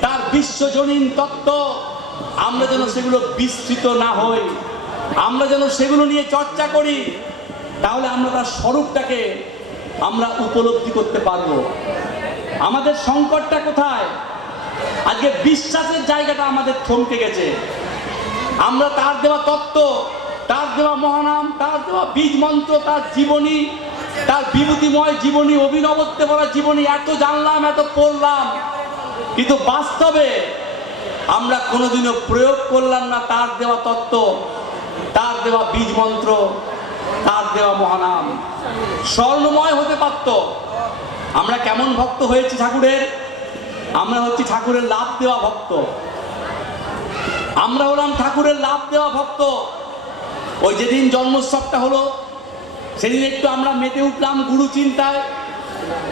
তার বিশ্বজনীন তত্ত্ব, আমরা যেন সেগুলো বিস্তৃত না হই, আমরা যেন সেগুলো নিয়ে চর্চা করি। তাহলে আমরা তার স্বরূপটাকে আমরা উপলব্ধি করতে পারবো। আমাদের সংকটটা কোথায়? আজকে বিশ্বাসের জায়গাটা আমাদের থমকে গেছে। আমরা তার দেওয়া তত্ত্ব, তার দেওয়া মহানাম, তার দেওয়া বীজ মন্ত্র, তার জীবনী, তার বিভূতিময় জীবনী, অভিনবত্বে ভরা জীবনী এত জানলাম, এত পড়লাম, কিন্তু বাস্তবে আমরা কোনোদিনও প্রয়োগ করলাম না তার দেওয়া তত্ত্ব, তার দেওয়া বীজ মন্ত্র, তার দেওয়া মহানাম স্বর্ণময় হতে পারত। আমরা কেমন ভক্ত হয়েছি ঠাকুরের? আমরা হচ্ছি ঠাকুরের লাভ দেওয়া ভক্ত। আমরা হলাম ঠাকুরের লাভ দেওয়া ভক্ত। ওই যেদিন জন্মোৎসবটা হলো সেদিন একটু আমরা মেতে উঠলাম গুরু চিন্তায়,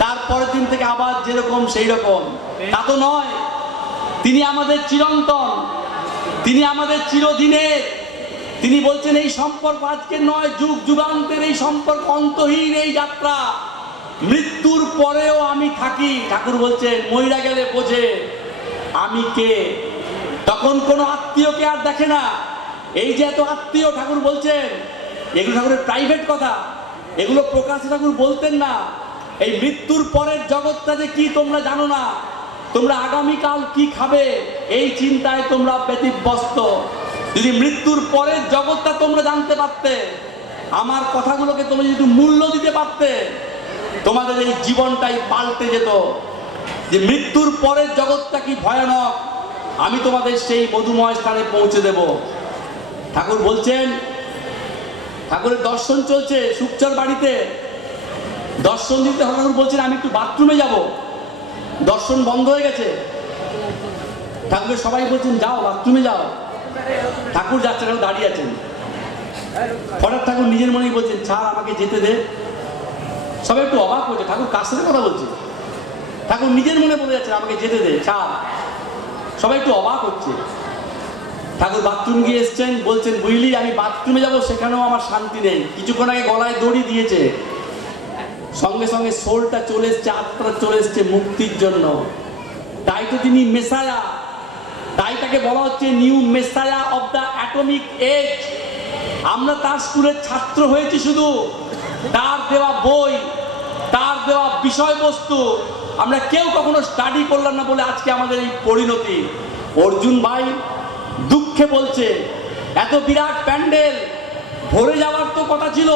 তারপরের দিন থেকে আবার যেরকম সেই রকম। তা তো নয়, তিনি আমাদের চিরন্তন, তিনি আমাদের চিরদিনের। তিনি বলছেন এই সম্পর্ক আজকের নয়, যুগ যুগান্তের এই সম্পর্ক, অন্তহীন এই যাত্রা। মৃত্যুর পরেও আমি থাকি। ঠাকুর বলছেন মইরা গেলে বোঝে আমি কে। তখন কোনো আত্মীয়কে আর দেখে না। এই যে এত আত্মীয়, ঠাকুর বলছেন এগুলো ঠাকুরের প্রাইভেট কথা, এগুলো প্রকাশে ঠাকুর বলতেন না। এই মৃত্যুর পরের জগৎটা যে কি তোমরা জানো না, তোমরা আগামীকাল কি খাবে এই চিন্তায় তোমরা ব্যতিব্যস্ত। যদি মৃত্যুর পরের জগৎটা তোমরা জানতে পারতে, আমার কথাগুলোকে তোমরা যদি মূল্য দিতে পারতে, তোমাদের এই জীবনটাই পাল্টে যেত। যে মৃত্যুর পরের জগৎটা কি ভয়ানক, আমি তোমাদের সেই মধুময় স্থানে পৌঁছে দেব। ঠাকুর বলছেন, ঠাকুরের দর্শন চলছে সুকচার বাড়িতে, দর্শন দিতে ঠাকুর বলছেন আমি একটু বাথরুমে যাব, দর্শন বন্ধ হয়ে গেছে। ঠাকুরের সবাই বলছেন যাও বাথরুমে যাও। ঠাকুর যাচ্ছেন, ঠাকুর দাঁড়িয়ে আছেন। হঠাৎ ঠাকুর নিজের মনেই বলছেন ছাড় আমাকে যেতে দে। সবাই একটু অবাক হচ্ছে, ঠাকুর কার সাথে কথা বলছে? ঠাকুর নিজের মনে বলে যাচ্ছেন আমাকে যেতে দে, ছাড়। সবাই একটু অবাক হচ্ছে। ঠাকুর বাথরুম গিয়ে এসছেন, বলছেন বুঝলি আমি বাথরুমে যাব সেখানেও আমার শান্তি নেই। কিছুক্ষণ আগে গলায় দড়ি দিয়েছে, সঙ্গে সঙ্গে সোলটা চলে এসছে, আত্মা চলে এসছে মুক্তির জন্য। তাই তো তিনি মেসায়া, তাই তাকে বলা হচ্ছে new messiah of the atomic age. আমরা তার স্কুলের ছাত্র হয়েছি, শুধু তার দেওয়া বই, তার দেওয়া বিষয়বস্তু আমরা কেউ কখনো স্টাডি করলাম না বলে আজকে আমাদের এই পরিণতি। অর্জুন ভাই দুঃখে বলছে এত বিরাট প্যান্ডেল ভরে যাওয়ার তো কথা ছিল।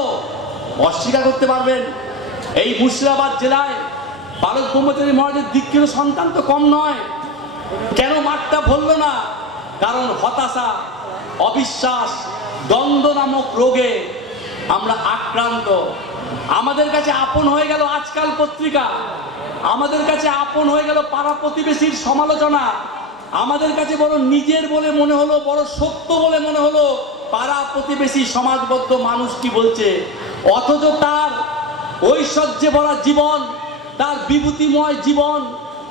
অস্বীকার করতে পারবেন এই মুর্শিদাবাদ জেলায় বালক ব্রহ্মচারী মহারাজের দীক্ষিত সন্তান তো কম নয়। কেন মাঠটা ভরল না? কারণ হতাশা, অবিশ্বাস, দ্বন্দ্ব নামক রোগে আমরা আক্রান্ত। আমাদের কাছে আপন হয়ে গেল আজকাল পত্রিকা, আমাদের কাছে আপন হয়ে গেল পাড়া প্রতিবেশীর সমালোচনা, আমাদের কাছে বড় নিজের বলে মনে হলো, বড় সত্য বলে মনে হলো পাড়া প্রতিবেশী সমাজবদ্ধ মানুষ কি বলছে। অথচ তার ঐশ্বর্যে ভরা জীবন, তার বিভূতিময় জীবন,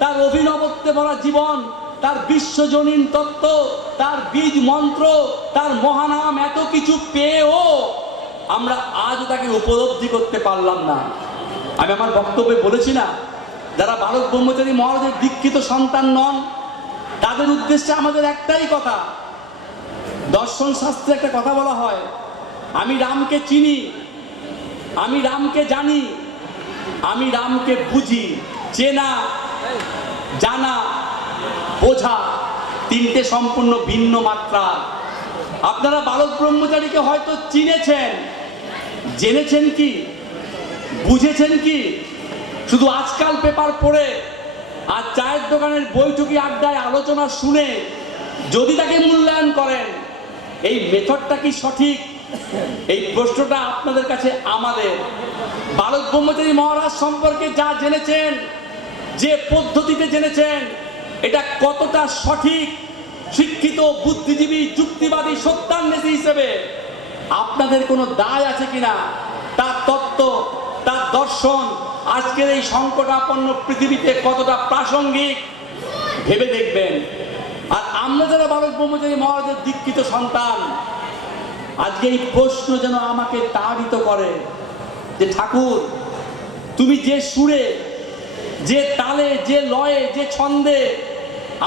তার অভিনবত্বে ভরা জীবন, তার বিশ্বজনীন তত্ত্ব, তার বীজ মন্ত্র, তার মহানাম এত কিছু পেয়েও আমরা আজ তাকে উপলব্ধি করতে পারলাম না। আমি আমার বক্তব্যে বলেছি না, যারা বালক ব্রহ্মচারী মহারাজের দীক্ষিত সন্তান নন তাদের উদ্দেশ্যে আমাদের একটাই কথা। দর্শন শাস্ত্রে একটা কথা বলা হয়, আমি রামকে চিনি, আমি রামকে জানি, আমি রামকে বুঝি। চেনা, জানা, বোঝা তিনটে সম্পূর্ণ ভিন্ন মাত্রা। আপনারা বালক ব্রহ্মচারীকে হয়তো চিনেছেন, জেনেছেন কি, বুঝেছেন কি শুধু আজকাল পেপার পড়ে আর চায়ের দোকানের বৈঠকি আড্ডায় আলোচনা শুনে যদি তাকে মূল্যায়ন করেন, এই মেথডটা কি সঠিক? এই প্রশ্নটা আপনাদের কাছে আমাদের। বালক ব্রহ্মচারী মহারাজ সম্পর্কে যা জেনেছেন, যে পদ্ধতিতে জেনেছেন, এটা কতটা সঠিক? শিক্ষিত বুদ্ধিজীবী যুক্তিবাদী সত্যান্বেষী হিসেবে আপনাদের কোনো দায় আছে কিনা? তার তত্ত্ব, তার দর্শন আজকের এই সংকটাপন্ন পৃথিবীতে কতটা প্রাসঙ্গিক ভেবে দেখবেন। আর আমরা যারা বালক ব্রহ্মচারী মহারাজের দীক্ষিত সন্তান, আজকে এই প্রশ্ন যেন আমাকে তাড়িত করে যে ঠাকুর তুমি যে সুরে, যে তালে, যে লয়ে, যে ছন্দে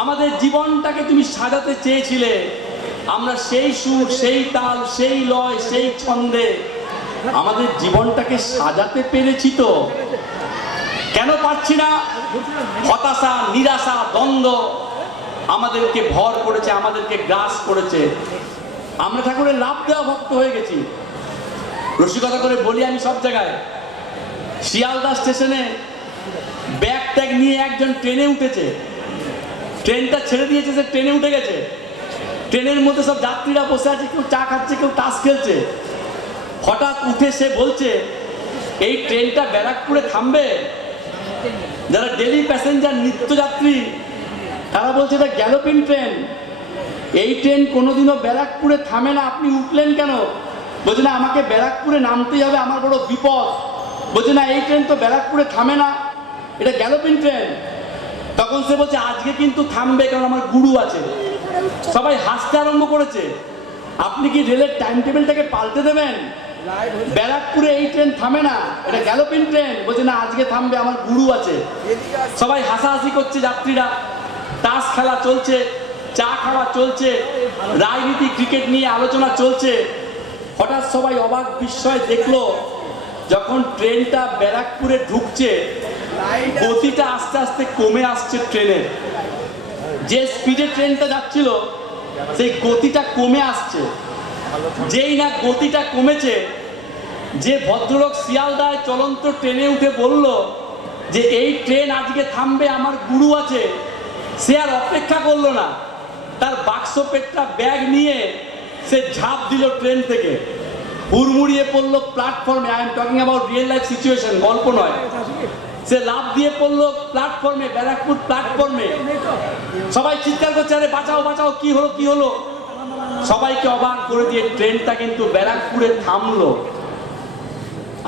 আমাদের জীবনটাকে তুমি সাজাতে চেয়েছিলে, আমরা সেই সুর, সেই তাল, সেই লয়, সেই ছন্দে আমাদের জীবনটাকে সাজাতে পেরেছি তো? কেন পারছি না? হতাশা, নিরাশা, দ্বন্দ্ব আমাদেরকে ভর করেছে, আমাদেরকে গ্রাস করেছে। আমরা ঠাকুরের লাভ দেওয়া ভক্ত হয়ে গেছি। রসিকতা করে বলি আমি সব জায়গায়, শিয়ালদা স্টেশনে ব্যাগ ট্যাগ নিয়ে একজন ট্রেনে উঠেছে, ট্রেনটা ছেড়ে দিয়েছে, সে ট্রেনে উঠে গেছে। ট্রেনের মধ্যে সব যাত্রীরা বসে আছে, কেউ চা খাচ্ছে, কেউ তাস খেলছে। হঠাৎ উঠে সে বলছে, এই ট্রেনটা ব্যারাকপুরে থামবে? যারা ডেলি প্যাসেঞ্জার, নিত্যযাত্রী, তারা বলছে এটা গ্যালোপিং ট্রেন, এই ট্রেন কোনোদিনও ব্যারাকপুরে থামে না, আপনি উঠলেন কেন? বলছে না, আমাকে ব্যারাকপুরে নামতেই হবে, আমার বড় বিপদ। বলছে না, এই ট্রেন তো ব্যারাকপুরে থামে না, এটা গ্যালোপিং ট্রেন। তখন সে বলছে আজকে কিন্তু থামবে, কারণ আমার গুরু আছে। সবাই হাসতে আরম্ভ করেছে। আপনি কি রেলের টাইম টেবিলটাকে পাল্টে দেবেন? ব্যারাকপুরে এই ট্রেন থামে না, এটা গ্যালোপিং ট্রেন। বলছে না, আজকে থামবে, আমার গুরু আছে। সবাই হাসাহাসি করছে যাত্রীরা, তাস খেলা চলছে, চা খাওয়া চলছে, রাজনীতি ক্রিকেট নিয়ে আলোচনা চলছে। হঠাৎ সবাই অবাক বিস্ময় দেখলো, যখন ট্রেনটা ব্যারাকপুরে ঢুকছে, গতিটা আস্তে আস্তে কমে আসছে ট্রেনের। যে স্পিডে ট্রেনটা যাচ্ছিল সেই গতিটা কমে আসছে। যেই না গতিটা কমেছে, যে ভদ্রলোক শিয়ালদায় চলন্ত ট্রেনে উঠে বলল যে এই ট্রেন আজকে থামবে, আমার গুরু আছে, সে আর অপেক্ষা করলো না, তার বাক্স পেটটা ব্যাগ নিয়ে সে ঝাঁপ দিল ট্রেন থেকে, হুড়মুড়িয়ে পড়লো প্ল্যাটফর্মে। I am talking about real life situation, গল্প নয়। সে লাফ দিয়ে পড়লো প্ল্যাটফর্মে, ব্যারাকপুর প্ল্যাটফর্মে। সবাই চিৎকার করছে, আরে বাঁচাও বাঁচাও, কি হলো কি হলো? সবাইকে অবাক করে দিয়ে ট্রেনটা কিন্তু ব্যারাকপুরে থামলো।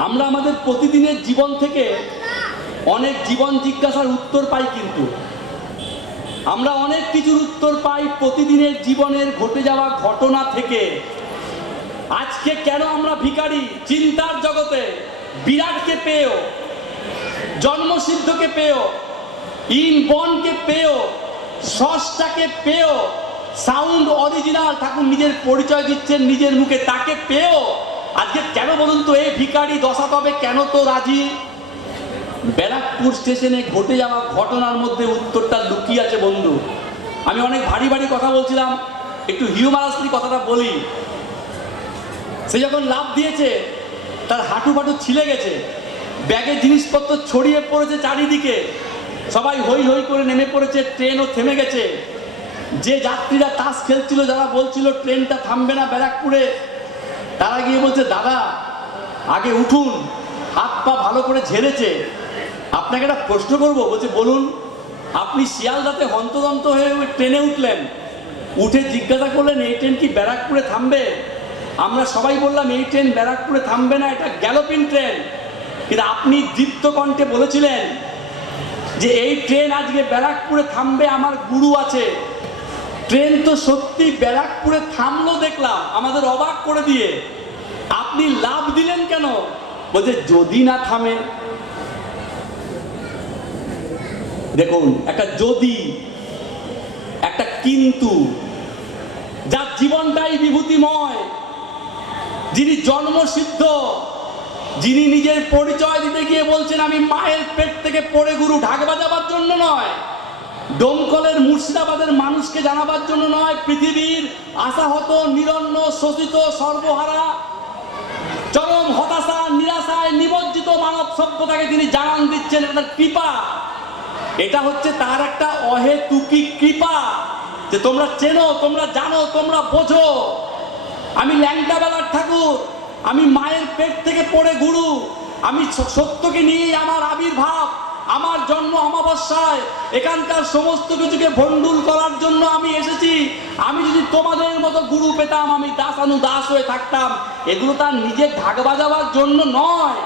আমরা আমাদের প্রতিদিনের জীবন থেকে অনেক জীবন জিজ্ঞাসার উত্তর পাই, কিন্তু আমরা অনেক কিছুর উত্তর পাই প্রতিদিনের জীবনের ঘটে যাওয়া ঘটনা থেকে। আজকে কেন আমরা ভিখারি? চিন্তার জগতে বিরাটকে পেয়েও, জন্মসিদ্ধকে পেয়েও, ইনবর্নকে পেয়েও, স্রষ্টাকে পেয়েও, সাউন্ড অরিজিনাল ঠাকুর নিজের পরিচয় দিচ্ছেন নিজের মুখে, তাকে পেয়েও আজকে কেন বলুন তো এই ভিখারি দশা তবে কেন তো রাজি? ব্যারাকপুর স্টেশনে ঘটে যাওয়া ঘটনার মধ্যে উত্তরটা লুকিয়ে আছে বন্ধু। আমি অনেক ভারী ভারী কথা বলছিলাম, একটু হিউমারাসলি কথাটা বলি। সে যখন লাফ দিয়েছে, তার হাঁটু ফাটু ছিলে গেছে, ব্যাগের জিনিসপত্র ছড়িয়ে পড়েছে চারিদিকে, সবাই হই হই করে নেমে পড়েছে, ট্রেনও থেমে গেছে। যে যাত্রীরা তাস খেলছিল, যারা বলছিল ট্রেনটা থামবে না ব্যারাকপুরে, তারা গিয়ে বলছে দাদা আগে উঠুন, হাত পা ভালো করে ঝেড়েছে। আপনাকে একটা প্রশ্ন করবো। বলছে বলুন। আপনি শিয়ালদাতে হন্তদন্ত হয়ে ওই ট্রেনে উঠলেন, উঠে জিজ্ঞাসা করলেন এই ট্রেন কি ব্যারাকপুরে থামবে? আমরা সবাই বললাম এই ট্রেন ব্যারাকপুরে থামবে না, এটা গ্যালোপিং ট্রেন। কিন্তু আপনি দীপ্ত কণ্ঠে বলেছিলেন যে এই ট্রেন আজকে ব্যারাকপুরে থামবে, আমার গুরু আছে। ট্রেন তো সত্যি ব্যারাকপুরে থামলো দেখলাম, আমাদের অবাক করে দিয়ে। আপনি লাভ দিলেন কেন? বলছে যদি না থামে। দেখুন, একটা যদি, একটা কিন্তু, যার জীবনটাই বিভূতিময়, যিনি জন্মসিদ্ধ, যিনি নিজের পরিচয় দিতে গিয়ে বলছেন আমি মায়ের পেট থেকে পড়ে গুরু, ঢাক বাজাবার জন্য নয়, ডোমকলের মুর্শিদাবাদের মানুষকে জানাবার জন্য নয়, পৃথিবীর আশাহত, নিরন্ন, শোষিত, সর্বহারা, চরম হতাশা, নিরাশায় নিমজ্জিত মানব সভ্যতাকে তিনি জানান দিচ্ছেন। এটা কৃপা, এটা হচ্ছে তার একটা অহেতুকি কৃপা, যে তোমরা চেনো, তোমরা জানো, তোমরা বোঝো আমি ল্যাংটা বেলার ঠাকুর, আমি মায়ের পেট থেকে পড়ে গুরু, আমি সত্যকে নিয়েই আমার আবির্ভাব, আমার জন্ম অমাবস্যায়, এখানকার সমস্ত কিছুকে ভণ্ডুল করার জন্য আমি এসেছি। আমি যদি তোমাদের মতো গুরু পেতাম, আমি দাসানু দাস হয়ে থাকতাম। এগুলো তার নিজের ঢাক বাজাবার জন্য নয়,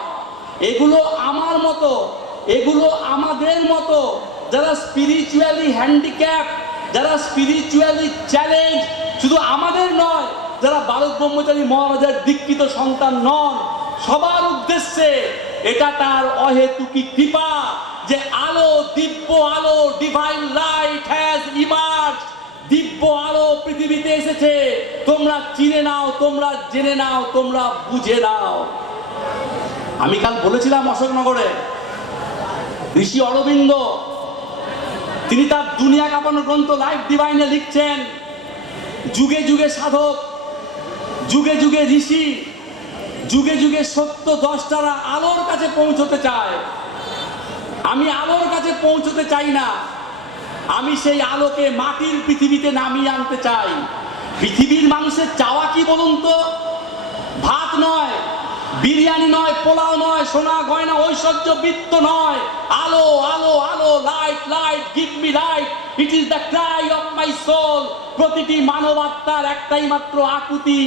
এগুলো আমার মতো, এগুলো আমাদের মতো যারা স্পিরিচুয়ালি হ্যান্ডিক্যাপ, যারা স্পিরিচুয়ালি চ্যালেঞ্জ, শুধু আমাদের নয়, যারা বালক ব্রহ্মচারী মহারাজার দীক্ষিত সন্তান নন, সবার উদ্দেশ্যে এটা তার অহেতুকি কৃপা যে আলো, দিব্য আলো, ডিভাইন লাইট হ্যাজ ইমার্জ, দিব্য আলো পৃথিবীতে এসেছে। তোমরা চিনে নাও, তোমরা জেনে নাও, তোমরা বুঝে নাও। আমি কাল বলেছিলাম অশোকনগরে, ঋষি অরবিন্দ তিনি তার দুনিয়া কাঁপানো গ্রন্থ লাইফ ডিভাইনে লিখছেন, যুগে যুগে সাধক, যুগে যুগে ঋষি, যুগে যুগে সত্য দ্রষ্টারা আলোর কাছে পৌঁছতে চায়। আমি আলোর কাছে পৌঁছতে চাই না, আমি সেই আলোকে মাটির পৃথিবীতে নামিয়ে আনতে চাই। পৃথিবীর মানুষের চাওয়া কি বলুন তো? ভাত নয়, বিরিয়ানি নয়, পোলাও নয়, সোনা গয়না ঐশ্বর্য বৃত্ত নয়, আলো আলো আলো, light light, give me light, it is the cry of my soul. প্রতিটি মানব আত্মার একটাই মাত্র আকুতি,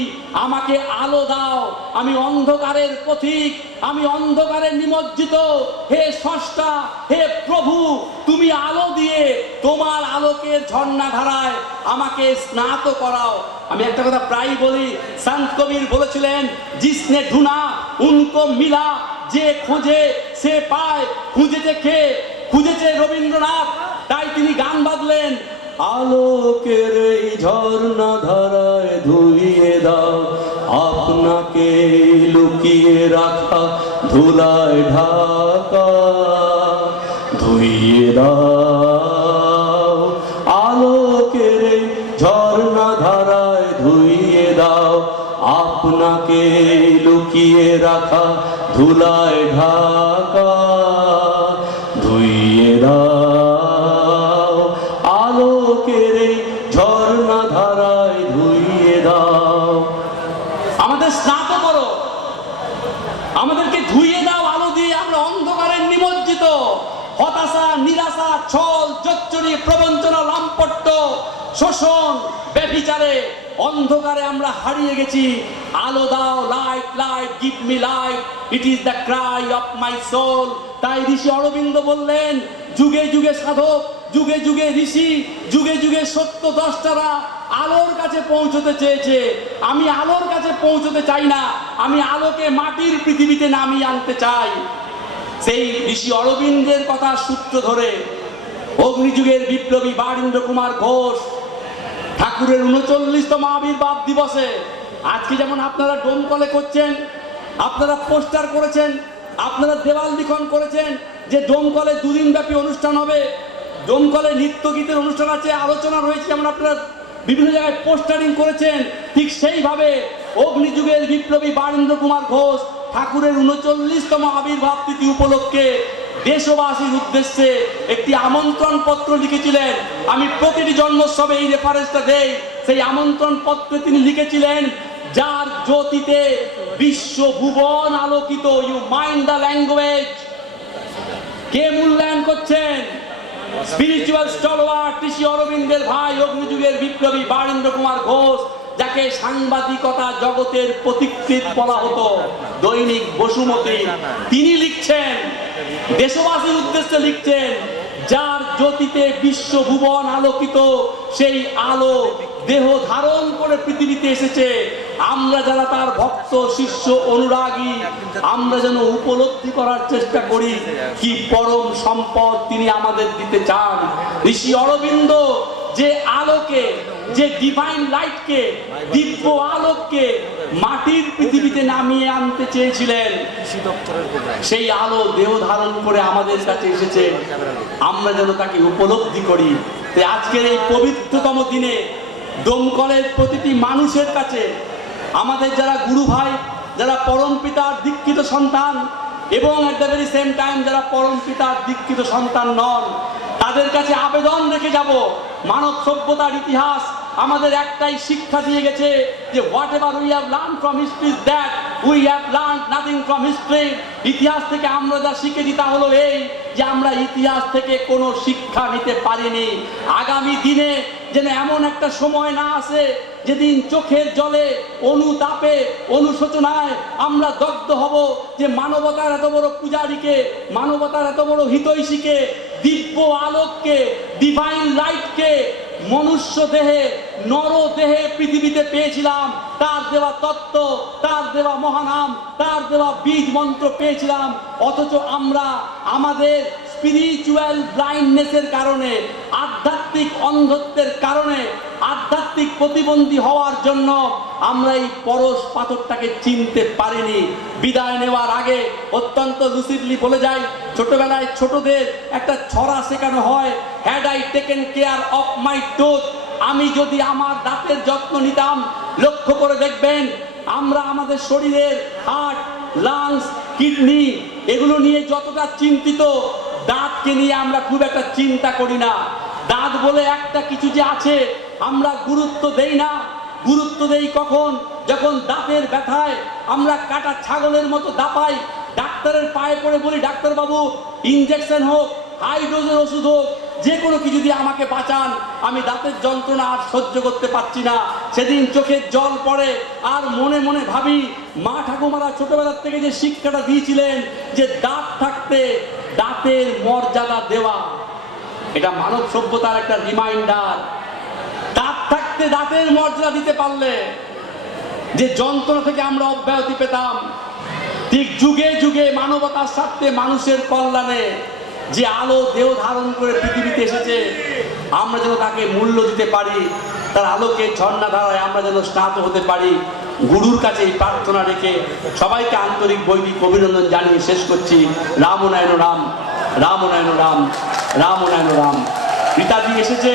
আমাকে আলো দাও। আমি অন্ধকারের পথিক, আমি অন্ধকারে নিমজ্জিত। হে স্রষ্টা, হে প্রভু, তুমি আলো দিয়ে তোমার আলোকের ঝর্ণা ধারায় আমাকে স্নাত করাও। আমি একটা কথা প্রায় বলি, সন্ত কবির বলেছিলেন, জিসনে ঢুনা উনকো মিলা, যে খোঁজে সে পায়। খুঁজেছে কে? খুঁজেছে রবীন্দ্রনাথ। তাই তিনি গান বাঁধলেন, আলোকের এই ঝর্ণা ধারায় ধুইয়ে দাও আপনাকে লুকিয়ে রাখা ধুলায় ঢাকা, ধুইয়ে দাও আলোকের এই ঝর্ণা ধারায় ধুইয়ে দাও আপনাকে লুকিয়ে রাখা ধুলায় ঢাকা, ধুইয়ে দাও আলোকের এই ঝর্ণা ধারায় ধুইয়ে দাও। আমাদের স্নাত করো, আমাদেরকে ধুইয়ে দাও আলো দিয়ে। আমরা অন্ধকারে নিমজ্জিত, হতাশা, নিরাশা, ছল, জচ্চরি, প্রবঞ্চনা, লাম্পট্য, শোষণ, ব্যভিচারে, অন্ধকারে আমরা হারিয়ে গেছি। আলো দাও, light light, give me light, it is the cry of my soul. তাই ঋষি অরবিন্দ বললেন, যুগে যুগে সাধক, যুগে যুগে ঋষি, যুগে যুগে সত্য দ্রষ্টারা আলোর কাছে পৌঁছতে চেয়েছে। আমি আলোর কাছে পৌঁছতে চাই না, আমি আলোকে মাটির পৃথিবীতে নামিয়ে আনতে চাই। সেই ঋষি অরবিন্দের কথা সূত্র ধরে অগ্নিযুগের বিপ্লবী বারীন্দ্র কুমার ঘোষ ঠাকুরের 39তম আবির্ভাব দিবসে, আজকে যেমন আপনারা ডোমকলে করছেন, আপনারা পোস্টার করেছেন, আপনারা দেওয়াল লিখন করেছেন যে ডোমকলে 2 দিন ব্যাপী অনুষ্ঠান হবে, ডোমকলে নৃত্য গীতের অনুষ্ঠান আছে, আলোচনা রয়েছে, যেমন আপনারা বিভিন্ন জায়গায় পোস্টারিং করেছেন, ঠিক সেইভাবে অগ্নিযুগের বিপ্লবী বারীন্দ্র কুমার ঘোষ ঠাকুরের 39তম আবির্ভাব তিথি উপলক্ষে দেশবাসীর উদ্দেশ্যে একটি আমন্ত্রণ পত্র লিখেছিলেন। আমি প্রতিটি জন্মোৎসবে এই রেফারেন্সটা দেই। সেই আমন্ত্রণ পত্রে তিনি লিখেছিলেন, যার জ্যোতিতে বিশ্ব ভুবন আলোকিত। You mind the language. কে মূল্যায়ন করছেন? স্পিরিচুয়াল স্টলওয়ার্ড ঋষি অরবিন্দের ভাই অগ্নিযুগের বিপ্লবী বারীন্দ্র কুমার ঘোষ, যাকে সাংবাদিকতা জগতের পথিকৃৎ বলা হতো, দৈনিক বসুমতী। তিনি লিখছেন, দেশবাসীর উদ্দেশ্যে লিখছেন, যার জ্যোতিতে বিশ্ব ভুবন আলোকিত, সেই আলো দেহ ধারণ করে পৃথিবীতে এসেছে। আমরা যারা তার ভক্ত, শিষ্য, অনুরাগী, আমরা যেন উপলব্ধি করার চেষ্টা করি কি পরম সম্পদ তিনি আমাদের দিতে চান। ঋষি অরবিন্দ যে আলোকে, যে ডিভাইন লাইটকে, দিব্য আলোককে মাটির পৃথিবীতে নামিয়ে আনতে চেয়েছিলেন, সেই আলো দেহ ধারণ করে আমাদের কাছে এসেছে। আমরা যেন তাকে উপলব্ধি করি। তাই আজকের এই পবিত্রতম দিনে ডোমকলের প্রতিটি মানুষের কাছে, আমাদের যারা গুরু ভাই, যারা পরম পিতার দীক্ষিত সন্তান, এবং এট দ্য ভেরি সেম টাইম যারা পরম পিতার দীক্ষিত সন্তান নন, তাদের কাছে আবেদন রেখে যাব। মানব সভ্যতার ইতিহাস আমাদের একটাই শিক্ষা দিয়ে গেছে যে what ever we have learn from history is that we have learn nothing from history. ইতিহাস থেকে আমরা যা শিখেছি তা হলো এই যে আমরা ইতিহাস থেকে কোনো শিক্ষা নিতে পারিনি। আগামী দিনে যেন এমন একটা সময় না আসে যেদিন চোখের জলে, অনুতাপে, অনুশোচনায় আমরা দগ্ধ হব যে মানবতার এত বড় পূজারীকে, মানবতার এত বড় হিতৈষীকে, দিব্য আলোককে, ডিভাইন লাইটকে মনুষ্য দেহে, নর দেহে পৃথিবীতে পেয়েছিলাম। তার দেওয়া তত্ত্ব, তার দেওয়া মহানাম, তার দেওয়া বীজ মন্ত্র পেয়েছিলাম। অথচ আমরা আমাদের স্পিরিচুয়াল ব্লাইন্ডনেসের কারণে, আধ্যাত্মিক অন্ধত্বের কারণে, আধ্যাত্মিক প্রতিবন্ধী হওয়ার জন্য আমরা এই পরশ পাথরটাকে চিনতে পারিনি। বিদায় নেওয়ার আগে অত্যন্ত লুসিডলি বলে যাই, ছোটবেলায় ছোটদের একটা ছড়া শেখানো হয়, had I taken care of my tooth, আমি যদি আমার দাঁতের যত্ন নিতাম। লক্ষ্য করে দেখবেন আমরা আমাদের শরীরের হার্ট, লাংস, কিডনি এগুলো নিয়ে যতটা চিন্তিত, দাঁতকে নিয়ে আমরা খুব একটা চিন্তা করি না। দাঁত বলে একটা কিছু যে আছে আমরা গুরুত্ব দেই না। গুরুত্ব দেই কখন? যখন দাঁতের ব্যথায় আমরা কাটা ছাগলের মতো দাপাই, ডাক্তারের পায়ে পড়ে বলি, ডাক্তারবাবু ইঞ্জেকশন হোক, হাই ডোজের ওষুধ হোক, যে কোনো কিছু দিয়ে আমাকে বাঁচান, আমি দাঁতের যন্ত্রণা আর সহ্য করতে পারছি না। সেদিন চোখের জল পড়ে আর মনে মনে ভাবি, মা ঠাকুমারা ছোটবেলার থেকে যে শিক্ষাটা দিয়েছিলেন যে দাঁত থাকতে দাঁতের মর্যাদা দেওয়া, এটা মানব সভ্যতার একটা রিমাইন্ডার। দাঁত থাকতে দাঁতের মর্যাদা দিতে পারলে যে যন্ত্রণা থেকে আমরা অব্যাহতি পেতাম, ঠিক যুগে যুগে মানবতার স্বার্থে মানুষের কল্যাণে যে আলো দেহ ধারণ করে পৃথিবীতে এসেছে, আমরা যেন তাকে মূল্য দিতে পারি, তার আলোকে ঝর্ণা ধারায় আমরা যেন স্নাত হতে পারি। গুরুর কাছে এই প্রার্থনা রেখে সবাইকে আন্তরিক বৈদিক অভিনন্দন জানিয়ে শেষ করছি। রাম নারায়ণ রাম, রাম নারায়ণ রাম, রাম নারায়ণ রাম। রীতাদি এসেছে।